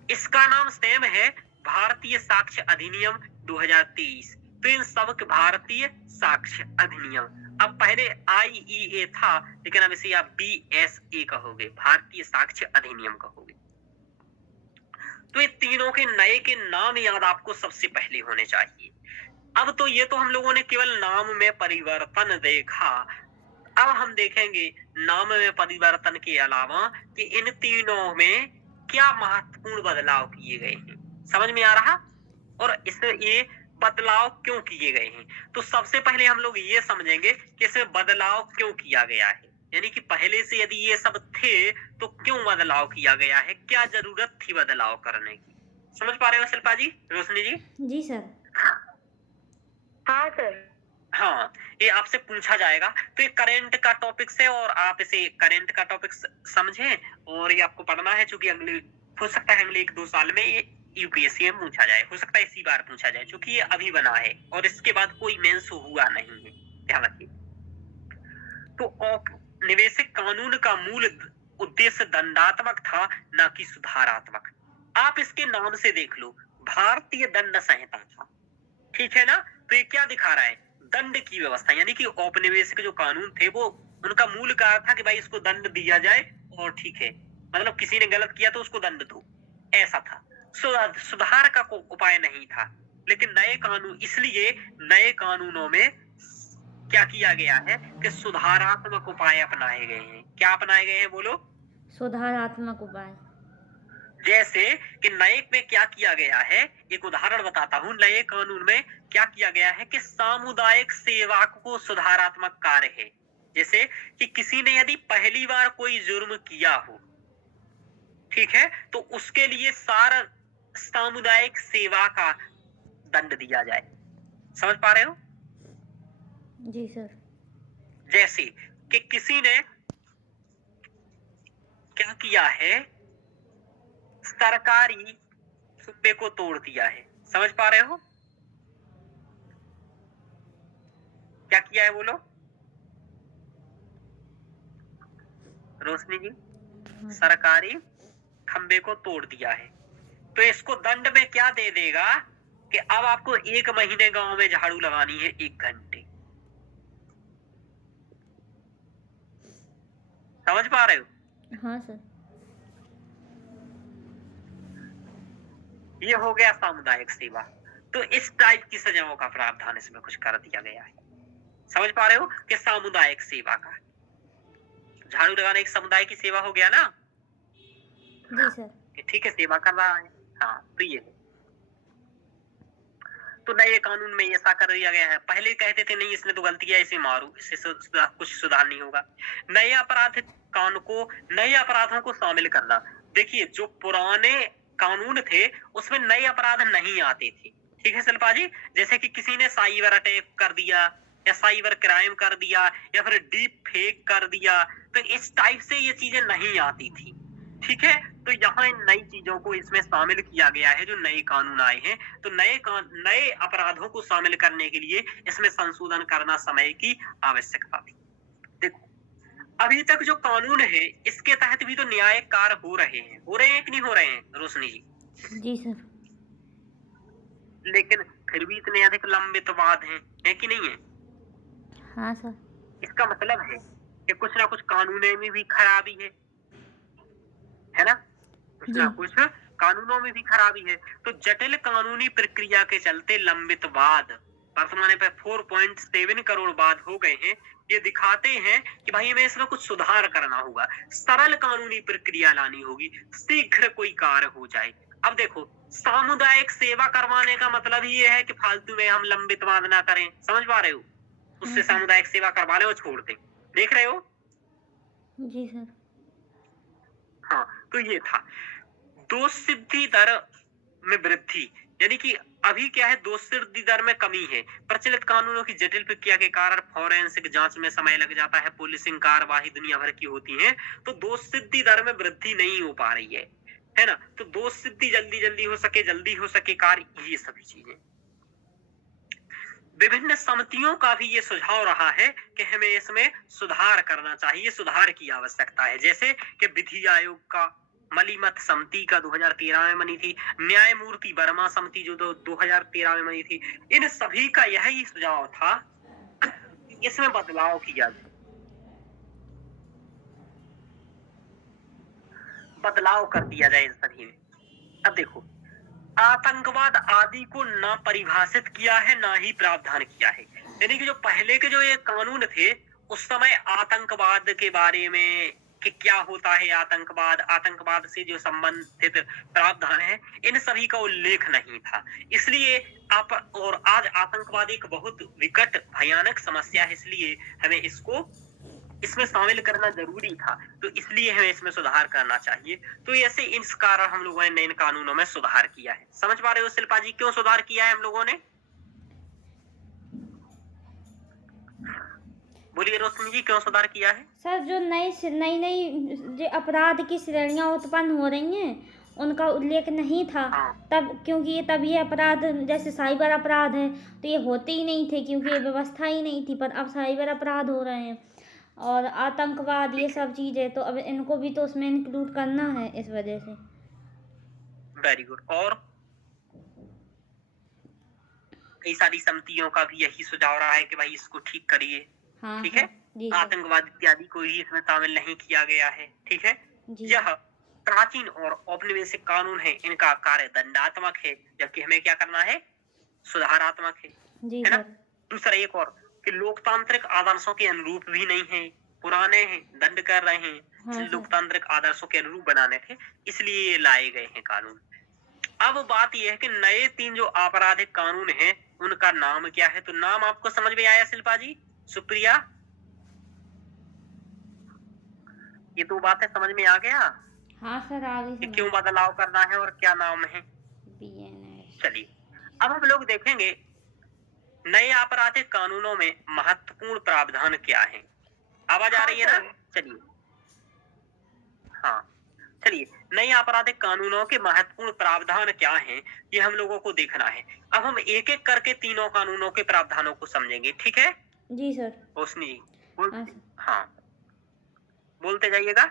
इसका नाम सेम है भारतीय साक्ष्य अधिनियम 2023, तो इन सब के भारतीय साक्ष्य अधिनियम। अब पहले IEA था, लेकिन अब इसे आप BSA कहोगे, भारतीय साक्ष्य अधिनियम कहोगे। तो ये तीनों के नए के नाम याद आपको सबसे पहले होने चाहिए। अब तो ये तो हम लोगों ने केवल नाम में परिवर्तन देखा, अब हम देखेंगे नाम में परिवर्तन के अलावा कि इन तीनों में क्या महत्वपूर्ण बदलाव किए गए हैं, समझ में आ रहा? और इसमें ये बदलाव क्यों किए गए हैं, तो सबसे पहले हम लोग ये समझेंगे कि इसमें बदलाव क्यों किया गया है, यानी कि पहले से यदि ये सब थे तो क्यों बदलाव किया गया है, क्या जरूरत थी बदलाव करने की। समझ पा रहे हो शिल्पा जी, रोशनी जी? जी सर। हाँ सर। हाँ, ये आपसे पूछा जाएगा, तो ये करंट का टॉपिक है और आप इसे करंट का टॉपिक समझें, और ये आपको पढ़ना है, चूंकि अगले हो सकता है अगले 1-2 साल में ये UPSC में पूछा जाए, हो सकता है इसी बार पूछा जाए, क्योंकि ये अभी बना है और इसके बाद कोई मेंस हुआ नहीं है, ध्यान रखिए। तो औपनिवेशिक कानून का मूल उद्देश्य दंडात्मक था, न कि सुधारात्मक। आप इसके नाम से देख लो, भारतीय दंड संहिता था, ठीक है ना? तो ये क्या दिखा रहा है, दंड की व्यवस्था, यानी कि औपनिवेशिक जो कानून थे वो उनका मूल कार्य था कि भाई इसको दंड दिया जाए और ठीक है, मतलब किसी ने गलत किया तो उसको दंड दो, ऐसा था। सुधार का कोई उपाय नहीं था, लेकिन नए कानून, इसलिए नए कानूनों में क्या किया गया है कि सुधारात्मक उपाय अपनाए गए हैं। क्या अपनाए गए हैं बोलो? सुधारात्मक उपाय। जैसे कि नए में क्या किया गया है, एक उदाहरण बताता हूँ। नए कानून में क्या किया गया है कि सामुदायिक सेवा को सुधारात्मक कार्य है। जैसे कि किसी ने यदि पहली बार कोई जुर्म किया हो, ठीक है, तो उसके लिए सारा सामुदायिक सेवा का दंड दिया जाए। समझ पा रहे हो? जी सर। जैसे कि किसी ने क्या किया है, सरकारी सूबे को तोड़ दिया है। समझ पा रहे हो? क्या किया है बोलो रोशनी जी? सरकारी खंबे को तोड़ दिया है, तो इसको दंड में क्या दे देगा कि अब आपको 1 महीने गांव में झाड़ू लगानी है 1 घंटे। समझ पा रहे हो? हाँ सर। ये हो गया सामुदायिक सेवा। तो इस टाइप की सजाओं का प्रावधान इसमें कुछ कर दिया गया है। समझ पा रहे हो कि सामुदायिक सेवा का, झाड़ू लगाना एक समुदाय की सेवा हो गया ना? जी सर। ठीक है, सेवा कर रहा है। हाँ, तो ये तो नए कानून में ऐसा कर दिया गया है। पहले कहते थे नहीं इसने तो गलती किया, इसे मारो, इससे कुछ सुधार नहीं होगा। नए अपराध कानून को, नए अपराधों को शामिल करना। देखिए जो पुराने कानून थे उसमें नए अपराध नहीं आते थे, ठीक है शिल्पा जी? जैसे कि किसी ने साइबर अटैक कर दिया या साइबर क्राइम कर दिया या फिर डीप फेक कर दिया, तो इस टाइप से ये चीजें नहीं आती थी, ठीक है? तो यहाँ इन नई चीजों को इसमें शामिल किया गया है जो नए कानून आए हैं। तो नए अपराधों को शामिल करने के लिए इसमें संशोधन करना समय की आवश्यकता थी। देखो अभी तक जो कानून है इसके तहत भी तो न्यायिक कार्य हो रहे हैं कि नहीं हो रहे हैं रोशनी जी? जी सर। लेकिन फिर भी इतने अधिक लंबित वाद हैं, है कि नहीं है? हाँ सर। इसका मतलब है कि कुछ ना कुछ कानूनों में भी खराबी है ना? कुछ जी। ना कुछ कानूनों में भी खराबी है। तो जटिल कानूनी प्रक्रिया के चलते लंबित वाद वर्तमान पे 4.7 करोड़ वाद हो गए हैं। ये दिखाते हैं कि भाई हमें इसमें कुछ सुधार करना होगा, सरल कानूनी प्रक्रिया लानी होगी, शीघ्र कोई कार्य हो जाए। अब देखो, सामुदायिक सेवा करवाने का मतलब ही ये है कि फालतू में हम लंबित वाद ना करें, समझ पा रहे हो? उससे हाँ सर। सामुदायिक सेवा करवा ले और छोड़ दे, देख रहे हो? जी सर। हाँ, तो ये था दोष सिद्धि दर में वृद्धि, यानी कि अभी क्या है, दोष सिद्धि दर में कमी है। प्रचलित कानूनों की जटिल प्रक्रिया के कारण फॉरेंसिक जांच में समय लग जाता है, पुलिसिंग कार्यवाही दुनिया भर की होती है, तो दोष सिद्धि दर में वृद्धि नहीं हो पा रही है ना? तो दोष सिद्धि जल्दी हो सके कार्य, ये सभी चीजें। विभिन्न समितियों का भी ये सुझाव रहा है कि हमें इसमें सुधार करना चाहिए, सुधार की आवश्यकता है। जैसे कि विधि आयोग का, मलिमत समिति का 2013 में बनी थी, न्यायमूर्ति वर्मा समिति जो 2013 में बनी थी, इन सभी का यही सुझाव था कि इसमें बदलाव किया जाए, बदलाव कर दिया जाए इन सभी में। अब देखो, आतंकवाद आदि को ना परिभाषित किया है, ना ही प्रावधान किया है। यानी कि जो पहले के जो ये कानून थे, उस समय आतंकवाद के बारे में कि क्या होता है आतंकवाद, आतंकवाद से जो संबंधित प्रावधान है, इन सभी का उल्लेख नहीं था। इसलिए और आज आतंकवाद एक बहुत विकट भयानक समस्या है, इसलिए हमें इसमें शामिल करना जरूरी था, तो इसलिए हमें इसमें सुधार करना चाहिए। तो ऐसे इस कारण हम लोगों ने नए कानूनों में सुधार किया है। समझ पा रहे हो शिल्पा जी, क्यों सुधार किया है हम लोगों ने? बोलिए रोशनी जी, क्यों सुधार किया है? सर, जो नई नई जो अपराध की श्रेणियां उत्पन्न हो रही हैं, उनका उल्लेख नहीं था तब, क्योंकि ये अपराध जैसे साइबर अपराध है, तो ये होते ही नहीं थे क्योंकि ये व्यवस्था ही नहीं थी, पर अब साइबर अपराध हो रहे हैं और आतंकवाद, ये सब चीज़ें, तो अब इनको भी तो उसमें इंक्लूड करना है, इस वजह से। Very good. और कई सारी समितियों का भी यही सुझाव रहा है कि भाई इसको ठीक करिए। हाँ, ठीक है, जी आतंकवाद इत्यादि को ही इसमें शामिल नहीं किया गया है। ठीक है, यह प्राचीन और औपनिवेशिक कानून है, इनका कार्य दंडात्मक है, जबकि हमें क्या करना है, सुधारात्मक है ना? दूसरा एक और कि लोकतांत्रिक आदर्शों के अनुरूप भी नहीं है, पुराने हैं, दंड कर रहे हैं। हाँ, लोकतांत्रिक आदर्शों के अनुरूप बनाने थे, इसलिए लाए गए हैं कानून। अब बात यह है कि नए 3 जो आपराधिक कानून हैं, उनका नाम क्या है? तो नाम आपको समझ में आया शिल्पा जी, सुप्रिया? ये तो बातें समझ में आ गया? हाँ सर, आ गई। कि क्यों बदलाव करना है और क्या नाम है? चलिए, अब हम लोग देखेंगे नए आपराधिक कानूनों में महत्वपूर्ण प्रावधान क्या है। आवाज आ रही है ना? चलिए, हाँ, चलिए, नए आपराधिक कानूनों के महत्वपूर्ण प्रावधान क्या हैं, ये हम लोगों को देखना है। अब हम एक एक करके तीनों कानूनों के प्रावधानों को समझेंगे, ठीक है? जी सर। रोशनी जी, हाँ, बोलते जाइएगा।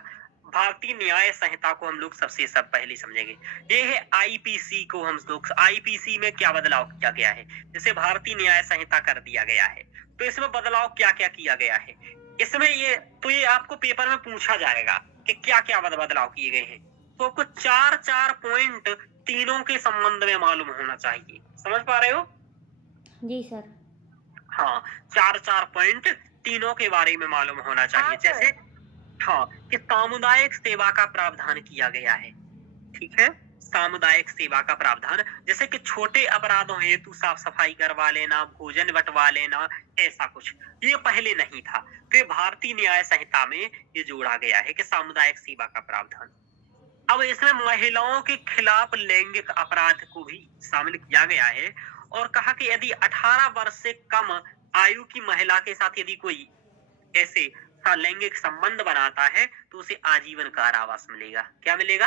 भारतीय न्याय संहिता को हम लोग सबसे पहले समझेंगे। ये है आईपीसी को हम लोग, आईपीसी में क्या बदलाव किया गया है, जैसे भारतीय न्याय संहिता कर दिया गया है, तो इसमें बदलाव क्या क्या किया गया है। इसमें ये आपको पेपर में पूछा जाएगा कि क्या क्या बदलाव किए गए हैं, तो आपको 4 पॉइंट तीनों के संबंध में मालूम होना चाहिए। समझ पा रहे हो? जी सर। हाँ, 4 पॉइंट तीनों के बारे में मालूम होना चाहिए। जैसे हाँ, कि सामुदायिक सेवा का प्रावधान किया गया है। ठीक है, सामुदायिक सेवा का प्रावधान, जैसे कि छोटे अपराधों हेतु साफ सफाई करवा लेना, भोजन बंटवा लेना, ऐसा कुछ, ये पहले नहीं था। फिर भारतीय न्याय संहिता में ये जोड़ा गया है कि सामुदायिक सेवा का प्रावधान। अब इसमें महिलाओं के खिलाफ लैंगिक अपराध को भी शामिल किया गया है और कहा कि यदि 18 वर्ष से कम आयु की महिला के साथ यदि कोई ऐसे लैंगिक संबंध बनाता है तो उसे आजीवन कारावास मिलेगा। क्या मिलेगा?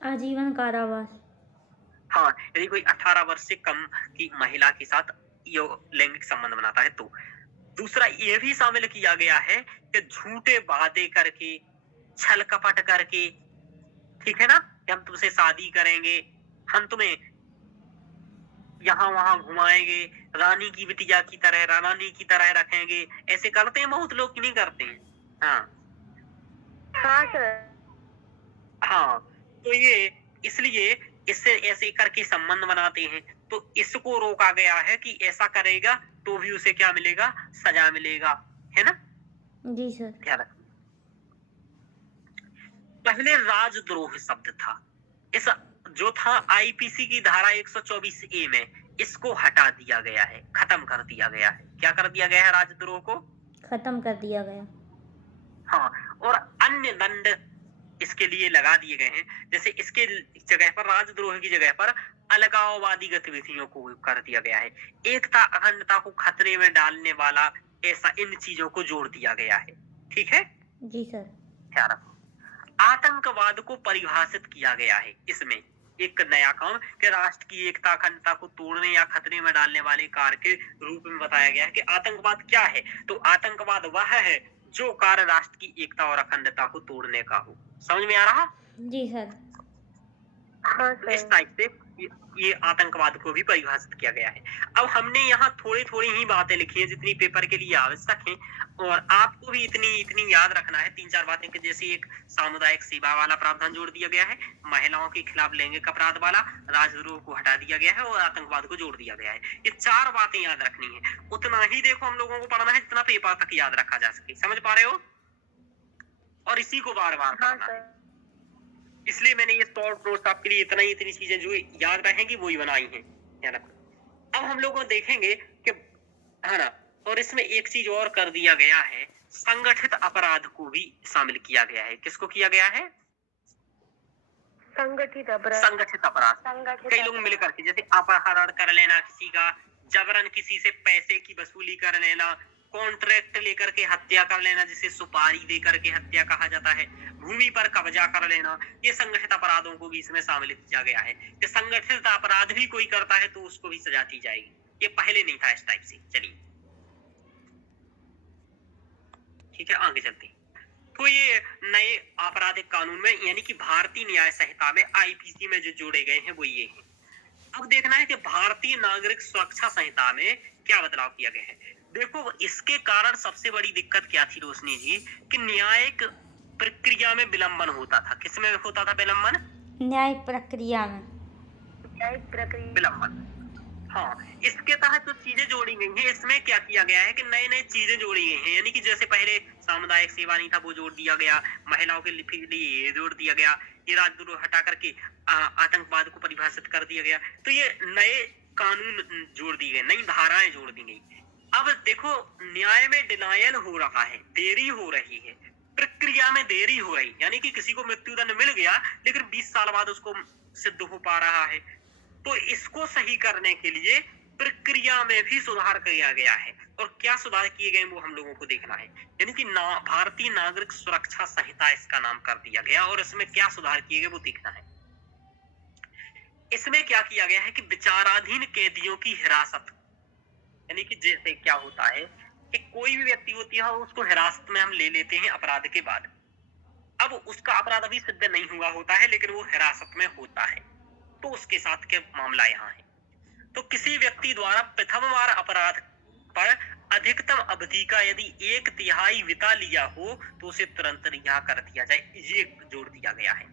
आजीवन कारावास। हाँ, यदि कोई 18 वर्ष से कम की महिला के साथ ये लैंगिक संबंध बनाता है तो। दूसरा ये भी शामिल किया गया है कि झूठे वादे करके, छल कपट करके, ठीक है ना, कि हम तुमसे शादी करेंगे, हम तुम्हें यहाँ वहां घुमाएंगे, रानी की बिटिया की तरह, रानी की तरह रखेंगे। ऐसे करते हैं बहुत लोग कि नहीं करते हैं? हाँ हाँ सर। हाँ, तो ये इसलिए इससे ऐसे करके संबंध बनाते हैं। तो इसको रोका गया है कि ऐसा करेगा तो भी उसे क्या मिलेगा? सजा मिलेगा, है ना? जी सर। ध्यान रखना। पहले राजद्रोह शब्द था, इस जो था आईपीसी की धारा 124 ए में, इसको हटा दिया गया है, खत्म कर दिया गया है। क्या कर दिया गया है? राजद्रोह को खत्म कर दिया गया। हाँ, और अन्य दंड इसके लिए लगा दिए गए हैं। जैसे इसके जगह पर, राजद्रोह की जगह पर अलगाववादी गतिविधियों को कर दिया गया है। एकता अखंडता को खतरे में डालने वाला, ऐसा इन चीजों को जोड़ दिया गया है। ठीक है, जी सर। ध्यान रखो। आतंकवाद को परिभाषित किया गया है इसमें, एक नया काम कि राष्ट्र की एकता अखंडता को तोड़ने या खतरे में डालने वाले कार्य के रूप में बताया गया है कि आतंकवाद क्या है। तो आतंकवाद वह है जो कार्य राष्ट्र की एकता और अखंडता को तोड़ने का हो। समझ में आ रहा? जी सर। हाँ इस सर। टाइप से ये आतंकवाद को भी परिभाषित किया गया है। अब हमने यहाँ थोड़ी थोड़ी ही बातें लिखी हैं जितनी पेपर के लिए आवश्यक हैं, और आपको भी इतनी याद रखना है, 3-4 बातें कि जैसे एक सामुदायिक सेवा वाला प्रावधान जोड़ दिया गया है, महिलाओं के खिलाफ लैंगिक अपराध वाला, राजद्रोह को हटा दिया गया है और आतंकवाद को जोड़ दिया गया है। ये 4 बातें याद रखनी है। उतना ही देखो हम लोगों को पढ़ना है जितना पेपर तक याद रखा जा सके। समझ पा रहे हो? और इसी को बार बार हाँ पढ़ना है। सर। इसलिए मैंने ये शॉर्ट नोट्स आपके लिए इतनी चीजें जो याद रहेंगी वो ही बनाई हैं। ध्यान रखो। अब हम लोग देखेंगे कि, है ना, और इसमें एक चीज और कर दिया गया है, संगठित अपराध को भी शामिल किया गया है। किसको किया गया है? संगठित अपराध। संगठित अपराध। संगठित कई लोग मिलकर के, जैसे अपहरण कर लेना किसी का, जबरन किसी से पैसे की वसूली कर लेना, कॉन्ट्रैक्ट लेकर के हत्या कर लेना जिसे सुपारी देकर के हत्या कहा जाता है, भूमि पर कब्जा कर लेना, ये संगठित अपराधों को भी इसमें शामिल किया गया है कि संगठित अपराध भी कोई करता है तो उसको भी सजा दी जाएगी। ये पहले नहीं था इस टाइप से। चलिए ठीक है, आगे चलते हैं। तो ये नए आपराधिक कानून में, यानी कि भारतीय न्याय संहिता में, आईपीसी में जो जोड़े गए हैं वो ये हैं। अब देखना है कि भारतीय नागरिक सुरक्षा संहिता में क्या बदलाव किया गया है। देखो, इसके कारण सबसे बड़ी दिक्कत क्या थी रोशनी जी, कि न्यायिक प्रक्रिया में विलंबन होता था। किसमें होता था विलंबन? न्याय प्रक्रिया में। न्यायिक प्रक्रिया विलंबन। हाँ, इसके तहत जो चीजें जोड़ी गई हैं, इसमें क्या किया गया है कि नई चीजें जोड़ी गई हैं। यानी कि जैसे पहले सामुदायिक सेवा नहीं था, वो जोड़ दिया गया, महिलाओं के लिए ये जोड़ दिया गया, ये राजद्रोह हटा करके आतंकवाद को परिभाषित कर दिया गया। तो ये नए कानून जोड़ दिए गए, नई धाराएं जोड़ दी गई। अब देखो, न्याय में डिनायल हो रहा है, देरी हो रही है, प्रक्रिया में देरी हो रही, यानी कि किसी को मृत्युदंड मिल गया लेकिन 20 साल बाद उसको सिद्ध हो पा रहा है। तो इसको सही करने के लिए प्रक्रिया में भी सुधार किया गया है। और क्या सुधार किए गए वो हम लोगों को देखना है। यानी कि भारतीय नागरिक सुरक्षा संहिता इसका नाम कर दिया गया, और इसमें क्या सुधार किए गए वो देखना है। इसमें क्या किया गया है कि विचाराधीन कैदियों की हिरासत, यानी कि जैसे क्या होता है कि कोई भी व्यक्ति होती है, उसको हिरासत में हम ले लेते हैं अपराध के बाद। अब उसका अपराध अभी सिद्ध नहीं हुआ होता है लेकिन वो हिरासत में होता है, तो उसके साथ क्या मामला यहाँ है। तो किसी व्यक्ति द्वारा प्रथम बार अपराध पर अधिकतम अवधि का यदि 1/3 बिता लिया हो तो उसे तुरंत रिहा कर दिया जाए, ये जोड़ दिया गया है।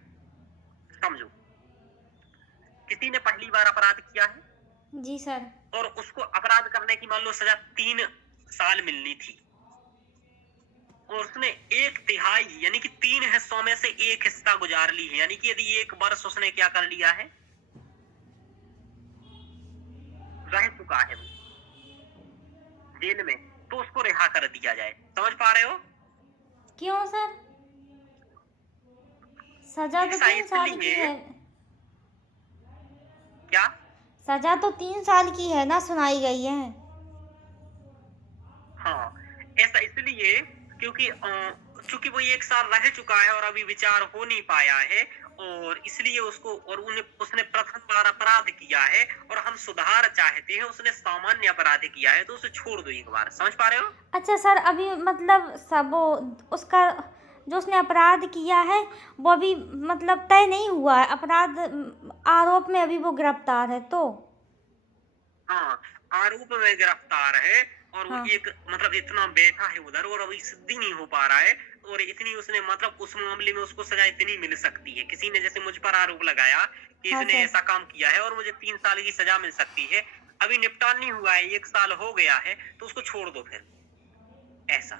समझो, किसी ने पहली बार अपराध किया है, जी सर, और उसको अपराध करने की मान लो सजा 3 साल मिलनी थी, और उसने 1/3 यानी कि 3 हिस्सों में से 1 हिस्सा गुजार ली है, यानी कि यदि 1 वर्ष उसने क्या कर लिया है, रह चुका है जेल में, तो उसको रिहा कर दिया जाए। समझ पा रहे हो? क्यों सर? सजा तो 3 साल की है। क्या? सजा तो 3 साल की है ना, सुनाई गई है। हाँ, ऐसा इसलिए क्योंकि चूंकि वो 1 साल रह चुका है और अभी विचार हो नहीं पाया है, और इसलिए उसको और उसने प्रथम बार अपराध किया है और हम सुधार चाहते हैं, उसने सामान्य अपराध किया है तो उसे छोड़ दो एक बार। समझ पा रहे हो? अच्छा सर, अभी मतलब सब वो उसका जो उसने अपराध किया है वो अभी मतलब तय नहीं हुआ है, अपराध आरोप में अभी वो गिरफ्तार है तो। हाँ, आरोप में गिरफ्तार है और वो हाँ एक मतलब इतना बैठा है उधर और अभी सिद्ध ही नहीं हो पा रहा है। और इतनी उसने मतलब उस मामले में उसको सजा इतनी मिल सकती है। किसी ने जैसे मुझ पर आरोप लगाया कि हाँ इसने सर। ऐसा काम किया है और मुझे 3 साल की सजा मिल सकती है। अभी निपटान नहीं हुआ है, 1 साल हो गया है तो उसको छोड़ दो फिर, ऐसा।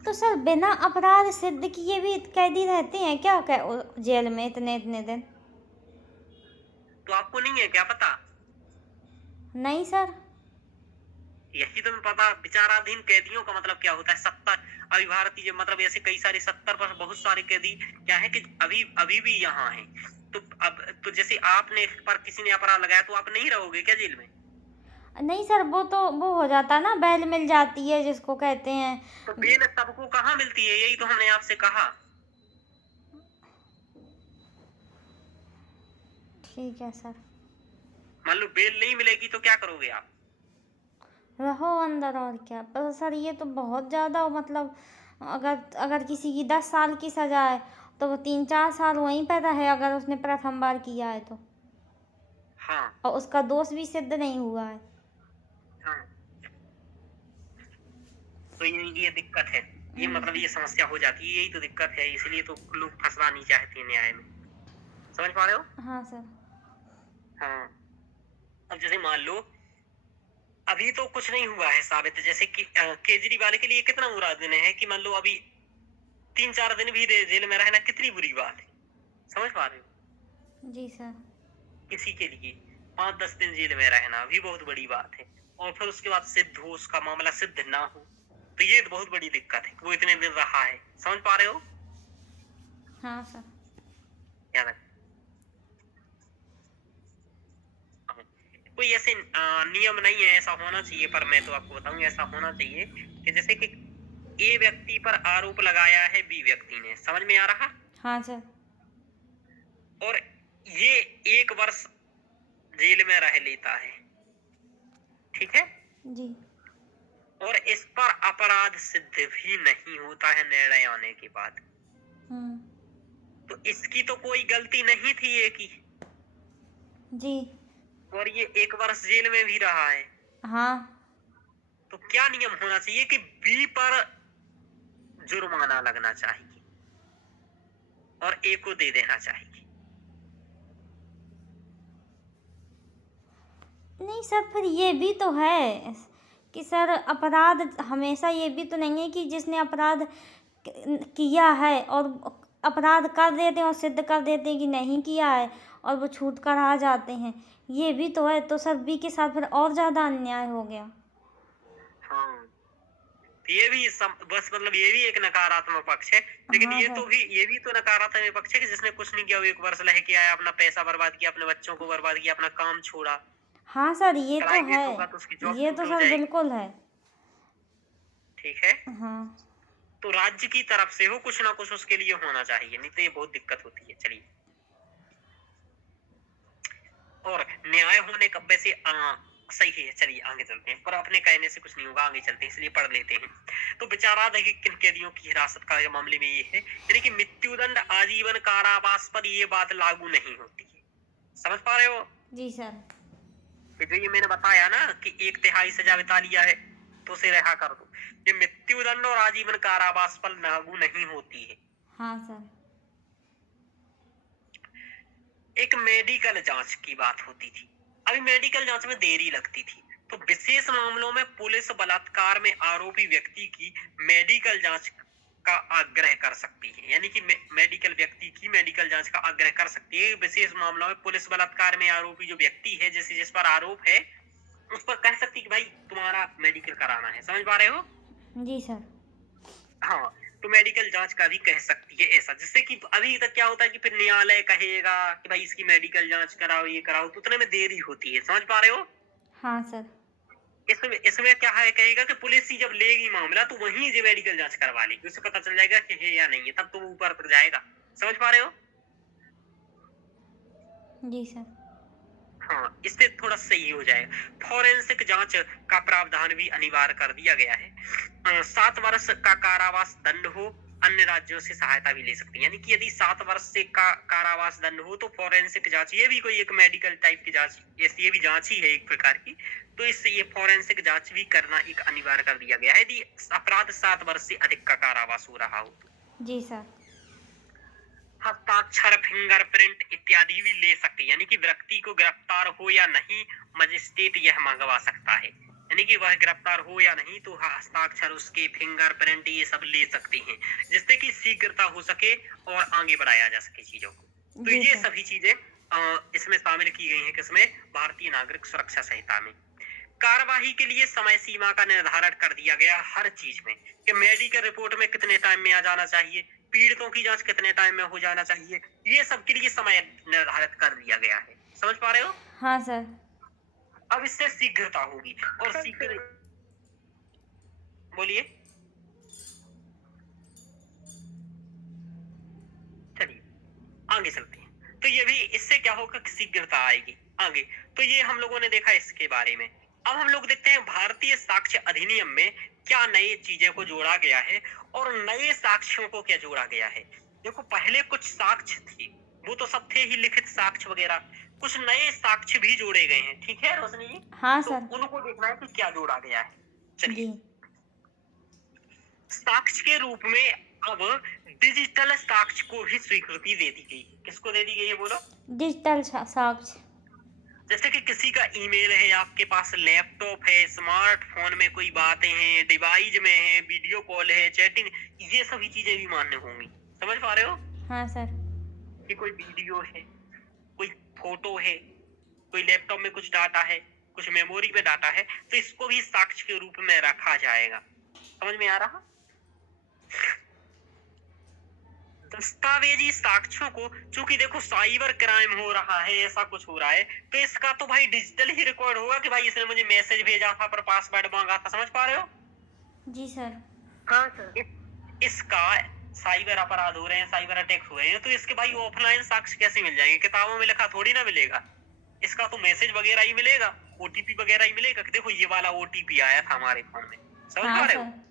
तो सर बिना अपराध सिद्ध किए भी कैदी रहते हैं क्या जेल में इतने इतने दिन? तो आपको नहीं है क्या पता? नहीं सर। यही तो मैं पता, विचाराधीन कैदियों का मतलब क्या होता है? 70 अभी भारतीय मतलब ऐसे कई सारे 70 पर बहुत सारे कैदी क्या है कि अभी अभी भी यहाँ हैं। तो अब तो जैसे आपने पर किसी ने अपराध लगाया तो आप नहीं रहोगे क्या जेल में? नहीं सर, वो तो वो हो जाता ना, बेल मिल जाती है जिसको कहते हैं। तो बेल सबको कहाँ मिलती है? यही तो हमने आपसे कहा। ठीक है सर। मान लो बेल नहीं मिलेगी तो क्या करोगे आप? रहो अंदर और क्या। पर सर ये तो बहुत ज़्यादा मतलब, अगर अगर किसी की 10 साल की सजा है तो वो 3-4 साल वहीं पर रहे अगर उसने प्रथम बार किया है तो, हाँ और उसका दोष भी सिद्ध नहीं हुआ है। हाँ, तो ये दिक्कत है। ये मतलब ये समस्या हो जाती है, यही तो दिक्कत है। इसलिए तो लोग फंसना नहीं चाहते न्याय में। समझ पा रहे हो? हाँ सर। हाँ, अब जैसे मान लो अभी तो कुछ नहीं हुआ है साबित, जैसे कि केजरीवाल के लिए कितना बुरा दिन है कि मान लो अभी 3-4 दिन भी जेल में रहना कितनी बुरी बात है। समझ पा रहे हो? जी सर। किसी के लिए 5-10 दिन जेल में रहना भी बहुत बड़ी बात है और फिर उसके बाद सिद्ध हो, उसका मामला सिद्ध ना हो तो ये तो बहुत बड़ी दिक्कत है कि वो इतने दिन रहा है। समझ पा रहे हो? हाँ सर। याद है? कोई ऐसे नियम नहीं है, ऐसा होना चाहिए, पर मैं तो आपको बताऊं ऐसा होना चाहिए कि जैसे कि ए व्यक्ति पर आरोप लगाया है बी व्यक्ति ने, समझ में आ रहा? हाँ सर। और ये 1 वर्ष जेल में रह लेता है, ठीक है? जी। और इस पर अपराध सिद्ध भी नहीं होता है निर्णय आने के बाद, तो इसकी तो कोई गलती नहीं थी ए की, जी। और ये 1 वर्ष जेल में भी रहा है। हाँ। तो क्या नियम होना चाहिए कि बी पर जुर्माना लगना चाहिए और ए को दे देना चाहिए। नहीं सर, फिर ये भी तो है कि सर अपराध हमेशा ये भी तो नहीं है कि जिसने अपराध किया है और अपराध कर देते हैं और सिद्ध कर देते हैं कि नहीं किया है और वो छूट कर आ जाते हैं, ये भी तो है। तो सर बी के साथ फिर और ज़्यादा अन्याय हो गया। हाँ, ये भी बस मतलब ये भी एक नकारात्मक पक्ष है, लेकिन हाँ ये भी तो नकारात्मक पक्ष है कि जिसने कुछ नहीं किया वो 1 वर्ष रह के आया, अपना पैसा बर्बाद किया, अपने बच्चों को बर्बाद किया, अपना काम छोड़ा, हाँ सर, ये तो प्राइवेट होगा है, तो उसकी जॉब ये छूट तो हो सर जाएगी। बिल्कुल है। ठीक है? हाँ। तो राज्य की तरफ से हो कुछ ना कुछ उसके लिए होना चाहिए, नहीं तो ये बहुत दिक्कत होती है। चलिए, और न्याय होने का वैसे सही है। चलिए आगे चलते हैं, पर अपने कहने से कुछ नहीं होगा, आगे चलते हैं, इसलिए पढ़ लेते हैं। तो विचाराधीन कि किन कैदियों की हिरासत का मामले में ये है, यानी कि मृत्युदंड, आजीवन कारावास पर ये बात लागू नहीं होती है। समझ पा रहे हो? जी सर। कि जो ये मैंने बताया ना कि 1/3 सजा बिता लिया है तो उसे रिहा कर दो, ये मृत्युदंड और आजीवन कारावास पर लागू नहीं होती है। हाँ सर। एक मेडिकल जांच की बात होती थी, अभी मेडिकल जांच में देरी लगती थी, तो विशेष मामलों में पुलिस बलात्कार में आरोपी व्यक्ति की मेडिकल जांच का आग्रह कर सकती है, यानी कि मेडिकल व्यक्ति की मेडिकल जांच का आग्रह कर सकती है। विशेष मामलों में पुलिस बलात्कार में आरोपी जो व्यक्ति है, जैसे जिस पर आरोप है, उस पर कह सकती है कि भाई तुम्हारा मेडिकल कराना है। समझ पा रहे हो? जी सर। हाँ, तो मेडिकल जांच का भी कह सकती है ऐसा, जिससे कि अभी तक क्या होता है कि फिर न्यायालय कहेगा कि भाई इसकी मेडिकल जांच कराओ, ये कराओ, तो उतने में देरी होती है। समझ पा रहे हो? हाँ सर। इसमें क्या है, कहेगा कि पुलिस ही जब लेगी मामला तो वहीं से मेडिकल जांच करवा लेगी, उसे पता चल जाएगा कि है या नहीं है, तब तो वो ऊपर तक जाएगा। समझ पा रहे हो? जी सर। हाँ, इससे थोड़ा सही हो जाएगा। फॉरेंसिक जांच का प्रावधान भी अनिवार्य कर दिया गया है। 7 वर्ष का कारावास दंड हो, अन्य राज्यों से सहायता भी ले सकती है। यानी कि यदि 7 वर्ष से का कारावास दंड हो तो फॉरेंसिक जांच, ये भी कोई एक मेडिकल टाइप की जांच, ये भी जांच ही है एक प्रकार की। तो इससे ये फॉरेंसिक जांच भी करना एक अनिवार्य कर दिया गया है यदि अपराध 7 वर्ष से अधिक का कारावास हो रहा हो तो। जी सर। हस्ताक्षर, फिंगरप्रिंट इत्यादि भी ले सकते हैं। यानी कि व्यक्ति को गिरफ्तार हो या नहीं, मजिस्ट्रेट यह मंगवा सकता है। यानी कि वह गिरफ्तार हो या नहीं तो हस्ताक्षर, उसके फिंगरप्रिंट, ये सब ले सकते हैं, जिससे कि शीघ्रता हो सके और आगे बढ़ाया जा सके चीजों को। तो जी ये सर। सभी चीजें इसमें शामिल की गई हैं। किसमें? भारतीय नागरिक सुरक्षा संहिता में। कार्यवाही के लिए समय सीमा का निर्धारण कर दिया गया हर चीज में, कि मेडिकल रिपोर्ट में कितने टाइम में आ जाना चाहिए, पीड़ितों की जांच कितने टाइम में हो जाना चाहिए, ये सब के लिए समय निर्धारित कर दिया गया है। समझ पा रहे हो? हाँ सर। अब इससे शीघ्रता होगी और शीघ्र, बोलिए। चलिए आगे चलते हैं। तो ये भी, इससे क्या होगा कि शीघ्रता आएगी आगे। तो ये हम लोगों ने देखा इसके बारे में। अब हम लोग देखते हैं भारतीय साक्ष्य अधिनियम में क्या नई चीजें को जोड़ा गया है और नए साक्ष्यों को क्या जोड़ा गया है। देखो, पहले कुछ साक्ष्य थे, वो तो सब थे ही, लिखित साक्ष्य वगैरह। कुछ नए साक्ष्य भी जोड़े गए हैं। ठीक है रोशनी जी? हाँ तो सर। उनको देखना है कि क्या जोड़ा गया है। चलिए, जी। साक्ष्य के रूप में अब डिजिटल साक्ष्य को भी स्वीकृति दे दी गई। किसको दे दी गई है बोलो? डिजिटल साक्ष्य। जैसे कि किसी का ईमेल है, आपके पास लैपटॉप है, स्मार्टफोन में कोई बातें हैं, डिवाइस में है, वीडियो कॉल है, चैटिंग, ये सभी चीजें भी मान्य होंगी। समझ पा रहे हो? हाँ सर। कि कोई वीडियो है, कोई फोटो है, कोई लैपटॉप में कुछ डाटा है, कुछ मेमोरी में डाटा है, तो इसको भी साक्ष्य के रूप में रखा जाएगा। समझ में आ रहा? दस्तावेजी साक्ष्यों को, चूंकि देखो साइबर क्राइम हो रहा है, ऐसा कुछ हो रहा है, तो इसका तो भाई डिजिटल ही रिकॉर्ड होगा कि भाई इसने मुझे मैसेज भेजा था पर पासवर्ड मांगा था। समझ पा रहे हो? जी सर। हाँ सर। इसका साइबर अपराध हो रहे हैं, साइबर अटैक हुए हैं, तो इसके भाई ऑफलाइन साक्ष्य कैसे मिल जाएंगे? किताबों में लिखा थोड़ी ना मिलेगा। इसका तो मैसेज वगैरह ही मिलेगा, ओटीपी वगैरह ही मिलेगा कि देखो ये वाला ओटीपी आया था हमारे फोन में। समझ हाँ पा रहे हो? सर।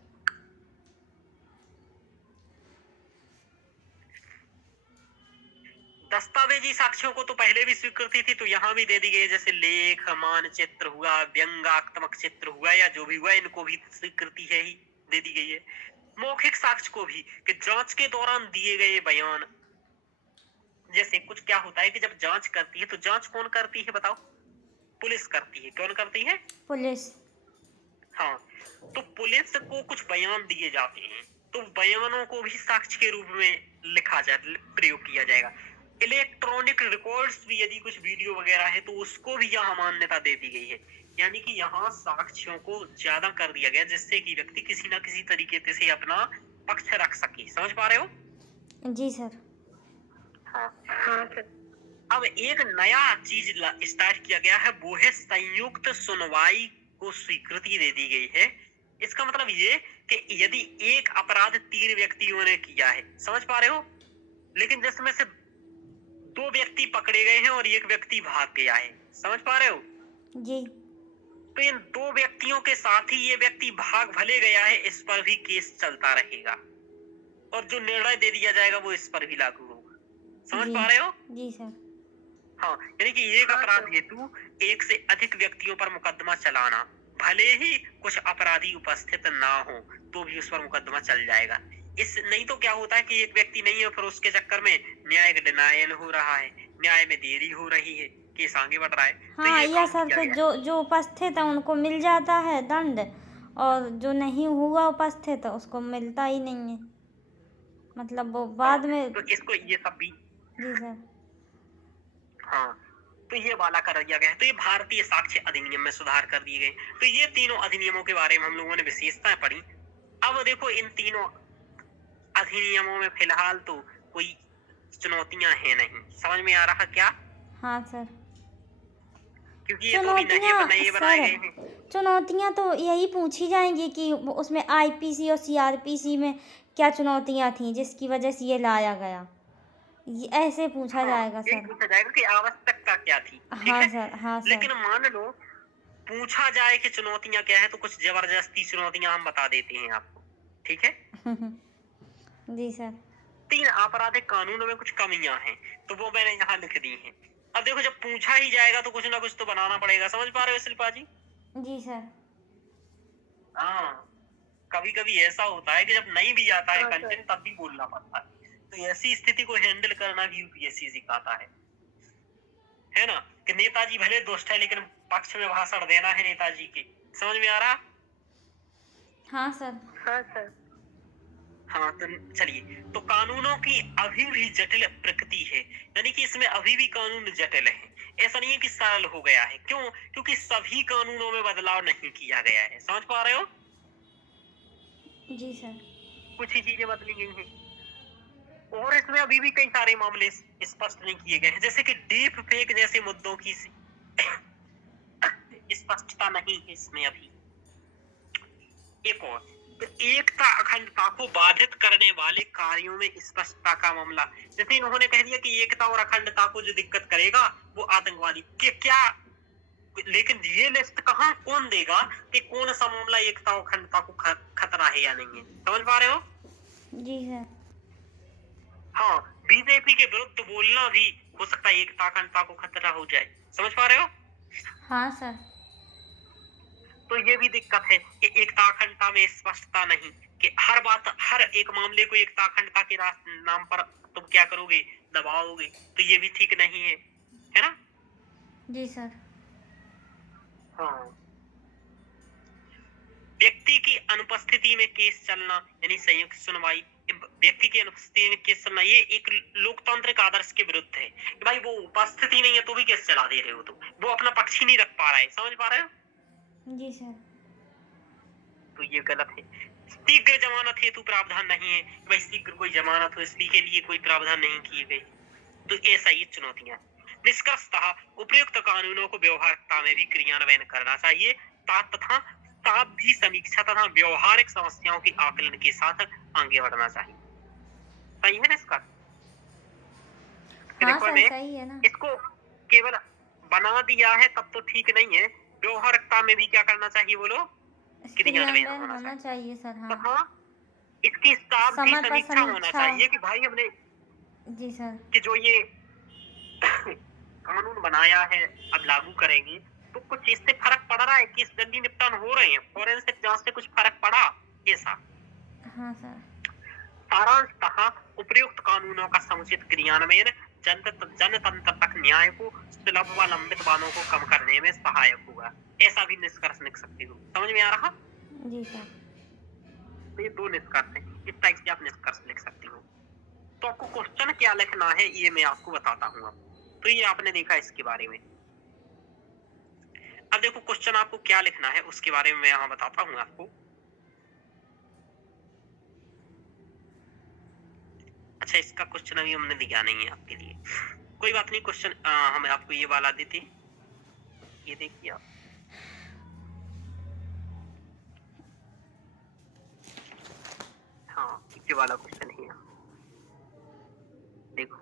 दस्तावेजी साक्ष्यों को तो पहले भी स्वीकृति थी, तो यहाँ भी दे दी गई है। जैसे लेख, मानचित्र हुआ, व्यंग्यात्मक चित्र हुआ, या जो भी हुआ, इनको भी स्वीकृति है ही, दे दी गई है। मौखिक साक्ष्य को भी, कि जांच के दौरान दिए गए बयान, जैसे कुछ क्या होता है कि जब जांच करती है तो जांच कौन करती है बताओ? पुलिस करती है। कौन करती है? पुलिस। हाँ, तो पुलिस को कुछ बयान दिए जाते हैं, तो बयानों को भी साक्ष्य के रूप में लिखा जाए, प्रयोग किया जाएगा। इलेक्ट्रॉनिक रिकॉर्ड्स भी, यदि कुछ वीडियो वगैरह है तो उसको भी यहाँ मान्यता दे दी गई है। यानी कि यहाँ साक्ष्यों को ज्यादा कर दिया गया, जिससे कि व्यक्ति किसी ना किसी तरीके से अपना पक्ष रख सके। समझ पा रहे हो? जी सर। हाँ सर। अब एक नया चीज स्टार्ट किया गया है, वो है संयुक्त सुनवाई को स्वीकृति दे दी गई है। इसका मतलब ये कि यदि एक अपराध 3 व्यक्तियों ने किया है, समझ पा रहे हो, लेकिन जिसमें से 2 व्यक्ति पकड़े गए हैं और 1 व्यक्ति भाग गया है, समझ पा रहे हो? जी। तो इन 2 व्यक्तियों के साथ ही ये व्यक्ति भाग भले गया है, इस पर भी केस चलता रहेगा और जो निर्णय दे दिया जाएगा वो इस पर भी लागू होगा। समझ जी। पा रहे हो? जी सर। हाँ, यानी कि एक अपराध हेतु एक से अधिक व्यक्तियों पर मुकदमा चलाना, भले ही कुछ अपराधी उपस्थित ना हो तो भी उस पर मुकदमा चल जाएगा। इस नहीं तो क्या होता है कि एक व्यक्ति नहीं है, फिर उसके चक्कर में न्याय डिनायल हो रहा है, न्याय में देरी हो रही है, केस आगे बढ़ रहा है। तो हाँ, ये यह काम सर किया तो गया है। जो उपस्थित है उनको मिल जाता है दंड, और जो नहीं हुआ उपस्थित उसको मिलता ही नहीं है, मतलब वो बाद में। तो इसको ये सब भी, जी सर। हाँ, तो ये वाला कर दिया गया है। तो ये भारतीय साक्ष्य अधिनियम में सुधार कर दिए गए। तो ये तीनों अधिनियमों के बारे में हम लोगों ने विशेषताएं पढ़ी। अब देखो, इन तीनों अधिनियमों में फिलहाल तो कोई चुनौतियां हैं नहीं। समझ में आ रहा क्या? हाँ सर। क्योंकि ये तो भी नए बनाए गए हैं। चुनौतियाँ तो यही पूछी जाएंगी कि उसमें आईपीसी और सीआरपीसी में क्या चुनौतियाँ थी जिसकी वजह से ये लाया गया। ये ऐसे पूछा जाएगा यही सर। पूछा जाएगा कि आवश्यकता क्या थी, ठीक हाँ है। सर, हाँ लेकिन सर। मान लो पूछा जाए कि चुनौतियां क्या है, तो कुछ जबरदस्ती चुनौतियां हम बता देते हैं आपको, ठीक है। जी सर। 3 आपराधिक कानूनों में कुछ कमियां हैं, तो वो मैंने यहाँ लिख दी हैं। अब देखो, जब पूछा ही जाएगा तो कुछ ना कुछ तो बनाना पड़ेगा, समझ पा रहे हो शिल्पा जी? जी सर। हाँ, कभी कभी ऐसा होता है कि जब नहीं भी आता है हाँ, सर। कंटेंट, तब भी बोलना पड़ता है। तो ऐसी स्थिति को हैंडल करना भी यूपीएससी सिखाता है ना। कि नेताजी भले दुष्ट है, लेकिन पक्ष में भाषण देना है नेताजी के, समझ में आ रहा? हाँ सर। हाँ सर। हाँ, तो चलिए, तो कानूनों की अभी भी जटिल प्रकृति है, यानी कि इसमें अभी भी कानून जटिल है। ऐसा नहीं है कि सरल हो गया है, क्यों? क्योंकि सभी कानूनों में बदलाव नहीं किया गया है, समझ पा रहे हो? जी सर। कुछ ही चीजें बदली गई हैं, और इसमें अभी भी कई सारे मामले स्पष्ट नहीं किए गए हैं, जैसे कि डीप फेक जैसे मुद्दों की स्पष्टता नहीं है इसमें अभी। एक और, तो एकता अखंडता को बाधित करने वाले कार्यों में स्पष्टता का मामला, जैसे इन्होंने कह दिया कि एकता और अखंडता को जो दिक्कत करेगा वो आतंकवादी के क्या, लेकिन ये लिस्ट कहाँ कौन देगा कि कौन सा मामला एकता और अखंडता को खतरा है या नहीं है, समझ पा रहे हो? जी सर। हाँ, बीजेपी के विरुद्ध बोलना भी हो सकता है एकता अखंडता को खतरा हो जाए, समझ पा रहे हो? हाँ सर। तो ये भी दिक्कत है कि एकता अखंडता में स्पष्टता नहीं, कि हर बात, हर एक मामले को एकता अखंडता के नाम पर तुम क्या करोगे, दबाओगे, तो ये भी ठीक नहीं है ना? जी सर। हाँ, व्यक्ति की अनुपस्थिति में केस चलना, यानी संयुक्त सुनवाई, व्यक्ति की अनुपस्थिति में केस चलना, ये एक लोकतांत्रिक आदर्श के विरुद्ध है कि भाई वो उपस्थिति नहीं है तो भी केस चला दे रहे हो, तो वो अपना पक्ष ही नहीं रख पा रहा है, समझ पा रहे हो? जी सर। तो ये गलत है। शीघ्र जमानत हेतु प्रावधान नहीं है, भाई शीघ्र कोई जमानत हो इसलिए के लिए कोई प्रावधान नहीं किए गए, तो ऐसा ये चुनौतियां। निष्कर्षतः उपयुक्त कानूनों को व्यवहारिकता में भी क्रियान्वयन करना चाहिए, तथा साथ भी समीक्षा तथा व्यवहारिक समस्याओं के आकलन के साथ आगे बढ़ना चाहिए। सही है ना इसका? हाँ सर, सही है ना। इसको केवल बना दिया है तब तो ठीक नहीं है, व्यवहारिकता में भी क्या करना चाहिए बोलो? क्रियान्वयन होना चाहिए सर। हाँ। हाँ, इसकी साथ भी समय पर समीक्षा होना समीक्षा। चाहिए कि भाई हमने जी सर। कि जो ये कानून बनाया है अब लागू करेंगे तो कुछ इससे फर्क पड़ रहा है, कि जल्दी निपटान हो रहे हैं, फॉरेंसिक जांच से कुछ फर्क पड़ा, ऐसा। हाँ सर। सारांशतः उपयुक्त कानूनों का समुचित क्रियान्वयन जनतंत्र तक न्याय को सुलभ व लंबित वादों को कम करने में सहायक होगा, ऐसा भी निष्कर्ष लिख सकती हो, समझ में आ रहा? जी सर। तो ये 2 निष्कर्ष हैं, इस टाइप से आप निष्कर्ष लिख सकती हो। तो आपको क्वेश्चन क्या लिखना है ये मैं आपको बताता हूँ अब। तो ये आपने देखा इसके बारे में। अब देखो क्वेश्चन आपको क्या लिखना है उसके बारे में मैं यहाँ बताता हूँ आपको। अच्छा, इसका क्वेश्चन अभी हमने दिया नहीं है आपके लिए, कोई बात नहीं, क्वेश्चन हम आपको ये वाला देते, ये देखिए आप। हाँ, ये वाला क्वेश्चन है, देखो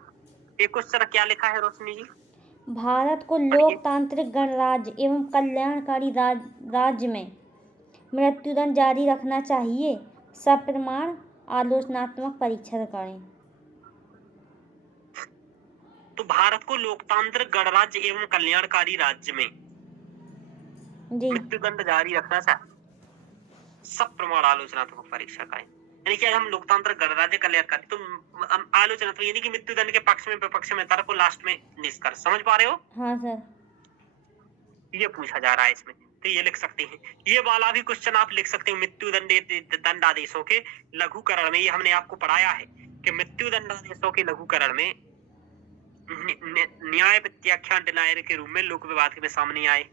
ये क्वेश्चन क्या लिखा है रोशनी जी? भारत को लोकतांत्रिक गणराज्य एवं कल्याणकारी राज्य में मृत्युदंड जारी रखना चाहिए, सप्रमाण आलोचनात्मक परीक्षण करें। तो भारत को लोकतांत्रिक गणराज्य एवं कल्याणकारी राज्य में जी। मृत्युदंड जारी रखना चाहिए, सप्रमाण आलोचनात्मक परीक्षा करें, यानी कि हम लोकतांत्रिक गणराज्य कल्याणकारी, तो आलोचनात्मक यानी कि मृत्युदंड के पक्ष में विपक्ष में तर्क को लास्ट में निष्कर्ष, समझ पा रहे हो? हाँ सर। ये पूछा जा रहा है इसमें, तो ये लिख सकते हैं। ये वाला भी क्वेश्चन आप लिख सकते हो, मृत्युदंडादेशों के लघुकरण में, ये हमने आपको पढ़ाया है कि मृत्युदंडादेशों के लघुकरण में न्याय प्रत्याख्यान डिनायर के रूप में लोक विवाद में सामने आए।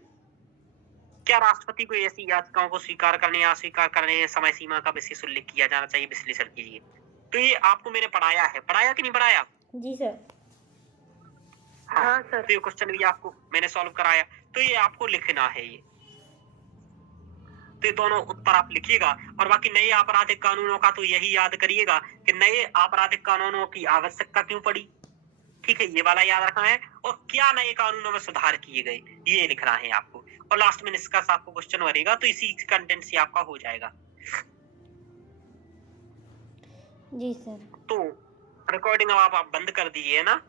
क्या राष्ट्रपति को ऐसी याचिकाओं को स्वीकार करने या अस्वीकार करने समय सीमा का विशेष उल्लेख किया जाना चाहिए, विश्लेषण कीजिए। तो ये आपको मैंने पढ़ाया है, पढ़ाया कि नहीं पढ़ाया? जी सर। हाँ सर। तो ये क्वेश्चन भी आपको मैंने सॉल्व कराया, तो ये आपको लिखना है ये, तो ये दोनों उत्तर आप लिखिएगा। और बाकी नए आपराधिक कानूनों का तो यही याद करिएगा कि नए आपराधिक कानूनों की आवश्यकता क्यों पड़ी, ठीक है, ये वाला याद रखना है। और क्या नए कानूनों में सुधार किए गए, ये लिखना है आपको। और लास्ट में निष्कर्ष आपको क्वेश्चन बनेगा, तो इसी कंटेंट से आपका हो जाएगा। जी सर। तो रिकॉर्डिंग अब आप बंद कर दीजिए ना।